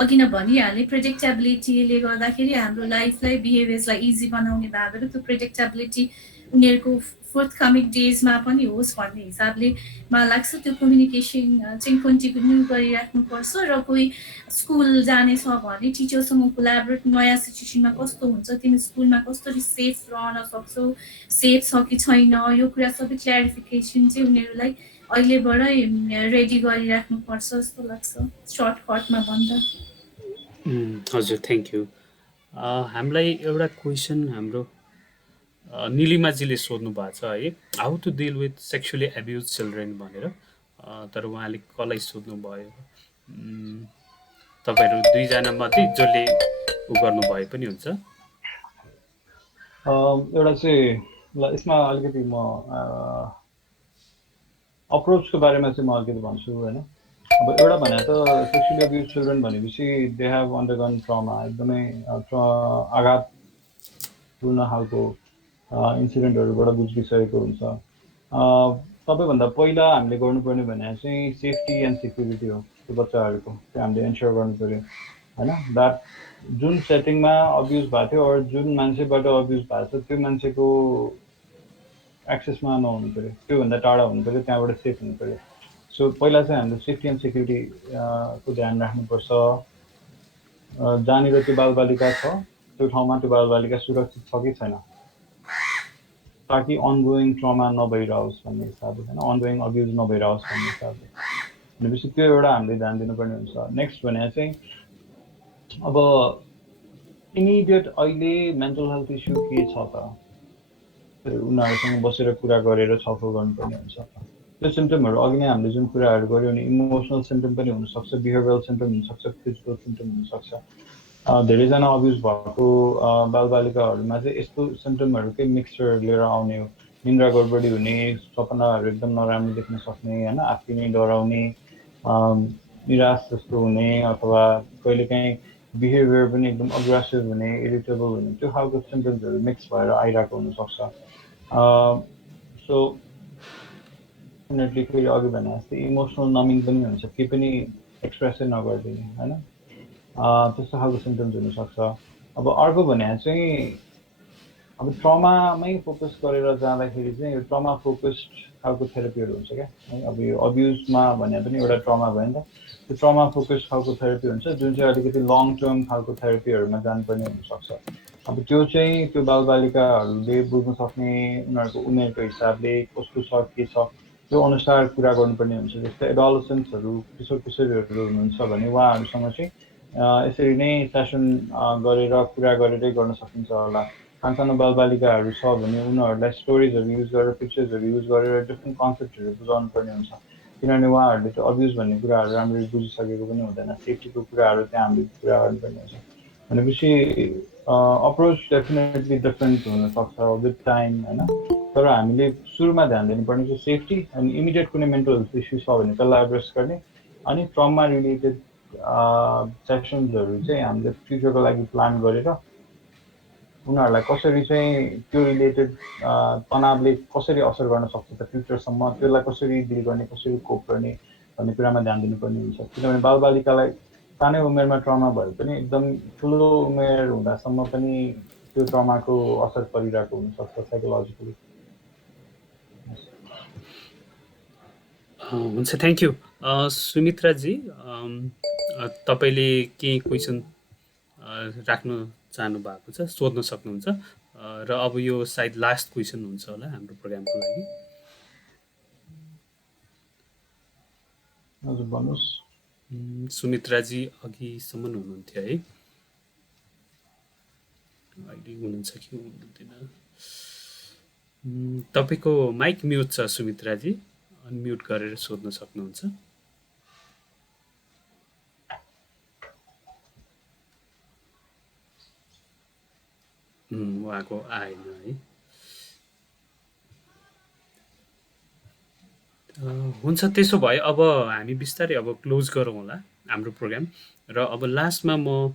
अघि नै भनिहालेँ प्रेडिक्टेबिलिटीले गर्दाखेरि हाम्रो लाइफलाई बिहेभियर्सलाई इजी बनाउने भएर त्यो प्रेडिक्टेबिलिटी उनीहरूको फोर्थ कमिङ डेजमा पनि होस् भन्ने हिसाबले मलाई लाग्छ त्यो कम्युनिकेसन चाहिँ कन्टिन्यू गरिराख्नुपर्छ. र कोही स्कुल जानेछ भने टिचरसँग कोल्याबोरेट नयाँ सिचुएसनमा कस्तो हुन्छ, तिमी स्कुलमा कसरी सेफ रहन सक्छौ, सेफ छ कि छैन, यो कुरा सबै क्ल्यारिफिकेसन चाहिँ उनीहरूलाई अहिलेबाटै रेडी गरिराख्नुपर्छ जस्तो लाग्छ सर्टकटमा भन्दा. हजुर, थ्याङ्क यू. हामीलाई एउटा क्वेसन हाम्रो निलिमाजीले सोध्नु भएको छ है, how to deal with sexually abuse children भनेर. तर उहाँले कसलाई सोध्नु भयो, तपाईँहरू दुईजना मध्ये जसले उ गर्नुभए पनि हुन्छ. एउटा चाहिँ ल यसमा अलिकति म अप्रोचको बारेमा चाहिँ म अलिकति भन्छु होइन. अब एउटा भने त सेक्सुअली अब्युज चिल्ड्रेन भनेपछि दे हेभ अन्डरगन ट्रमा, एकदमै आघातपूर्ण खालको इन्सिडेन्टहरूबाट गुज्रिसकेको हुन्छ. सबैभन्दा पहिला हामीले गर्नुपर्ने भने चाहिँ सेफ्टी एन्ड सेक्युरिटी हो त्यो बच्चाहरूको, त्यो हामीले एन्स्योर गर्नु पऱ्यो होइन. द्याट जुन सेटिङमा अब्युज भएको थियो अरू जुन मान्छेबाट अब्युज भएको छ त्यो मान्छेको एक्सेसमा नहुनु पऱ्यो, त्योभन्दा टाढा हुनु पऱ्यो, त्यहाँबाट सेफ हुनु पऱ्यो। सो पहिला चाहिँ हामीले सेफ्टी एन्ड सेक्युरिटी को ध्यान राख्नुपर्छ। जहाँनिर त्यो बालबालिका छ त्यो ठाउँमा त्यो बालबालिका सुरक्षित छ कि छैन, ताकि अनगोइङ ट्रमा नभइरहोस् भन्ने हिसाबले, होइन, अनगोइङ अब्युज नभइरहोस् भन्ने हिसाबले। भनेपछि त्यो एउटा हामीले ध्यान दिनुपर्ने हुन्छ। नेक्स्ट भने चाहिँ अब इमिडिएट अहिले मेन्टल हेल्थ इस्यु के छ त, उनीहरूसँग बसेर कुरा गरेर छलफल गर्नुपर्ने हुन्छ। त्यो सिम्टमहरू अघि नै हामीले जुन कुराहरू गऱ्यौँ नि, इमोसनल सिम्टम पनि हुनसक्छ, बिहेभियरल सिम्टम हुनसक्छ, फिजिकल सिम्टम हुनसक्छ। धेरैजना अब्युज भएको बालबालिकाहरूमा चाहिँ यस्तो सिम्टमहरूकै मिक्सचर लिएर आउने हो। निन्द्रा गडबडी हुने, सपनाहरू एकदम नराम्रो देख्न सक्ने, होइन, आत्तिने, डराउने, निराश जस्तो हुने, अथवा कहिलेकाहीँ बिहेभियर पनि एकदम अग्रेसिभ हुने, इरिटेबल हुने, त्यो खालको सिम्टम्सहरू मिक्स भएर आइरहेको हुनसक्छ। सो डेफिनेटली फेरि अघि भने जस्तै इमोसनल नमिङ पनि हुन्छ, केही पनि एक्सप्रेसै नगरिदिने, होइन, त्यस्तो खालको सिम्टम्स हुनसक्छ। अब अर्को भने चाहिँ अब ट्रमामै फोकस गरेर जाँदाखेरि चाहिँ यो ट्रमा फोकस्ड खालको थेरापीहरू हुन्छ क्या, है। अब यो अब्युजमा भने पनि एउटा ट्रमा भयो नि त, त्यो ट्रमा फोकस्ड खालको थेरापी हुन्छ जुन चाहिँ अलिकति लङ टर्म खालको थेरापीहरूमा जानुपर्ने हुनसक्छ। अब त्यो चाहिँ त्यो बालबालिकाहरूले बुझ्न सक्ने, उनीहरूको उमेरको हिसाबले कस्तो छ के छ त्यो अनुसार कुरा गर्नुपर्ने हुन्छ। जस्तै एडोलेसेन्ट्सहरू, किशोर किशोरीहरू हुनुहुन्छ भने उहाँहरूसँग चाहिँ यसरी नै सेसन गरेर कुरा गरेरै गर्न सकिन्छ होला। सानसानो बालबालिकाहरू छ भने उनीहरूलाई स्टोरिजहरू युज गरेर, पिक्चर्सहरू युज गरेर डिफ्रेन्ट कन्सेप्टहरू बुझाउनु पर्ने हुन्छ, किनभने उहाँहरूले त्यो अब्युज भन्ने कुराहरू राम्ररी बुझिसकेको पनि हुँदैन। सेफ्टीको कुराहरू त्यहाँ हामीले कुरा गर्नुपर्ने हुन्छ। भनेपछि अप्रोच डेफिनेटली डिफ्रेन्ट हुनसक्छ विथ टाइम, होइन। तर हामीले सुरुमा ध्यान दिनुपर्ने चाहिँ सेफ्टी, अनि इमिडिएट कुनै मेन्टल हेल्थ इस्यु छ भने त्यसलाई एड्रेस गर्ने, अनि ट्रमा रिलेटेड सेसन्सहरू चाहिँ हामीले फ्युचरको लागि प्लान गरेर उनीहरूलाई कसरी चाहिँ त्यो रिलेटेड तनावले कसरी असर गर्न सक्छ त फ्युचरसम्म, त्यसलाई कसरी डिल गर्ने, कसरी कोप गर्ने भन्ने कुरामा ध्यान दिनुपर्ने हुन्छ। किनभने बालबालिकालाई सानै उमेरमा ट्रमा भए पनि एकदम ठुलो उमेर हुँदासम्म पनि त्यो ट्रमाको असर परिरहेको हुनसक्छ साइकोलोजिकली। हुन्छ, थ्याङ्क यू। सुमित्राजी, तपाईँले केही क्वेसन राख्न चाहनु भएको छ, सोध्न सक्नुहुन्छ। र अब यो सायद लास्ट क्वेसन हुन्छ होला हाम्रो प्रोग्रामको लागि। हजुर भन्नुहोस्। सुमित्राजी अघिसम्म हुनुहुन्थ्यो है, अहिले हुनुहुन्छ कि हुनुहुँदैन? तपाईँको माइक म्युट छ सुमित्राजी, अनम्युट गरेर सोध्न सक्नुहुन्छ। उहाँको आएन है। हुन्छ, त्यसो भए अब हामी बिस्तारै अब क्लोज गरौँ होला हाम्रो प्रोग्राम। र अब लास्टमा म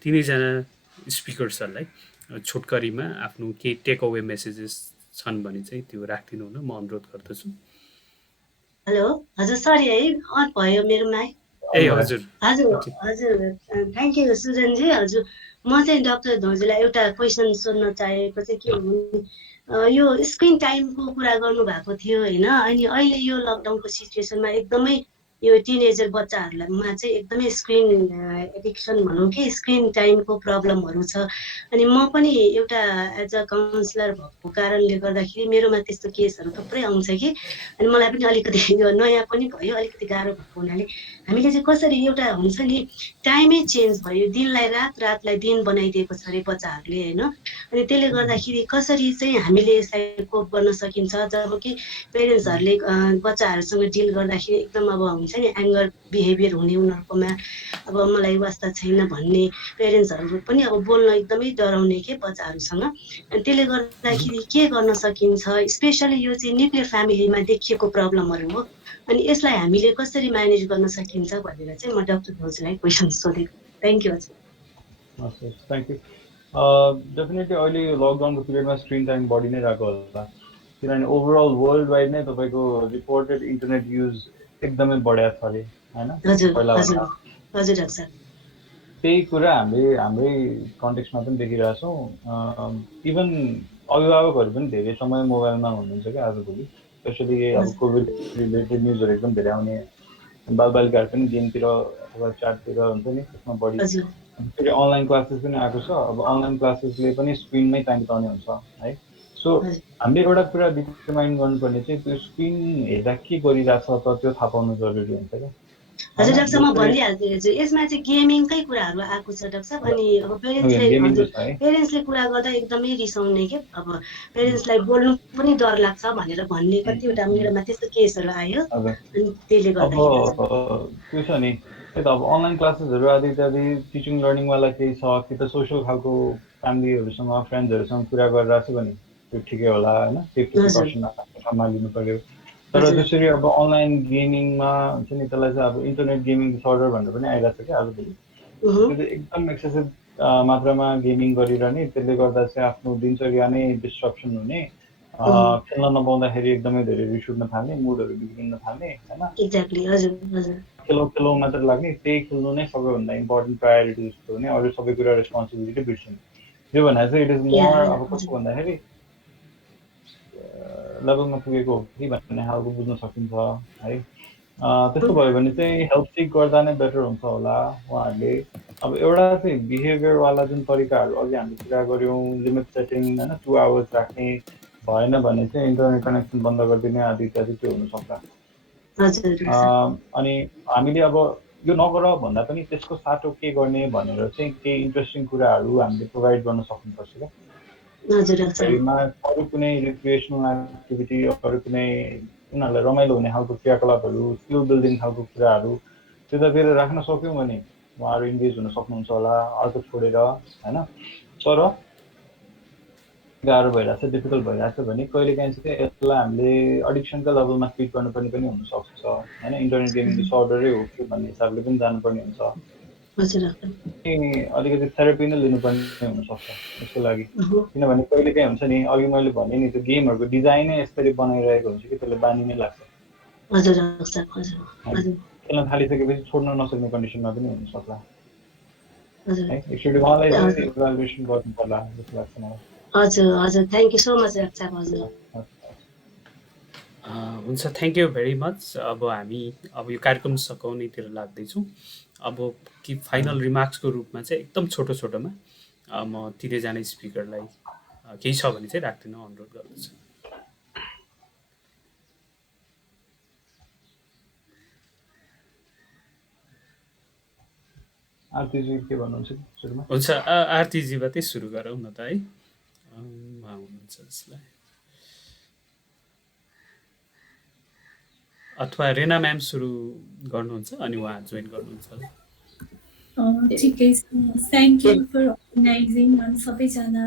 तिनैजना स्पिकर्सहरूलाई छोटकरीमा आफ्नो केही टेक अवे मेसेजेस छन् भने चाहिँ त्यो राखिदिनु हुन म अनुरोध गर्दछु। हेलो, हजुर सरी है, अन भयो मेरो माइक। ए हजुर हजुर हजुर, थ्याङ्क यू सुजनजी। हजुर, म चाहिँ डाक्टर धोजुलाई एउटा क्वेसन सोध्न चाहेको चाहिँ के हो, यो स्क्रिन टाइमको कुरा गर्नुभएको थियो होइन, अनि अहिले यो लकडाउनको सिचुएसनमा एकदमै यो टिनेजर बच्चाहरूमा चाहिँ एकदमै स्क्रिन एडिक्सन भनौँ कि स्क्रिन टाइमको प्रब्लमहरू छ। अनि म पनि एउटा एज अ काउन्सिलर भएको कारणले गर्दाखेरि मेरोमा त्यस्तो केसहरू थुप्रै आउँछ कि, अनि मलाई पनि अलिकति यो नयाँ पनि भयो, अलिकति गाह्रो भएको हुनाले हामीले चाहिँ कसरी, एउटा हुन्छ नि टाइमै चेन्ज भयो, दिनलाई रात, रातलाई दिन बनाइदिएको छ अरे बच्चाहरूले होइन, अनि त्यसले गर्दाखेरि कसरी चाहिँ हामीले यसलाई कोप गर्न सकिन्छ, जब कि पेरेन्ट्सहरूले बच्चाहरूसँग डिल गर्दाखेरि एकदम अब हुन्छ नि एङ्गर बिहेभियर हुने उनीहरूकोमा, अब मलाई वास्ता छैन भन्ने पेरेन्ट्सहरू पनि अब बोल्न एकदमै डराउने के बच्चाहरूसँग। अनि त्यसले गर्दाखेरि के गर्न सकिन्छ, स्पेसली यो चाहिँ न्युक्लियर फ्यामिलीमा देखिएको प्रब्लमहरू हो, अनि यसलाई हामीले कसरी म्यानेज गर्न सकिन्छ भनेर चाहिँ म डाक्टर भोजलाई क्वेसन सोधेको। Thank you. हजुर थ्याङ्क यू। डेफिनेटली अहिले लकडाउनको पिरियडमा स्क्रिन टाइम बढी नै रहेको होला, किनभने ओभरअल वर्ल्ड वाइड नै तपाईँको रिपोर्टेड इन्टरनेट युज एकदमै बढाएको छ अरे होइन। हजुर हजुर हजुर डाक्टर। त्यही कुरा हाम्रै कन्टेक्स्टमा पनि देखिरहेछौँ। इभन अभिभावकहरू पनि धेरै समय मोबाइलमा हुनुहुन्छ क्या आजभोलि, स्पेसली अब कोभिड रिलेटेड न्युजहरू एकदम धेरै आउने, बालबालिकाहरू पनि गेमतिर अथवा च्याटतिर हुन्छ नि, त्यसमा बढी। फेरि अनलाइन क्लासेस पनि आएको छ। अब अनलाइन क्लासेसले पनि स्क्रिनमै टाइम बिताउने हुन्छ है। सो हामीले एउटा कुरा डिटरमाइन गर्नुपर्ने चाहिँ त्यो स्क्रिन हेर्दा के गरिरहेछ त त्यो थाहा पाउनु जरुरी हुन्छ क्या। हजुर डाक्टर साहब, म भनिहाल्थेँ हजुर, यसमा चाहिँ गेमिङकै कुराहरू आएको छ डाक्टर साहब। अनि अब पेरेन्ट्सले कुरा गर्दा एकदमै रिसाउने के, अब पेरेन्ट्सलाई बोल्नु पनि डर लाग्छ भनेर भन्ने कतिवटा मेरोमा त्यस्तो केसहरू आयो। अनि त्यसले गर्दाखेरि त्यो छ नि, त्यही त अब अनलाइन क्लासेसहरू आदि इत्यादि टिचिङ लर्निङवाला केही छ कि त सोसियल खालको फ्यामिलीहरूसँग फ्रेन्ड्सहरूसँग कुरा गरिरहेको छ भने त्यो ठिकै होला होइन, त्यो सम्हालिनु पर्यो। तर त्यसरी अब अनलाइन गेमिङमा हुन्छ नि, त्यसलाई चाहिँ अब इन्टरनेट गेमिङ डिसअर्डर भनेर पनि आइरहेको छ क्या आजभोलि। त्यो चाहिँ एकदम एक्सेसिभ मात्रामा गेमिङ गरिरहने, त्यसले गर्दा चाहिँ आफ्नो दिनचर्या नै डिस्ट्रप्सन हुने, खेल्न नपाउँदाखेरि एकदमै धेरै रिस उठ्न थाल्ने, मुडहरू बिग्रिन थाल्ने होइन, खेलौँ मात्र लाग्ने, त्यही खेल्नु नै सबैभन्दा इम्पोर्टेन्ट प्रायोरिटी जस्तो हुने, अरू सबै कुरा रेस्पोन्सिबिलिटी बिर्सिने। त्यो भनेर चाहिँ इट इज मोर अब कस्तो भन्दाखेरि लेभलमा पुगेको हो कि भन्ने खालको बुझ्न सकिन्छ है। त्यस्तो भयो भने चाहिँ हेल्प सिक गर्दा नै बेटर हुन्छ होला उहाँहरूले। अब एउटा चाहिँ बिहेभियरवाला जुन तरिकाहरू अघि हामीले कुरा गऱ्यौँ, लिमिट सेटिङ होइन, 2 आवर्स राख्ने, भएन भने चाहिँ इन्टरनेट कनेक्सन बन्द गरिदिने आदि इत्यादि त्यो हुनसक्छ। अनि हामीले अब यो नगर भन्दा पनि त्यसको साटो के गर्ने भनेर चाहिँ केही इन्ट्रेस्टिङ कुराहरू हामीले प्रोभाइड गर्न सक्नुपर्छ क्या। अरू कुनै रिक्रिएसनल एक्टिभिटी, अरू कुनै उनीहरूलाई रमाइलो हुने खालको क्रियाकलापहरू, स्किल बिल्डिङ खालको कुराहरू त्यतातिर राख्न सक्यौँ भने उहाँहरू इन्गेज हुन सक्नुहुन्छ होला, अर्को छोडेर होइन। तर गाह्रो भइरहेछ, डिफिकल्ट भइरहेछ भने कहिलेकाहीँ चाहिँ यसलाई हामीले एडिक्सनको लेभलमा ट्रिट गर्नुपर्ने पनि हुनसक्छ होइन। इन्टरनेट गेमिङ डिसअर्डरै हो कि भन्ने हिसाबले पनि जानुपर्ने हुन्छ, अलिकति थेरापी नै लिनुपर्ने हुनसक्छ यसको लागि। किनभने कहिलेकाहीँ हुन्छ नि, अघि मैले भने नि, त्यो गेमहरूको डिजाइनै यसरी बनाइरहेको हुन्छ कि त्यसले बानी नै लाग्छ। खेल्न थालिसकेपछि छोड्न नसक्ने कन्डिसनमा पनि हुनसक्ला है। एकचोटि उहाँलाई इभ्यालुएसन गर्नु पर्ला जस्तो लाग्छ मलाई। हजुर thank you so much doctor साहब। हजुर हुन्छ, थ्याङ्क यू भेरी मच। अब हामी अब यो कार्यक्रम सकाउनेतिर लाग्दैछौँ। अब कि फाइनल रिमार्क्सको रूपमा चाहिँ एकदम छोटोमा म तिनैजना स्पिकरलाई केही छ भने चाहिँ राखिदिन अनुरोध गर्दछु। आरतीजी के भन्नुहुन्छ सुरुमा? हुन्छ, आरतीजीबाटै सुरु गरौँ न त है, उहाँ हुनुहुन्छ जसलाई, अथवा रेना म्याम सुरु गर्नुहुन्छ अनि उहाँ जोइन गर्नुहुन्छ। ठिकै छ, थ्याङ्क यू फर अर्गनाइजिङ अनि सबैजना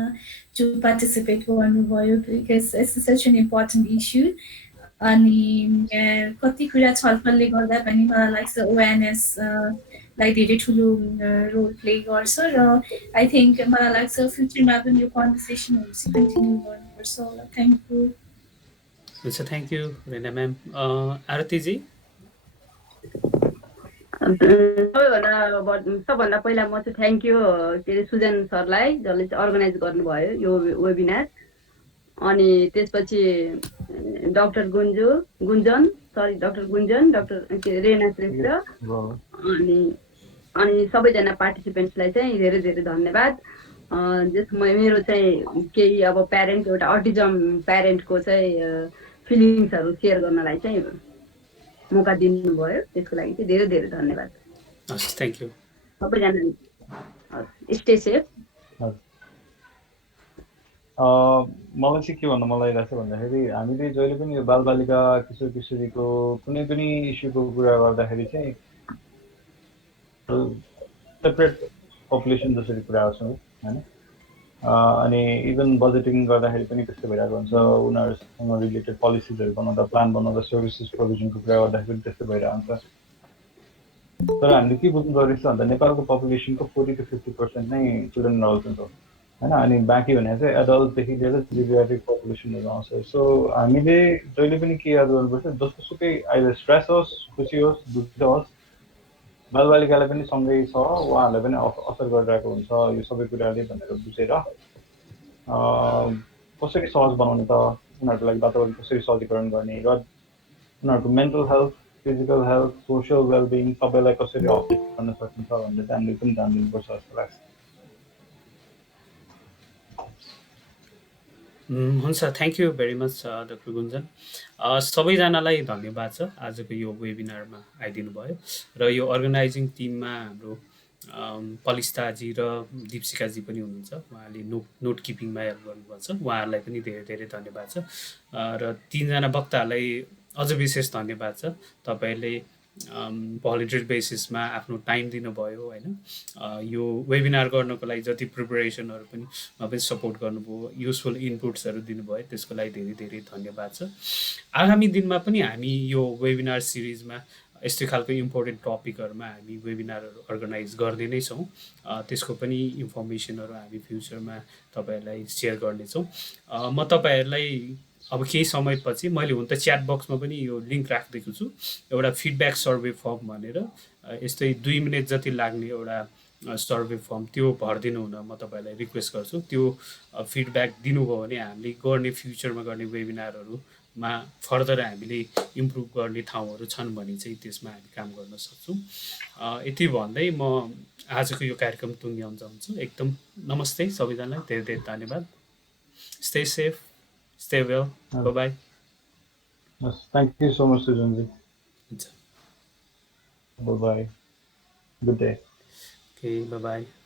जो पार्टिसिपेट गर्नुभयो, because it's such an important issue. अनि कति कुरा छलफलले गर्दा पनि मलाई लाग्छ अवेरनेस लाई धेरै ठुलो रोल प्ले गर्छ र आई थिङ्क मलाई लाग्छ फ्युचरमा पनि यो कन्भर्सेसनहरू चाहिँ कन्टिन्यू गर्नुपर्छ होला। Thank you. हुन्छ, थ्याङ्क यू रेना म्याम। आरतीजी? सबभन्दा पहिला म चाहिँ थ्याङ्क यू के अरे सुजन सरलाई, जसले चाहिँ अर्गनाइज गर्नुभयो यो वेबिनार। अनि त्यसपछि डाक्टर गुन्जन, डाक्टर रेना श्रेष्ठ अनि सबैजना पार्टिसिपेन्ट्सलाई चाहिँ धेरै धेरै धन्यवाद। मेरो चाहिँ केही अब प्यारेन्ट, एउटा अटिजम प्यारेन्टको चाहिँ फिलिङ्सहरू सेयर गर्नलाई चाहिँ मौका दिनुभयो, त्यसको लागि चाहिँ धेरै धेरै धन्यवाद। हस्, थ्याङ्क यू सबैजना। Stay safe. मलाई चाहिँ के भन्नु मन लागिरहेको छ भन्दाखेरि हामीले जहिले पनि यो बालबालिका किशोर किशोरीको कुनै पनि इस्युको कुरा गर्दाखेरि चाहिँ सेपरेट पपुलेसन जसरी कुरा गर्छौँ होइन। अनि इभन बजेटिङ गर्दाखेरि पनि त्यस्तै भइरहेको हुन्छ, उनीहरूसँग रिलेटेड पोलिसिजहरू बनाउँदा, प्लान बनाउँदा, सर्भिसेस प्रोभिजनको कुरा गर्दाखेरि पनि त्यस्तै भइरहेको हुन्छ। तर हामीले के बुझ्नु जरुरी छ भन्दा नेपालको पपुलेसनको 40 to 50% नै चिल्ड्रेन एडल्ट हो होइन। अनि बाँकी भने चाहिँ एडल्टदेखि लिएर जिरियाट्रिक पपुलेसनहरू आउँछ। सो हामीले जहिले पनि के याद गर्नुपर्छ, जस्तो सुकै आइदर स्ट्रेस होस्, खुसी होस्, दुःख होस्, बालबालिकालाई पनि सँगै छ, उहाँहरूलाई पनि असर गरिरहेको हुन्छ यो सबै कुराले भनेर बुझेर कसरी सहज बनाउने त, उनीहरूको लागि वातावरण कसरी सहजीकरण गर्ने र उनीहरूको mental health, physical health, social well-being सबैलाई कसरी अपडेट गर्न सकिन्छ भनेर चाहिँ हामीले पनि ध्यान दिनुपर्छ जस्तो लाग्छ। हुन्छ, thank you very much doctor Gunjan. सबैजनालाई धन्यवाद छ आजको यो वेबिनारमा आइदिनु भयो र यो अर्गनाइजिङ टिममा हाम्रो पलिस्ताजी र दीपशिकाजी पनि हुनुहुन्छ, उहाँले नोट किपिङमा हेल्प गर्नुभएको छ, उहाँहरूलाई पनि धेरै धेरै धन्यवाद छ। र तीनजना वक्ताहरूलाई अझ विशेष धन्यवाद छ, तपाईँहरूले भलिन्टियर बेसिसमा आफ्नो टाइम दिनुभयो होइन, यो वेबिनार गर्नको लागि जति प्रिपरेसनहरू पनि सपोर्ट गर्नुभयो, युजफुल इनपुट्सहरू दिनुभयो, त्यसको लागि धेरै धेरै धन्यवाद छ। आगामी दिनमा पनि हामी यो वेबिनार सिरिजमा यस्तै खालको इम्पोर्टेन्ट टपिकहरूमा हामी वेबिनारहरू अर्गनाइज गर्दै नै छौँ, त्यसको पनि इन्फर्मेसनहरू हामी फ्युचरमा तपाईँहरूलाई सेयर गर्नेछौँ। म तपाईँहरूलाई अब केही समयपछि, मैले हुन त च्याट बक्समा पनि यो लिङ्क राखिदिएको छु, एउटा फिडब्याक सर्वे फर्म भनेर यस्तै 2 मिनट जति लाग्ने एउटा सर्वे फर्म, त्यो भरिदिनु हुन म तपाईँलाई रिक्वेस्ट गर्छु। त्यो फिडब्याक दिनुभयो भने हामीले गर्ने फ्युचरमा गर्ने वेबिनारहरूमा फर्दर हामीले इम्प्रुभ गर्ने ठाउँहरू छन् भने चाहिँ त्यसमा हामी काम गर्न सक्छौँ। यति भन्दै म आजको यो कार्यक्रम टुङ्ग्याउन चाहन्छु। एकदम नमस्ते सबैजनालाई, धेरै धेरै धन्यवाद। Stay safe, stay well. Bye-bye. Yes, thank you so much, Sujanji. हुन्छ, Bye-bye. Good day. okay, bye-bye.